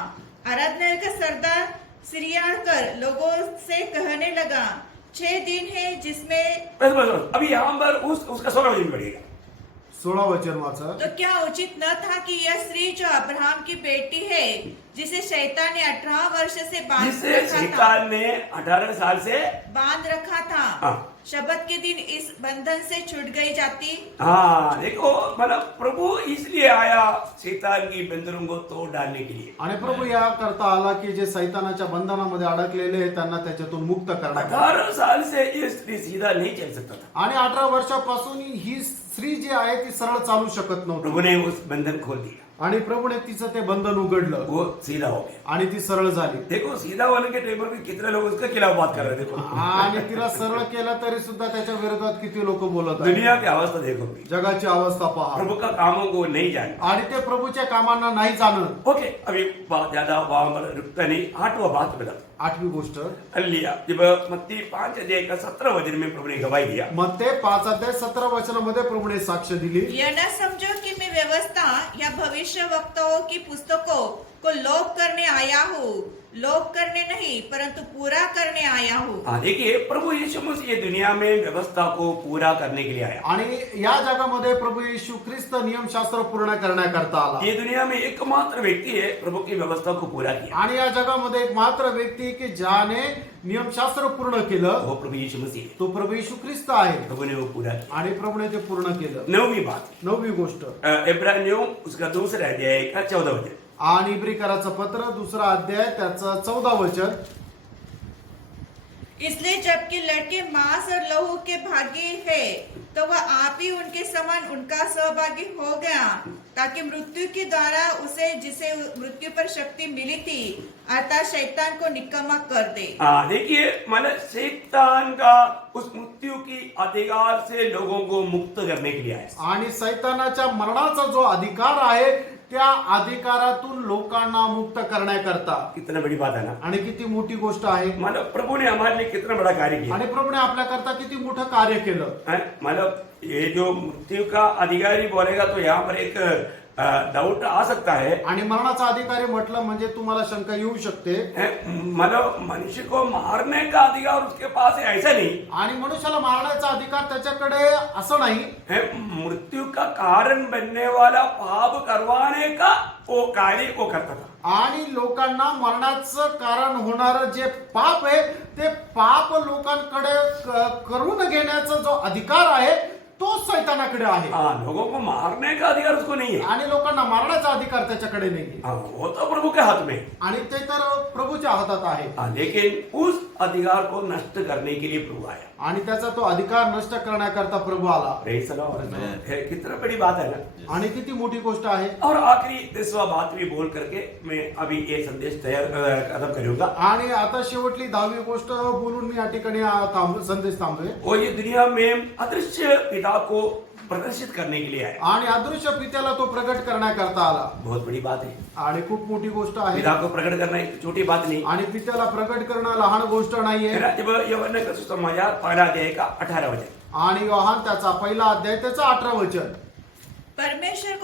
आराधना का सरदार सिरियान कर लोगों से कहने लगा, 6 दिन है जिसमें बस. अभी यहाँ पर उसका 16 वचन पढ़िएगा. 16 वचन वाचा. तो क्या उचित न था कि यह स्त्री जो अब्राहम की बेटी है, जिसे शैतान ने 18 वर्ष से बांध जिसे रखा था, शैतान ने 18 साल से बांध रखा था, हाँ. शब्बत के दिन इस बंधन से छूट गई जाती. हाँ देखो, मतलब प्रभु इसलिए आया शैतान की बंधनों को तोड़ डालने के लिए. आणि प्रभू या करता आला की जे सैतानाच्या बंधनामध्ये अडकलेले आहेत त्यांना त्याच्यातून मुक्त करण्यात. 18 साल से ये स्त्री सीधा नहीं चल सकता था. आणि 18 वर्षापासून ही स्त्री जी आहे ती सरळ चालू शकत नव्हती. प्रभु ने उस बंधन खोल दिया, आणि प्रभूने तिचं ते बंधन उघडलं वो सीधा हो गया. आणि ती सरळ झाली. देखो सीधा होने के टाइम पर भी कितने लोग उसके खिलाफ बात कर रहे थे. देखो आणि तिला सरळ केलं तरी सुद्धा त्याच्या विरोधात किती लोक बोलत आहेत. दुनिया की अवस्था देखो. जगाची अवस्था पहा. प्रभु का कामों को नहीं जाने. आणि ते प्रभूच्या कामांना नाही जाणत. ओके, अभी बात ज्यादा वहां पर रुकता नहीं. 8वां बात बता. 8वी गोष्ट लिया जब मत्ती 5 अध्याय का 17 वचन में प्रभु ने गवाही दिया. मत्ते 5 अध्याय 17 वचनामध्ये प्रभूने साक्ष दिली. यह न समझो कि मैं व्यवस्था या भविष्य वक्ताओं की पुस्तकों को लोप करने आया हूँ. लोप करने नहीं परंतु पूरा करने आया हूँ. हाँ देखिए, प्रभु यीशु मसीह ये दुनिया में व्यवस्था को पूरा करने के लिए आया. आणि या जगामध्ये प्रभू येशू ख्रिस्त नियमशास्त्र पूर्ण करण्याकरता आला. ये दुनिया में एकमात्र व्यक्ति है प्रभु की व्यवस्था को पूरा किया. आणि या जगामध्ये एक मात्र व्यक्ती की ज्याने नियमशास्त्र पूर्ण केलं वो प्रभु यीशु मसीह है. तो प्रभू येशू ख्रिस्त आहे. प्रभु ने वो पूरा किया. आणि प्रभूने ते पूर्ण केलं. 9वीं बात, 9वी गोष्ट इब्रानियों उसका 2 अध्याय का 14 वचन. आणि इब्रिकराचं पत्र 2 अध्याय त्याचं 14 वचन. इसलिए जबकि लड़के मांस और लहू के भागी है, तो वह आप ही उनके समान उनका सहभागी हो गया, ताकि मृत्यु के द्वारा उसे जिसे मृत्यु पर शक्ति मिली थी अर्थात शैतान को निकम्मा कर दे. हाँ देखिए, मतलब शैतान का उस मृत्यु की अधिकार से लोगों को मुक्त करने के लिए आया. आणि सैतानाच्या मरणाचा जो अधिकार आहे त्या अधिकारातून लोकांना मुक्त करण्याकरता. कितना बड़ी बात है ना. आणि किती मोठी गोष्ट आहे. मतलब प्रभु ने हमारे लिए कितना बड़ा कार्य किया. आणि प्रभूने आपल्याकरता किती मोठं कार्य केलं. मतलब ये जो मृत्यु का अधिकारी बोलेगा तो यहाँ पर एक डाउट आ सकता है. आणि मरणाचा अधिकारी म्हटलं म्हणजे तुम्हाला शंका येऊ शकते. मतलब मनुष्य को मारने का अधिकार उसके पास है ऐसा नहीं. आणि मनुष्याला मारण्याचा अधिकार त्याच्याकडे असं नाही. मृत्यु का कारण बनने वाला पाप करवाने का वो कार्य वो करता था. आणि लोकांना मरणाचं कारण होणारं जे पाप आहे ते पाप लोकांकडे करून घेण्याचा जो अधिकार आहे तो सैतानाकडे आहे. हाँ, लोगों को मारने का अधिकार उसको नहीं है. आणि लोकांना मारण्याचा अधिकार त्याच्याकडे नाही. हाँ, वो तो प्रभु के हाथ में. आणि ते तर प्रभूच्या हातात आहे. हाँ, लेकिन उस अधिकार को नष्ट करने के लिए प्रभु आया. आणि त्याचा तो अधिकार नष्ट करण्याकरता प्रभू आला. Praise the Lord. कितना बड़ी बात है ना. आणि किती मोठी गोष्ट आहे. और आखिरी 10वां बात भी बोल करके मैं अभी ये संदेश तैयार खत्म करूंगा. आणि आता शेवटली 10वी गोष्ट बोलून मी या ठिकाणी संदेश थांबतोय. वो ये दुनिया में अदृश्य पिता को प्रदर्शित करने के लिए आया. आणि अदृश्य पित्याला तो प्रकट करण्याकरता आला. बहुत बड़ी बात है. आणि खूप मोठी गोष्ट आहे. पिता को प्रकट करना एक छोटी बात नहीं. आणि पित्याला प्रकट करणं लहान गोष्ट नाहीये. जब यूहन्ना का सुसमाचार 1 अध्याय का 18 वचन. आणि योहान त्याचा 1 अध्याय त्याचं 18 वचन. परमेश्वर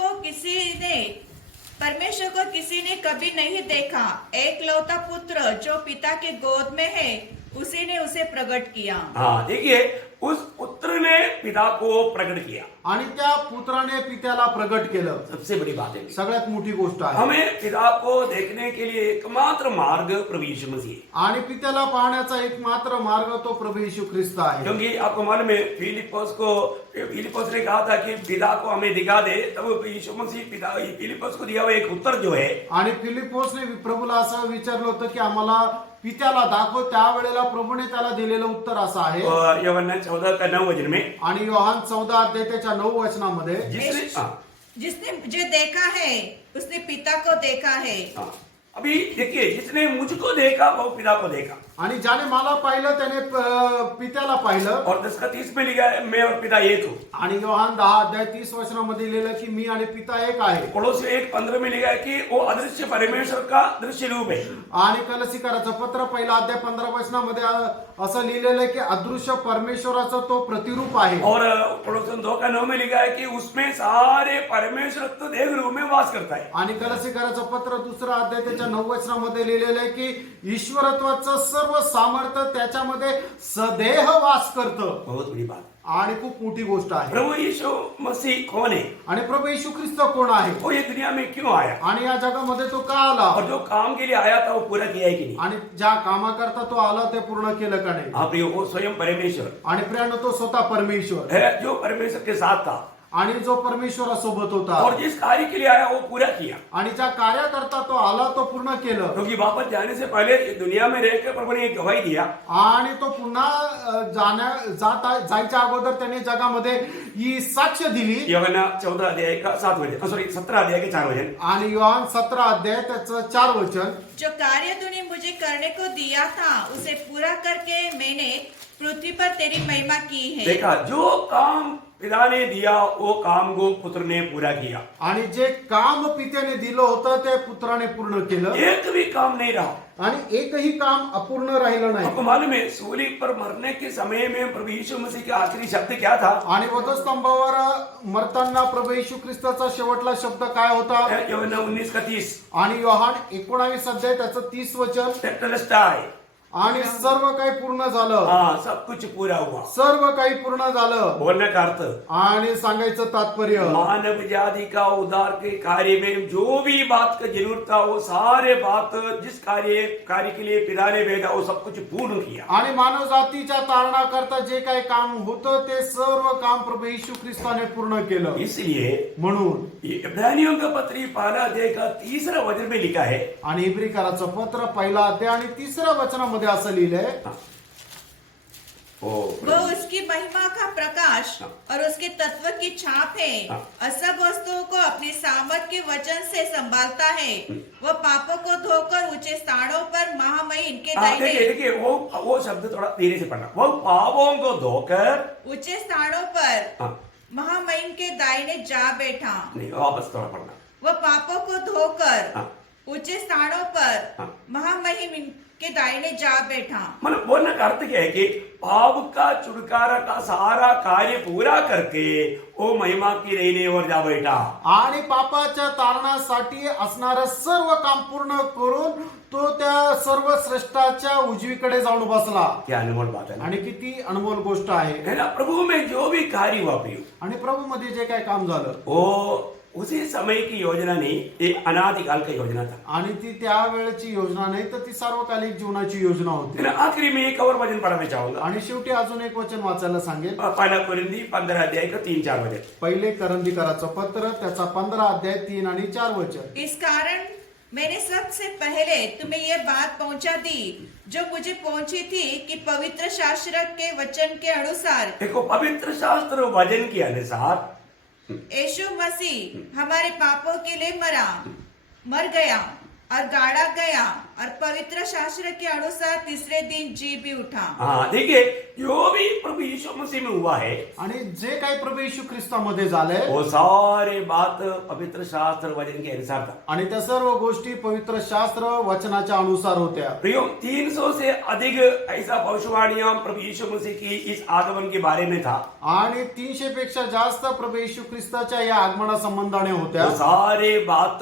को किसी ने कभी नहीं देखा, एक लौता पुत्र जो पिता के गोद में है उसी ने उसे प्रकट किया. हाँ देखिए, उस पुत्र ने पिता को प्रकट किया. आणि त्या पुत्राने पित्याला प्रकट केलं. सबसे बड़ी बात है. सगळ्यात मोठी गोष्ट आहे. हमें पिता को देखने के लिए एकमात्र मार्ग प्रभु यीशु मसीह है. आणि पित्याला पाहण्याचा एकमात्र मार्ग तो प्रभू येशू ख्रिस्त आहे. क्योंकि आपको मालूम है फिलिपस ने कहा था कि पिता को हमें दिखा दे, तब यीशु मसीह पिता फिलिपस को दिया हुआ एक उत्तर जो है, आणि फिलिपोसने प्रभूला असं विचारलं होतं की आम्हाला पित्याला दाखव. त्यावेळेला प्रभूने त्याला दिलेलं उत्तर असं आहे. यूहन्ना 14:9 में, आणि योहान 14 अध्याय त्याच्या 9 वचनामध्ये जिसने जिसने मुझे देखा है उसने पिता को देखा है। अभी देखिए, जिसने मुझको देखा वो पिता को देखा। आणि ज्याने मला पाहिलं त्याने पित्याला पाहिलं। और 10:30 में लिखा है, मैं और पिता एक हूँ। आणि योहान 10 अध्याय 30 वचनामध्ये लिहिलं की मी आणि पिता एक आहे। कोलोसे 1:15 में लिखा है कि वो अदृश्य परमेश्वर का दृश्य रूप है। आणि कलसीकराचं पत्र पहिला अध्याय 15 वचनामध्ये असं लिहिलेलं आहे की अदृश्य परमेश्वराचा तो प्रतिरूप आहे। और कोलोसन 2:9 में लिखा है कि उसमें सारे परमेश्वर देह रूप में वास करता है। आणि कलसीकराचं पत्र दुसरा अध्याय त्याच्या 9 वचनामध्ये लिहिलेलं आहे की ईश्वरत्वाचं सर्व सामर्थ्य त्याच्यामध्ये सदेह वास करतं। बहुत बड़ी बात। आणि खूप मोठी गोष्ट आहे। प्रभु यीशु मसीह कौन है? आणि प्रभू येशू ख्रिस्त कोण आहे? वो ये दुनिया में क्यों आया? आणि या जगामध्ये तो का आला? और जो काम के लिए आया था वो पूरा किया है कि नहीं? आणि ज्या कामाकरता तो आला ते पूर्ण केलं का नाही? हाँ प्रियो, वो स्वयं परमेश्वर आणि प्रियानो तो स्वतः परमेश्वर है, जो परमेश्वर के साथ था आणि जो परमेश्वरासोबत होता और जिस कार्य के लिए आया वो पूरा किया। आणि ज्या कार्याकरता तो आला तो पूर्ण केलं। क्योंकि वापस जाने से पहले दुनिया में रहकर प्रभु ने एक गवाही दिया। आणि तो पुन्हा जायच्या अगोदर त्याने जगामध्ये ही साक्ष दिली। यूहन्ना 14 अध्याय का 7 वचन, सॉरी 17 अध्याय के 4 वचन। आणि योहान 17 अध्याय त्याचं 4 वचन, जो कार्य तूने मुझे करने को दिया था उसे पूरा करके मैंने पृथ्वी पर तेरी महिमा की है। देखा, जो काम पिता ने दिया वो काम को पुत्र ने पूरा किया। आणि जे काम पित्याने दिलं होतं ते पुत्राने पूर्ण केलं। एक भी काम नहीं रहा आणि एकही काम अपूर्ण राहिलं नाही। आपको मालूम है, सूली पर मरने के समय में प्रभु यीशु मसीह का आखिरी शब्द क्या था? आणि वधस्तंभावर मरताना प्रभू येशू ख्रिस्ताचा शेवटला शब्द काय होता? यूहन्ना 19:30, आणि योहान 19 अध्याय त्याचं 30 वचन, तेटलस्टाय। आणि सर्व काही पूर्ण झालं। हाँ, सब कुछ पूरा हुआ। सर्व काही पूर्ण झालं। बोलने का अर्थ, आणि सांगायचं तात्पर्य, मानव जाति का उद्धार के कार्य में जो भी बात का जरूरत था वो सारे बात जिस कार्य के लिए पिता ने भेजा वो सब कुछ पूर्ण किया। आणि मानव जातीच्या तारणाकरता जे काही काम होतं ते सर्व काम प्रभू येशू ख्रिस्ताने पूर्ण केलं। इसलिए म्हणून इब्रानियों का पत्री पहला अध्याय का 3 वचन में लिखा है, आणि इब्रिकराचं पत्र पहिला अध्याय आणि 3 वचनामध्ये असं लिहिलंय, वो उसकी महिमा का प्रकाश और उसके तत्व की छाप है और सब वस्तुओं को अपनी सामर्थ के वचन से संभालता है। वह पापों को धोकर ऊंचे स्थानों पर महामहिम इनके दाहिने, देखिए वो शब्द थोड़ा धीरे से पढ़ना। वो पापों को धोकर ऊंचे स्थानों पर महामहिम के दाहिने जा बैठा। नहीं, वापस थोड़ा पढ़ना। वह पापों को धोकर ऊंचे स्थानों पर महामहिम के दाहिने जा बैठा। मतलब बोलने का अर्थ क्या है कि पाप का छुटकारा का सारा कार्य पूरा करके वो महिमा की रैने और जा बैठा। आणि पापाच्या तारणासाठी असणारं सर्व काम पूर्ण करून तो त्या सर्व श्रेष्ठाच्या उजवीकडे जाऊन बसला। क्या अनमोल बात है ना? आणि किती अनमोल गोष्ट आहे। है ना? प्रभु में जो भी कार्य हुआ प्रियो, आणि प्रभू मध्ये जे काय काम झालं वो उसी समय की योजना नहीं, एक अनादिकाल का योजना था। आणि ती त्या वेळेची योजना नाही तर ती सार्वकालिक जीवनाची योजना होती। है ना? आखिरी में एक और वचन पढ़ना चाहूंगा। आणि शेवटी अजून एक वचन वाचायला सांगेल, पहला कोरिन्थी 15 अध्याय का 3-4 वचन। पहिले करंदीकराचं पत्र त्याचा 15 अध्याय 3 आणि 4 वचन। इस कारण मैंने सबसे पहले तुम्हें यह बात पहुंचा दी जो मुझे पहुंची थी कि पवित्र शास्त्र के वचन के अनुसार देखो, पवित्र शास्त्र वचन के अनुसार यीशु मसीह हमारे पापों के लिए मर गया और गाड़ा गया और पवित्र शास्त्र के अनुसार तीसरे दिन जी भी उठा। हाँ, देखिए, जो भी प्रभु यीशु मसीह में हुआ है आणि जे काही प्रभू येशू ख्रिस्तामध्ये झालंय वो सारे बात पवित्र शास्त्र वचन के अनुसार था। आणि त्या सर्व गोष्टी पवित्र शास्त्र वचनाच्या अनुसार होत्या। प्रियो, 300 से अधिक ऐसा भविष्यवाणियां प्रभु यीशु मसीह की इस आगमन के बारे में था। आणि 300 पेक्षा जास्त प्रभू येशू ख्रिस्ताच्या या आगमना संबंधाने होत्या। वो सारे बात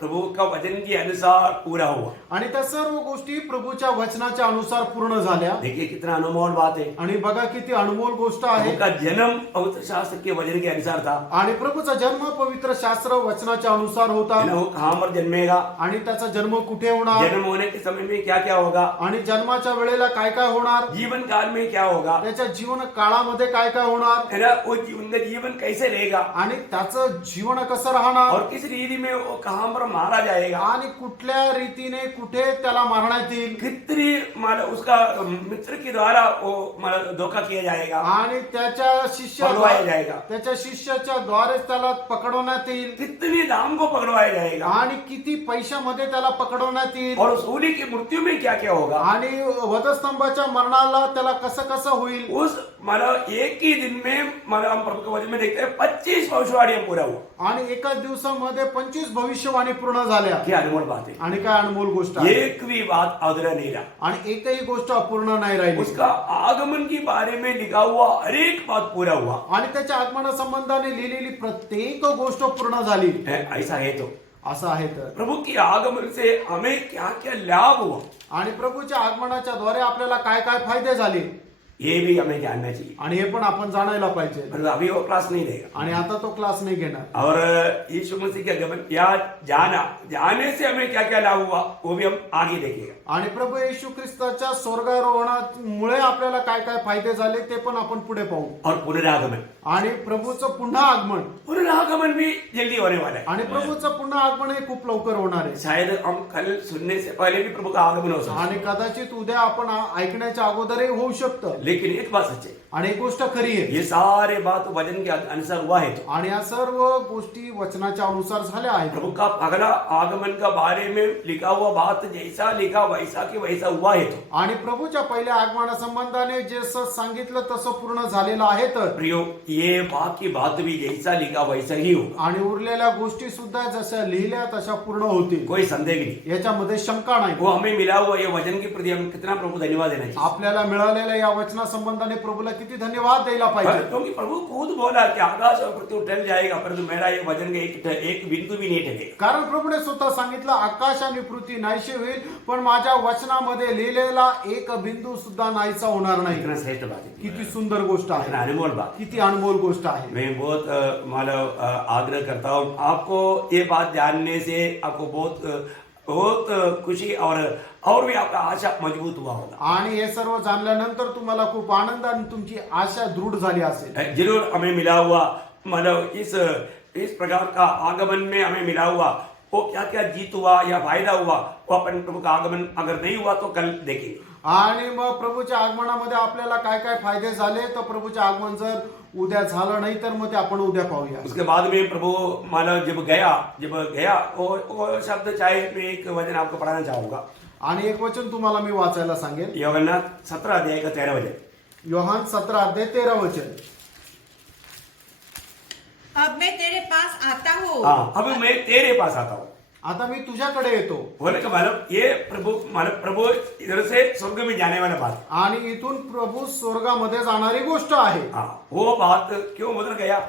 प्रभु का वचन के अनुसार पूरा हुआ। आणि त्या सर्व गोष्टी प्रभूच्या वचनाच्या अनुसार पूर्ण झाल्या। देखिए कितना अनमोल बात है। आणि बघा किती अनमोल गोष्ट आहे। प्रभु का जन्म पवित्र शास्त्र के वचन के अनुसार था। आणि प्रभूचा जन्म पवित्र शास्त्र वचनाच्या अनुसार होता। वो कहां पर जन्मेगा, आणि त्याचा जन्म कुठे होणार, जन्म होने के समय में क्या क्या होगा, आणि जन्माच्या वेळेला काय काय होणार, जीवन काल में क्या होगा, त्याच्या जीवन काळामध्ये काय काय होणार, है ना? वो जीवन कैसे रहेगा आणि त्याचं जीवन कसं राहणार, और किस रीति में वो कहां पर मारा जाएगा, आणि कुठल्या रीतीने कुठे त्याला मारण्यात येईल कितनी माला उसका मित्र के द्वारा वो माला धोखा किया जाएगा, आणि त्याच्या पकड़वाया जाएगा, त्याच्या शिष्याच्या द्वारेच त्याला पकडवण्यात येईल कितनी दाम को पकड़वाया जाएगा, आणि किती पैशामध्ये त्याला पकडवण्यात येईल और उस सूली की मृत्यु में क्या क्या होगा। आणि वधस्तंभाच्या मरणाला त्याला कसं कसं होईल। उस मतलब एक ही दिन में मतलब हम प्रभु के वचन में देखते हैं 25 भविष्यवाणी पूरा हुआ। आणि एका दिवसामध्ये 25 भविष्यवाणी पूर्ण झाल्या। क्या अनमोल बात है, आणि काय अनमोल गोष्ट आहे। एक भी बात अधूरा नहीं रहा, आणि एकही गोष्ट अपूर्ण नाही राहिली। उसका आगमन के बारे में लिखा हुआ हर एक बात पूरा हुआ, आणि त्याच्या आगमना संबंधाने लिहिलेली प्रत्येक गोष्ट पूर्ण झाली। ऐसा है तो असं आहे तर प्रभु की आगमन से हमें क्या क्या लाभ हुआ, आणि प्रभूच्या आगमनाच्या द्वारे आपल्याला काय काय फायदे झाले ये भी हमें जानना चाहिए। आणि हे पण आपण जाणायला पाहिजे। पर अभी वो क्लास नहीं देगा, आणि आता तो क्लास नाही घेणार। और यीशु मसीह के आगमन या जाने से हमें क्या क्या लाभ हुआ वो भी हम आगे देखेंगे। आणि प्रभू येशू ख्रिस्ताच्या स्वर्गारोहणामुळे आपल्याला काय काय फायदे झाले ते पण आपण पुढे पाहू। और पुनरागमन, आणि प्रभूचं पुन्हा आगमन, पुनरागमन भी जल्दी होने वाला है। आणि प्रभूचं पुन्हा आगमन हे खूप लवकर होणार आहे। शायद हम कल सुनने से पहले भी प्रभु का आगमन हो सकता आणि कदाचित उद्या आपण ऐकण्याच्या अगोदरही होऊ शकतं। लेकिन एक बात सच है, आणि एक गोष्ट खरी आहे, ये सारे बात वचन के अनुसार हुआ है तो आणि या सर्व गोष्टी वचनाच्या अनुसार झाल्या आहेत। प्रभु का अगला आगमन का बारे में लिखा हुआ बात जैसा लिखा वैसा कि वैसा हुआ है तो आणि प्रभूच्या पहिल्या आगमना संबंधाने जसं सांगितलं तसं पूर्ण झालेलं आहे तर प्रियो ये बाकी बात भी जैसा लिखा वैसा ही होगा, आणि उरलेल्या गोष्टी सुद्धा जशा लिहिल्या तशा पूर्ण होतील, कोई संदेह नहीं। याच्यामध्ये शंका नाही। वो हमें मिला हुआ ये वचन के प्रति हम कितना प्रभु धन्यवाद देना चाहिए, आपल्याला मिळालेल्या या वचना संबंधाने प्रभूला किती धन्यवाद द्यायला पाहिजे। क्योंकि प्रभु खुद बोला कि आकाश और पृथ्वी टल जाएगा परंतु मेरा ये वचन का एक बिंदु भी नहीं टलेगा। कारण प्रभूने स्वतः सांगितलं आकाश आणि पृथ्वी नाहीशी होईल पण माझ्या वचनामध्ये लिहिलेला एक बिंदू सुद्धा नाहीसा होणार नाही। कितना श्रेष्ठ बात है, किती सुंदर गोष्ट कितना आहे, अनमोल बात। किती अनमोल गोष्ट आहे। मैं बहुत मतलब आग्रह करता हूँ आपको ये बात जानने से आपको बहुत खुशी और भी आपका आशा मजबूत हुआ होगा। आणि हे सर्व जाणल्यानंतर तुम्हाला खूप आनंद आणि तुमची आशा दृढ झाली असेल। जरूर हमें मिला हुआ मतलब इस प्रकार का आगमन में हमें मिला हुआ वो क्या क्या जीत हुआ या फायदा हुआ वो अपन प्रभु का आगमन अगर नहीं हुआ तो कल देखेंगे। आणि मग प्रभूच्या आगमनामध्ये आपल्याला काय काय फायदे झाले तर प्रभूचे आगमन जर उद्या झालं नाही तर मग ते आपण उद्या पाहूया। उसके बाद में प्रभु मतलब जब गया वो शब्द चाहे मैं एक वचन आपको पढ़ाना चाहूंगा। आणि एक वचन तुम्हाला मी वाचायला सांगेल, यूहन्ना 17 अध्याय का 13 वचन। योहान 17 अध्याय 13 वचन। अब मैं तेरे पास आता हूँ, हाँ, अब मैं तेरे पास आता हूँ। आता मी तुझ्याकडे येतो। बोले का मतलब ये प्रभु इधर से स्वर्ग में जाने वाला बात, आणि इथून प्रभू स्वर्गामध्ये जाणारी गोष्ट आहे। हाँ, वो बात क्यों उधर गया,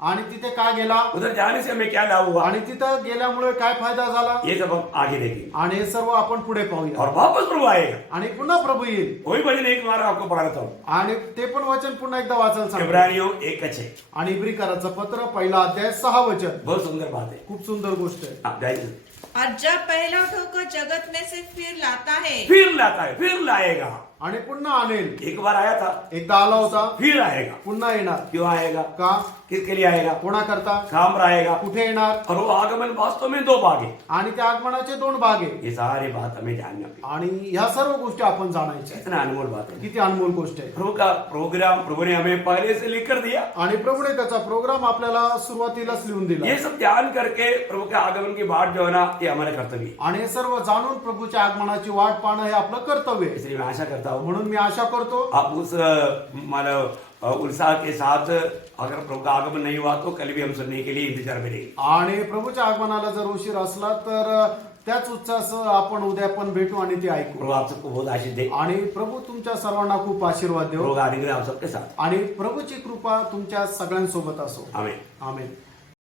आणि तिथे का गेला, उधर जाने से हमें क्या लाभ हुआ, आणि तिथं गेल्यामुळे काय फायदा झाला, ये सब हम आगे देखेंगे। आणि हे सर्व आपण पुढे पाहूया। और वापस प्रभु आएगा, आणि पुन्हा प्रभू येईल। वही वचन एक बार आपको पढ़ाता हूँ। आणि ते पण वचन पुन्हा एकदा वाचायला सांगतो। इब्रानियों 1:6। आणि इब्रिकराचं पत्र पहिला अध्याय 6 वचन। बहुत सुंदर बात है। खूप सुंदर गोष्ट आहे। हाँ, जाइए। और जब पहला ठोकर जगत में से फिर लाता है, फिर लाता है, फिर लाएगा। आणि पुन्हा आणेल। एक बार आया था, एकदा आला होता, फिर आएगा। पुन्हा येणार। क्यों आएगा, का, किसके लिए आएगा, कोणाकरता, काम आएगा। कुठे येणार, और वो आगमन वास्तव में 2 भाग है। आणि त्या आगमनाचे 2 भाग आहे। ये सारी बात हमें जानना है। आणि ह्या सर्व गोष्टी आपण जाणायच्या। कितना अनमोल बात है। किती अनमोल गोष्ट आहे। प्रभु का प्रोग्राम प्रभु ने हमें पहले से लिख कर दिया। आणि प्रभूने त्याचा प्रोग्राम आपल्याला सुरुवातीलाच लिहून दिला। ये सब ध्यान करके प्रभु के आगमन की बाट जो है ना ये हमारा कर्तव्य है। आणि हे सर्व जाणून प्रभूच्या आगमनाची वाट पाहणं हे आपलं कर्तव्य आहे। इसलिए मैं आशा करता हूँ म्हणून मी आशा करतो आप उस मतलब उत्साह के साथ अगर प्रभु का आगमन नहीं हुआ तो कल भी हम सुनने के लिए इंतजार में रहेंगे। आणि प्रभूच्या आगमनाला जर उशीर असला तर त्याच उत्साहासह आपण उद्या पण भेटू आणि ते ऐकू। प्रभु आप सबको बहुत आशीष दे। आणि प्रभू तुमच्या सर्वांना खूप आशीर्वाद देव। प्रभु का अनुग्रह आप सबके साथ। आणि प्रभूची कृपा तुमच्या सगळ्यांसोबत असो। आमीन। आमेन।